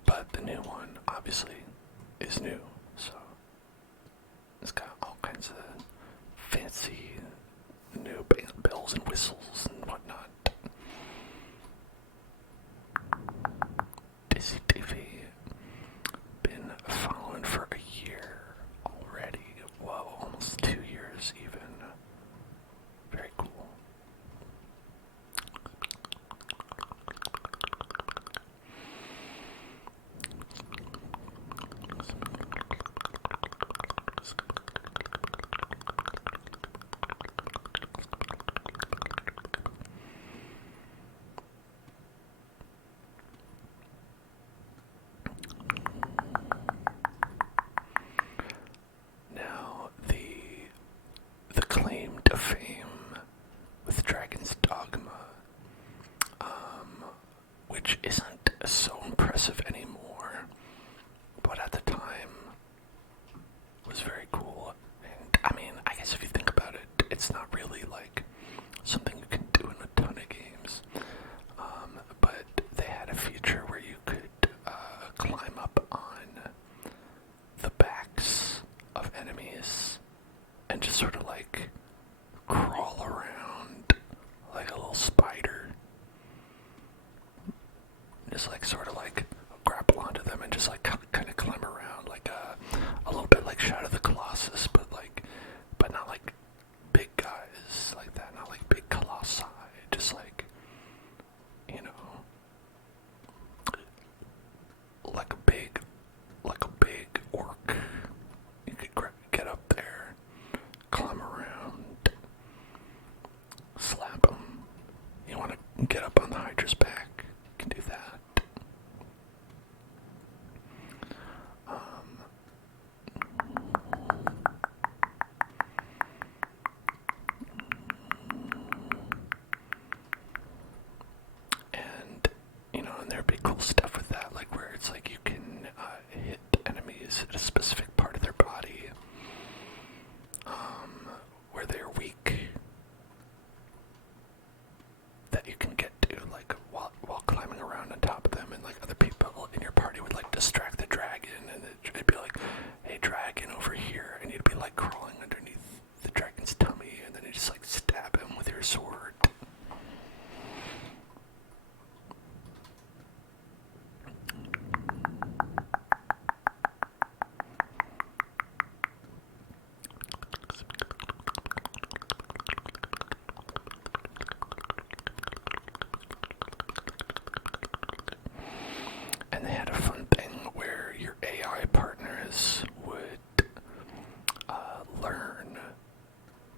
But the new one, obviously, is new, so it's got all kinds of fancy new bells and whistles and whatnot. Dizzy TV, been following for a year already. Whoa, almost 2 years even. Very cool. Now, the claim to fame with Dragon's Dogma, which isn't so impressive anymore, but at the time was very cool. And I mean, I guess if you think about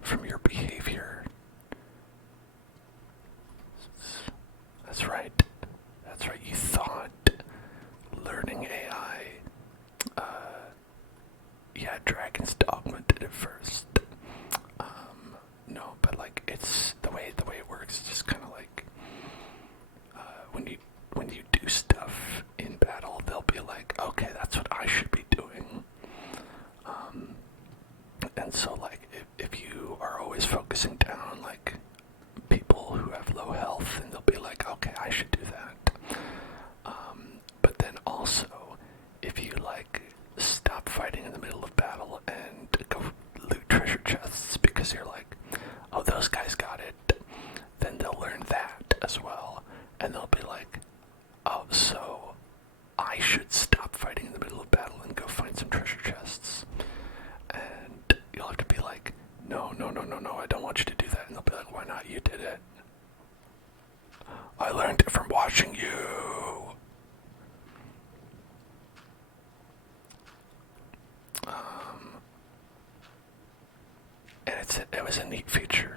from your behavior. That's right. That's right. You thought learning AI. Yeah, Dragon's Dogma did it first. No, but like it's the way it works. It's just kind of like when you do stuff in battle, they'll be like, okay, that's what I should be doing. And so like if you are always focusing down like people who have low health, and they'll be like, okay, I should do that. But then also, if you like stop fighting in the middle of battle and go loot treasure chests because you're like, oh, those guys got it, then they'll learn that as well, and they'll be like, oh, so I should stop fighting in the middle of battle and go find some treasure chests. And you'll have to be like, no, I don't want you to do that. And they'll be like, why not? You did it. I learned it from watching you. And it was a neat feature.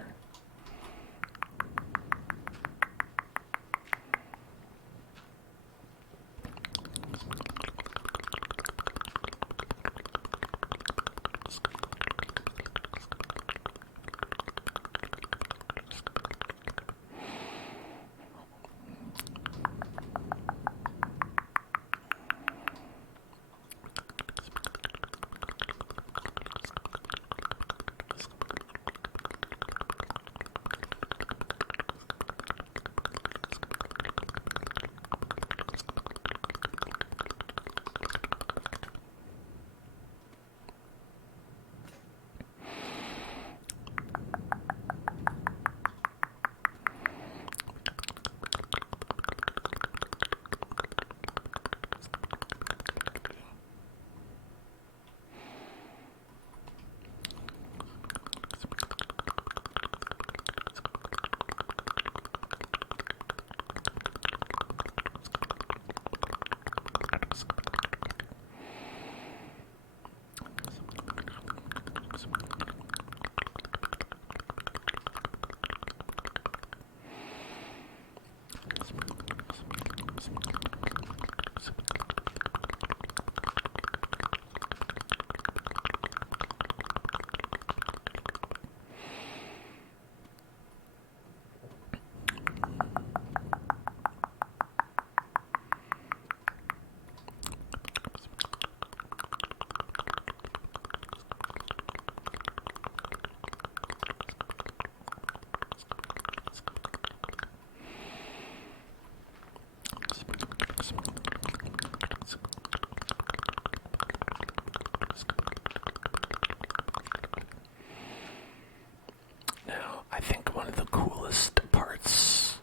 Now, I think one of the coolest parts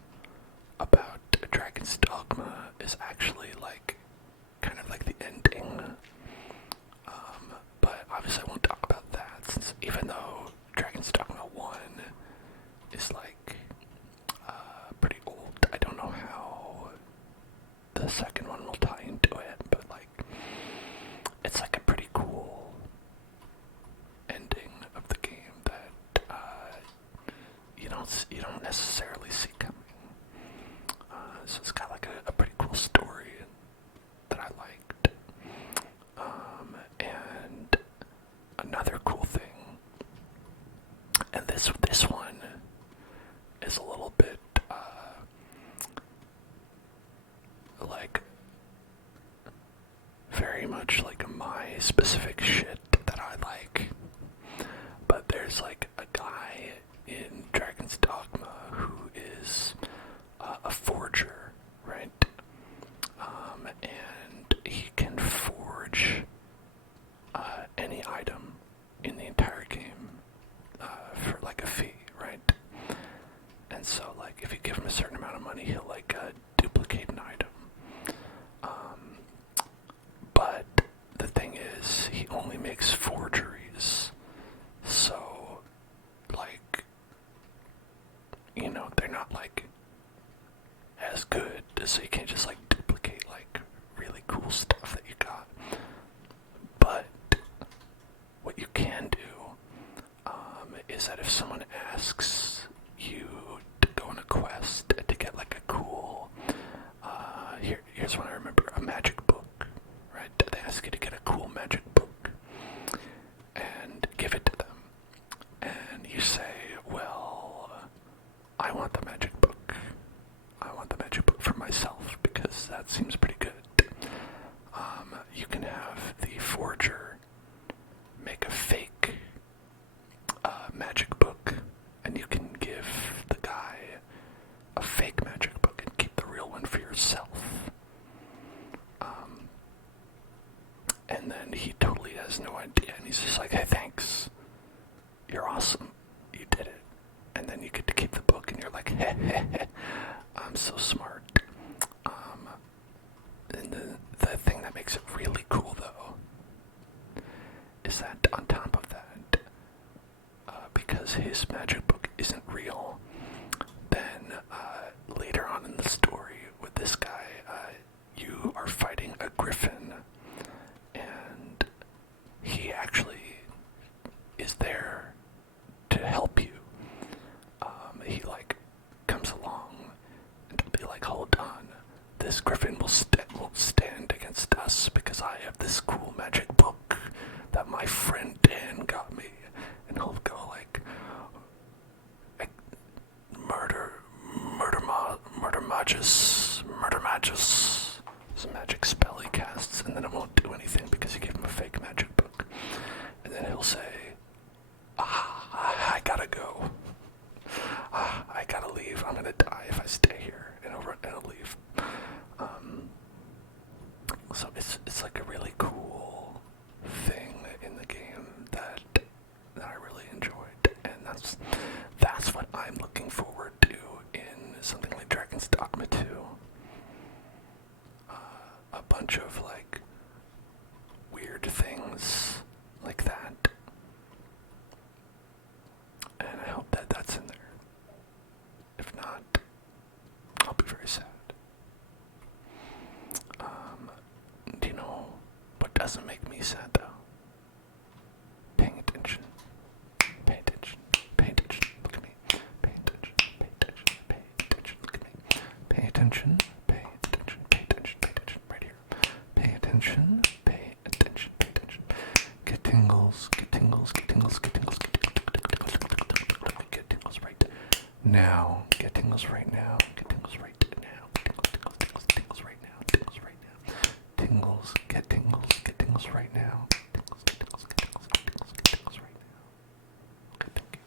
about Dragon's Dogma is actually like kind of like the ending. But obviously I won't talk about that, since even though Dragon's Dogma 1 is like pretty old, I don't know how the second one will tie into it, but like it's like a pretty cool ending of the game that you don't necessarily see coming. So it's got like a pretty cool story that I liked. And another cool thing, and this one is a little bit like very much like my specific shit that I like. But there's like a guy in Dragon's Dogma who is a forger, right? And he can forge any item in the entire game for like a fee, right? And so like if you give him a certain amount of money, he'll like duplicate an item. But the thing is, he only makes someone asks you to go on a quest to get like a cool, here's one I remember, a magic book, right? They ask you to get a cool magic book and give it to them. And you say, well, I want the magic book. I want the magic book for myself because that seems pretty good. You can have the forger make a fake magic book, and you can give the guy a fake magic book and keep the real one for yourself. And then he totally has no idea, and he's just like, hey, thanks. You're awesome. You did it. And then you get to keep the book, and you're like, heh, heh, heh. I'm so smart. And the thing that makes it really cool, though, is that on top of that, because his magic book isn't real, then later on in the story with this guy, you are fighting a griffin, and he actually is there to help you. He like comes along and will be like, hold on, this griffin will stand against us because I have this cool magic book that my friend Dan got me. And he'll go like murder magus. It's a magic spell he casts, and then it won't do anything because you gave him a fake magic book. And then he'll say, I gotta go. I gotta leave. I'm gonna die if I stay here, and I'll leave. So it's like a really cool thing in the game that I really enjoyed, and that's what I'm looking forward to in something like Dragon's Dogma 2. A bunch of like weird things like that, and I hope that that's in there. If not, I'll be very sad. Do you know what doesn't make me sad though? Paying attention. Pay attention. Pay attention. Look at me. Pay attention. Pay attention. Pay attention. Look at me. Pay attention. Pay attention. Pay attention. Pay attention. Right here. Pay attention. Pay attention. Pay attention. Get tingles. Get tingles. Get tingles. Get tingles. Get tingles. Get tingles right now. Get tingles right now. Get tingles right now. Tingles. Tingles. Tingles. Tingles right now. Tingles right now. Tingles. Get tingles. Get tingles right now. Tingles. Get tingles. Get tingles. Get tingles. Get tingles right now. Okay, thank you.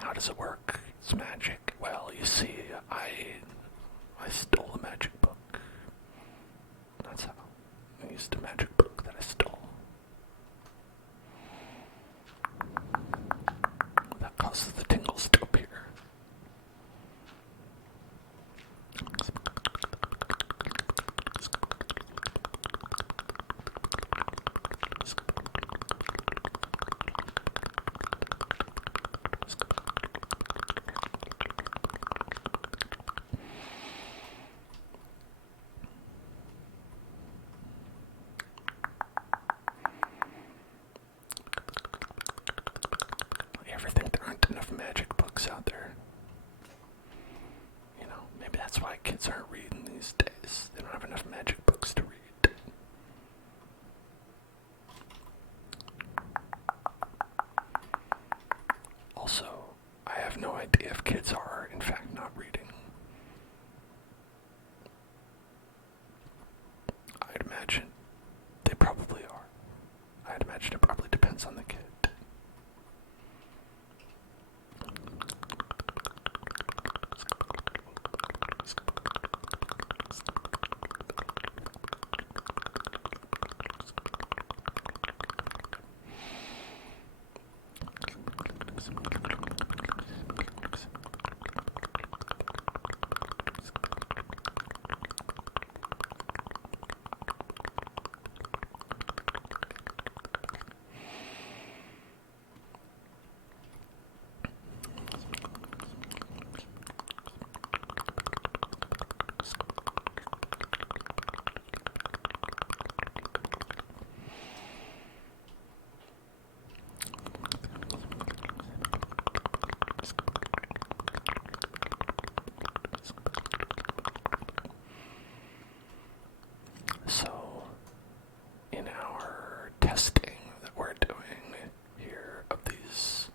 How does it work? It's magic. Well, you see, I stole a magic book. That's how. I used a magic book that I stole. That causes the tingles to appear. So, in our testing that we're doing here of these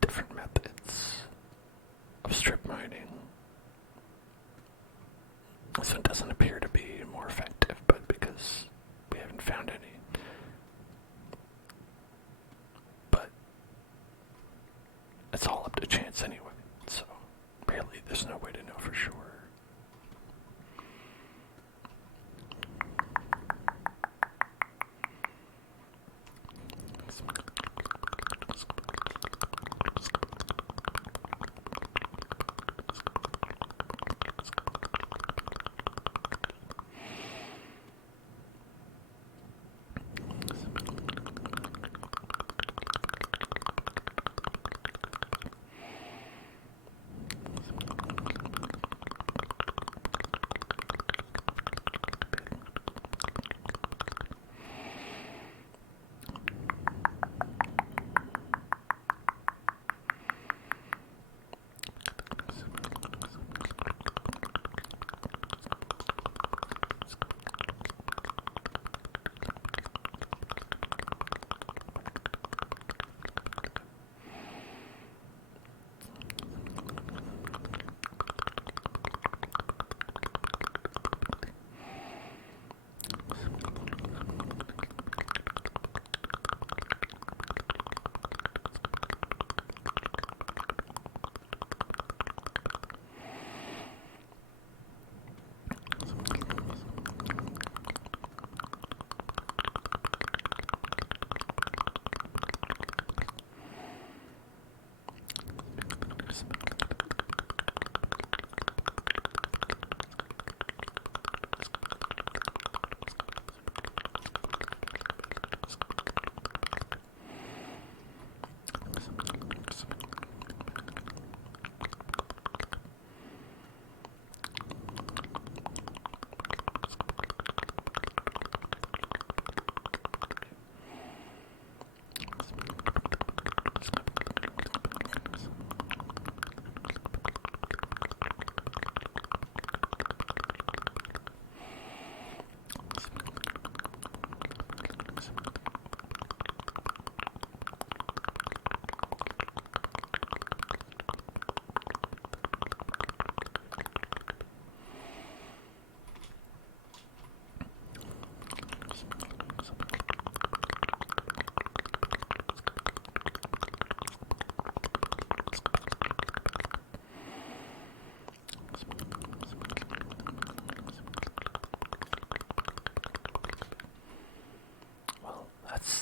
different methods of strip mining, this one doesn't appear to be more effective, but because we haven't found any. But it's all up to chance anyway, so really there's no way to know for sure.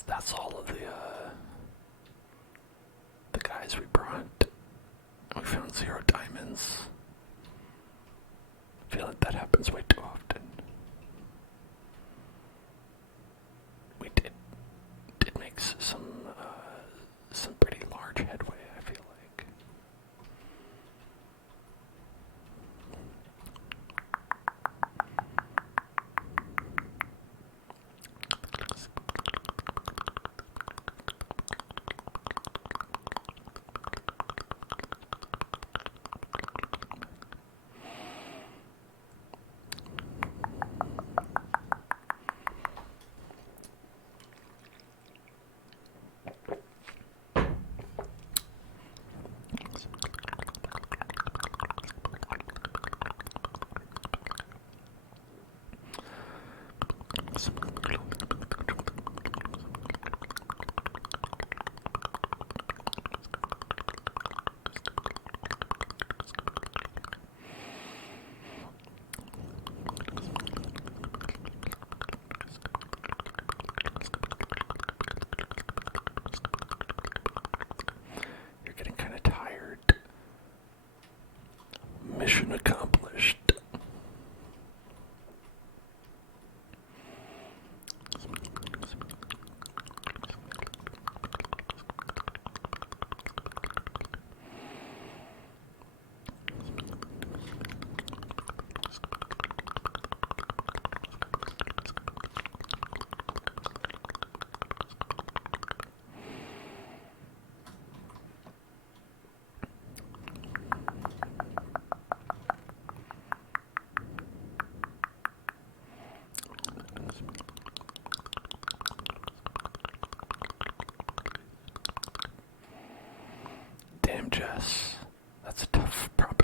That's all of the guys we brought. We found 0 diamonds. I feel like that happens way too often. We did make some pretty large headway, I feel like.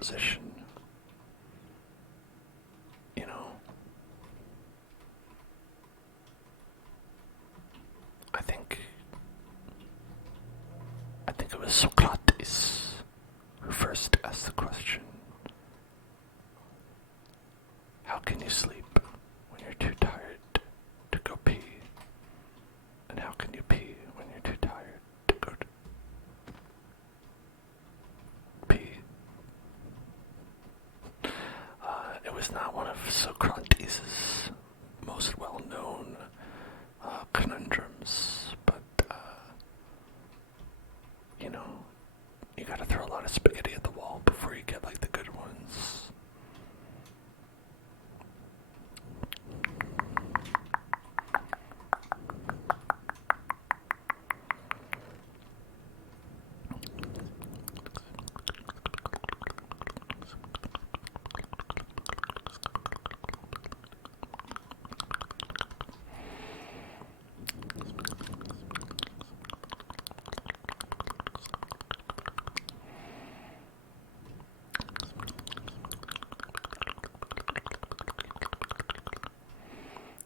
position. You know, I think it was Socrates who first asked the question, how can you sleep when you're too tired to go pee? And how can you pee when you're too tired to go pee? It was not one of Socrates' most well-known conundrums, but, you know, you gotta throw a lot of spaghetti at the wall before you get, like, the good ones.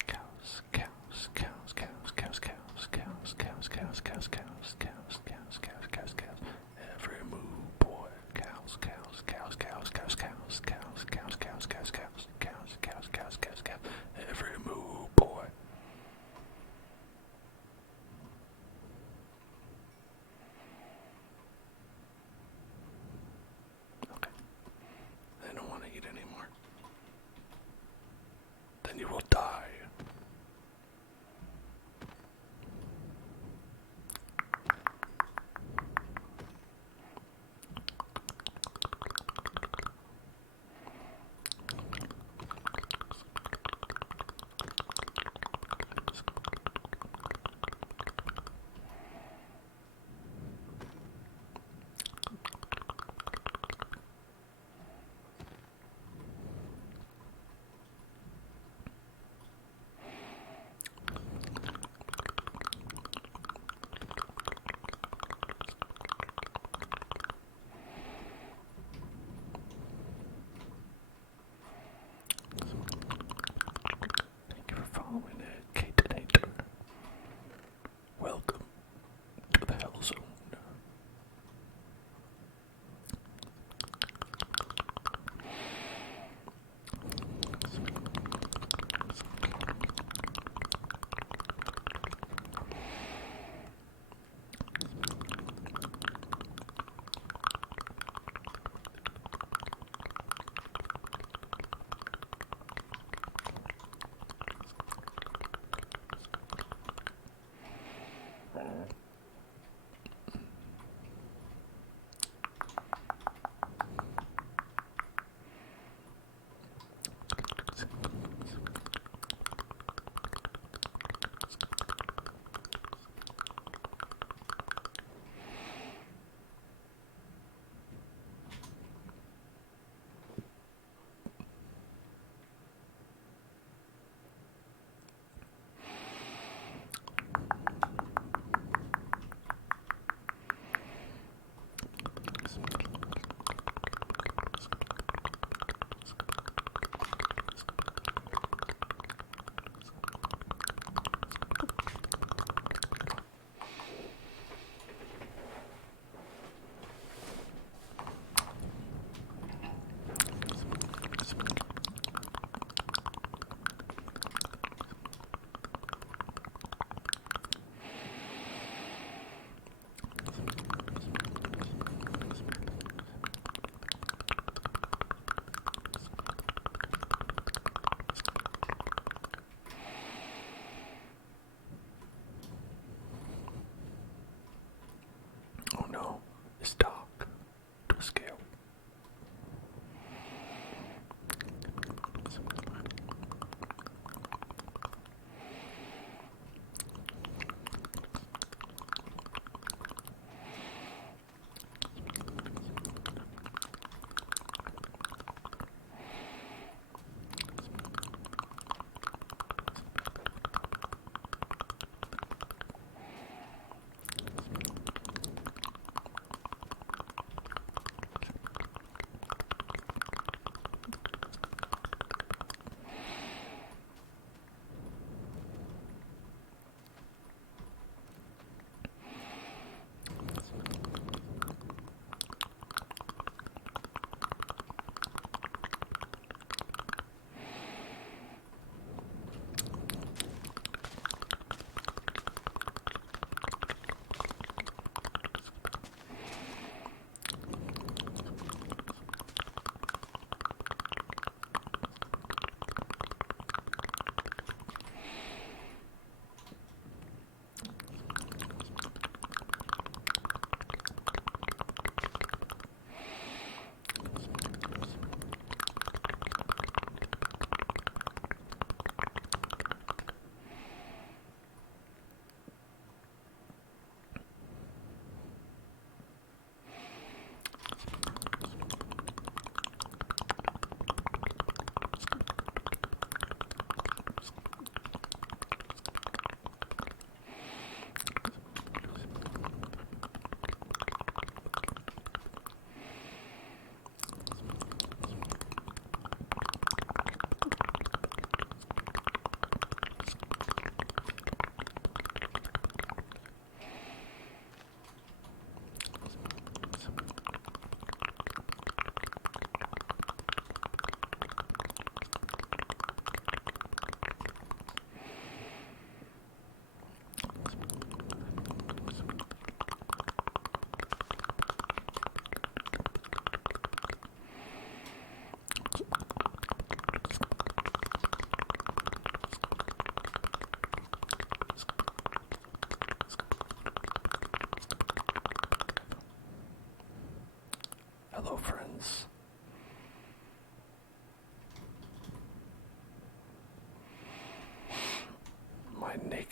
Cows. Every move, boy. Cows. Every move, boy. Okay. I don't want to eat anymore. Then you will die.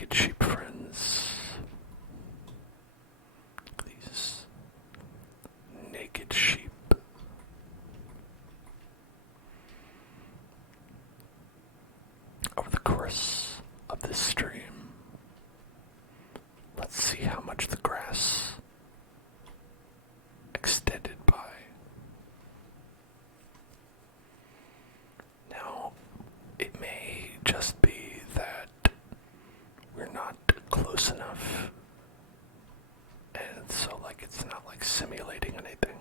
naked sheep friends. These naked sheep. Over the course of this stream, let's see how much the grass extended by. Now, it may just be that we're not close enough, and so it's not simulating anything.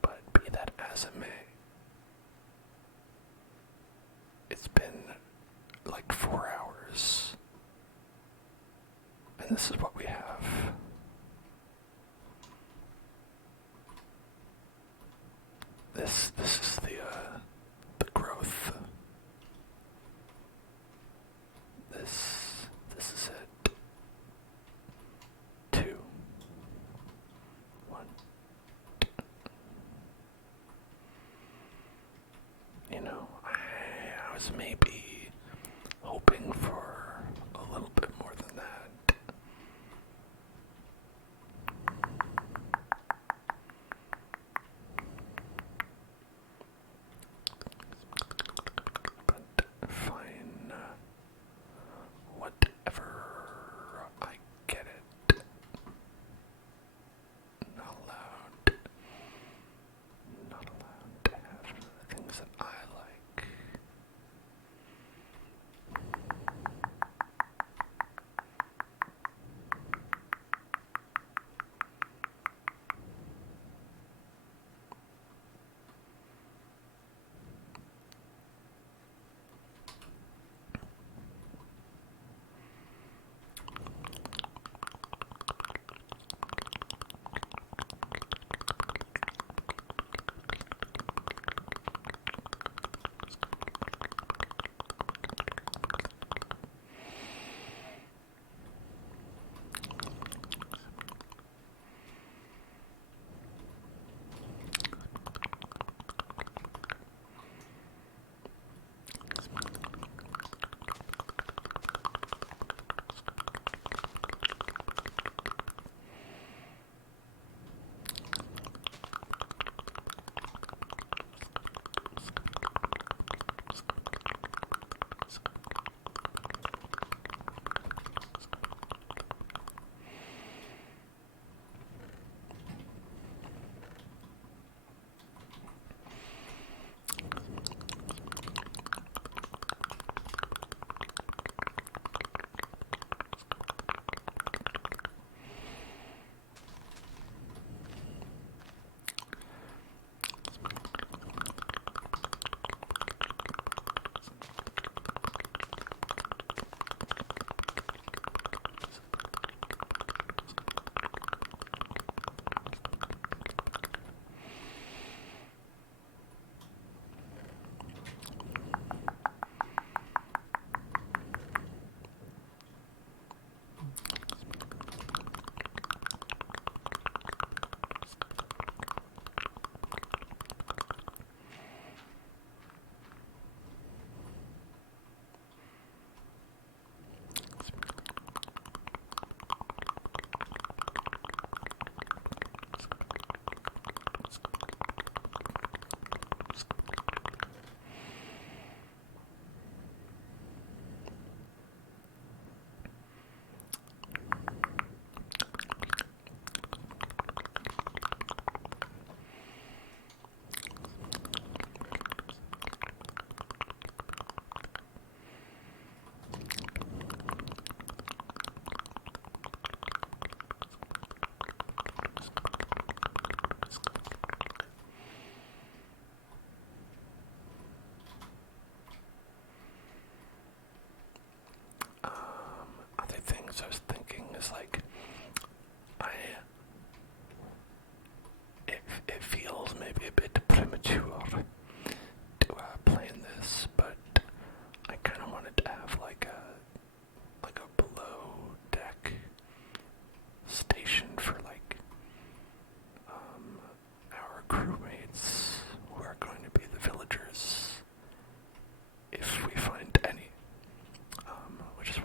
But be that as it may, it's been 4 hours, and this is what we have. This is the growth. This is it. 2, 1. I was maybe hoping for a little bit more than that. But fine. Whatever. I get it. Not allowed. Not allowed to have the things that I like. things I was thinking is it feels maybe a bit premature to plan this, but I kind of wanted to have like a below deck station for our crewmates who are going to be the villagers if we find any, which is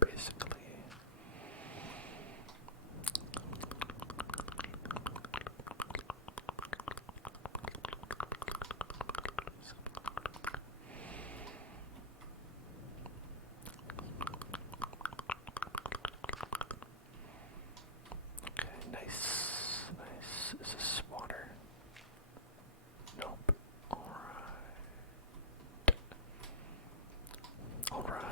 basically. Okay, nice, nice. Is this water? Nope. Alright. Alright.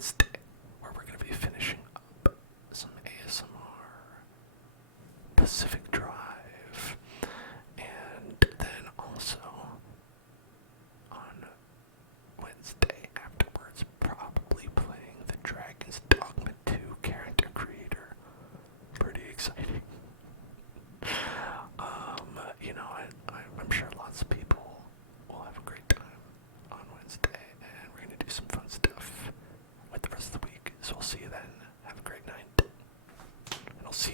Wednesday, where we're going to be finishing up some ASMR, Pacific Drive, and then also on Wednesday afterwards, probably playing the Dragon's Dogma 2 character creator. Pretty exciting. I'm sure lots of people will have a great time on Wednesday, and we're going to do some fun stuff with the rest of the week. So I'll see you then. Have a great night. And I'll see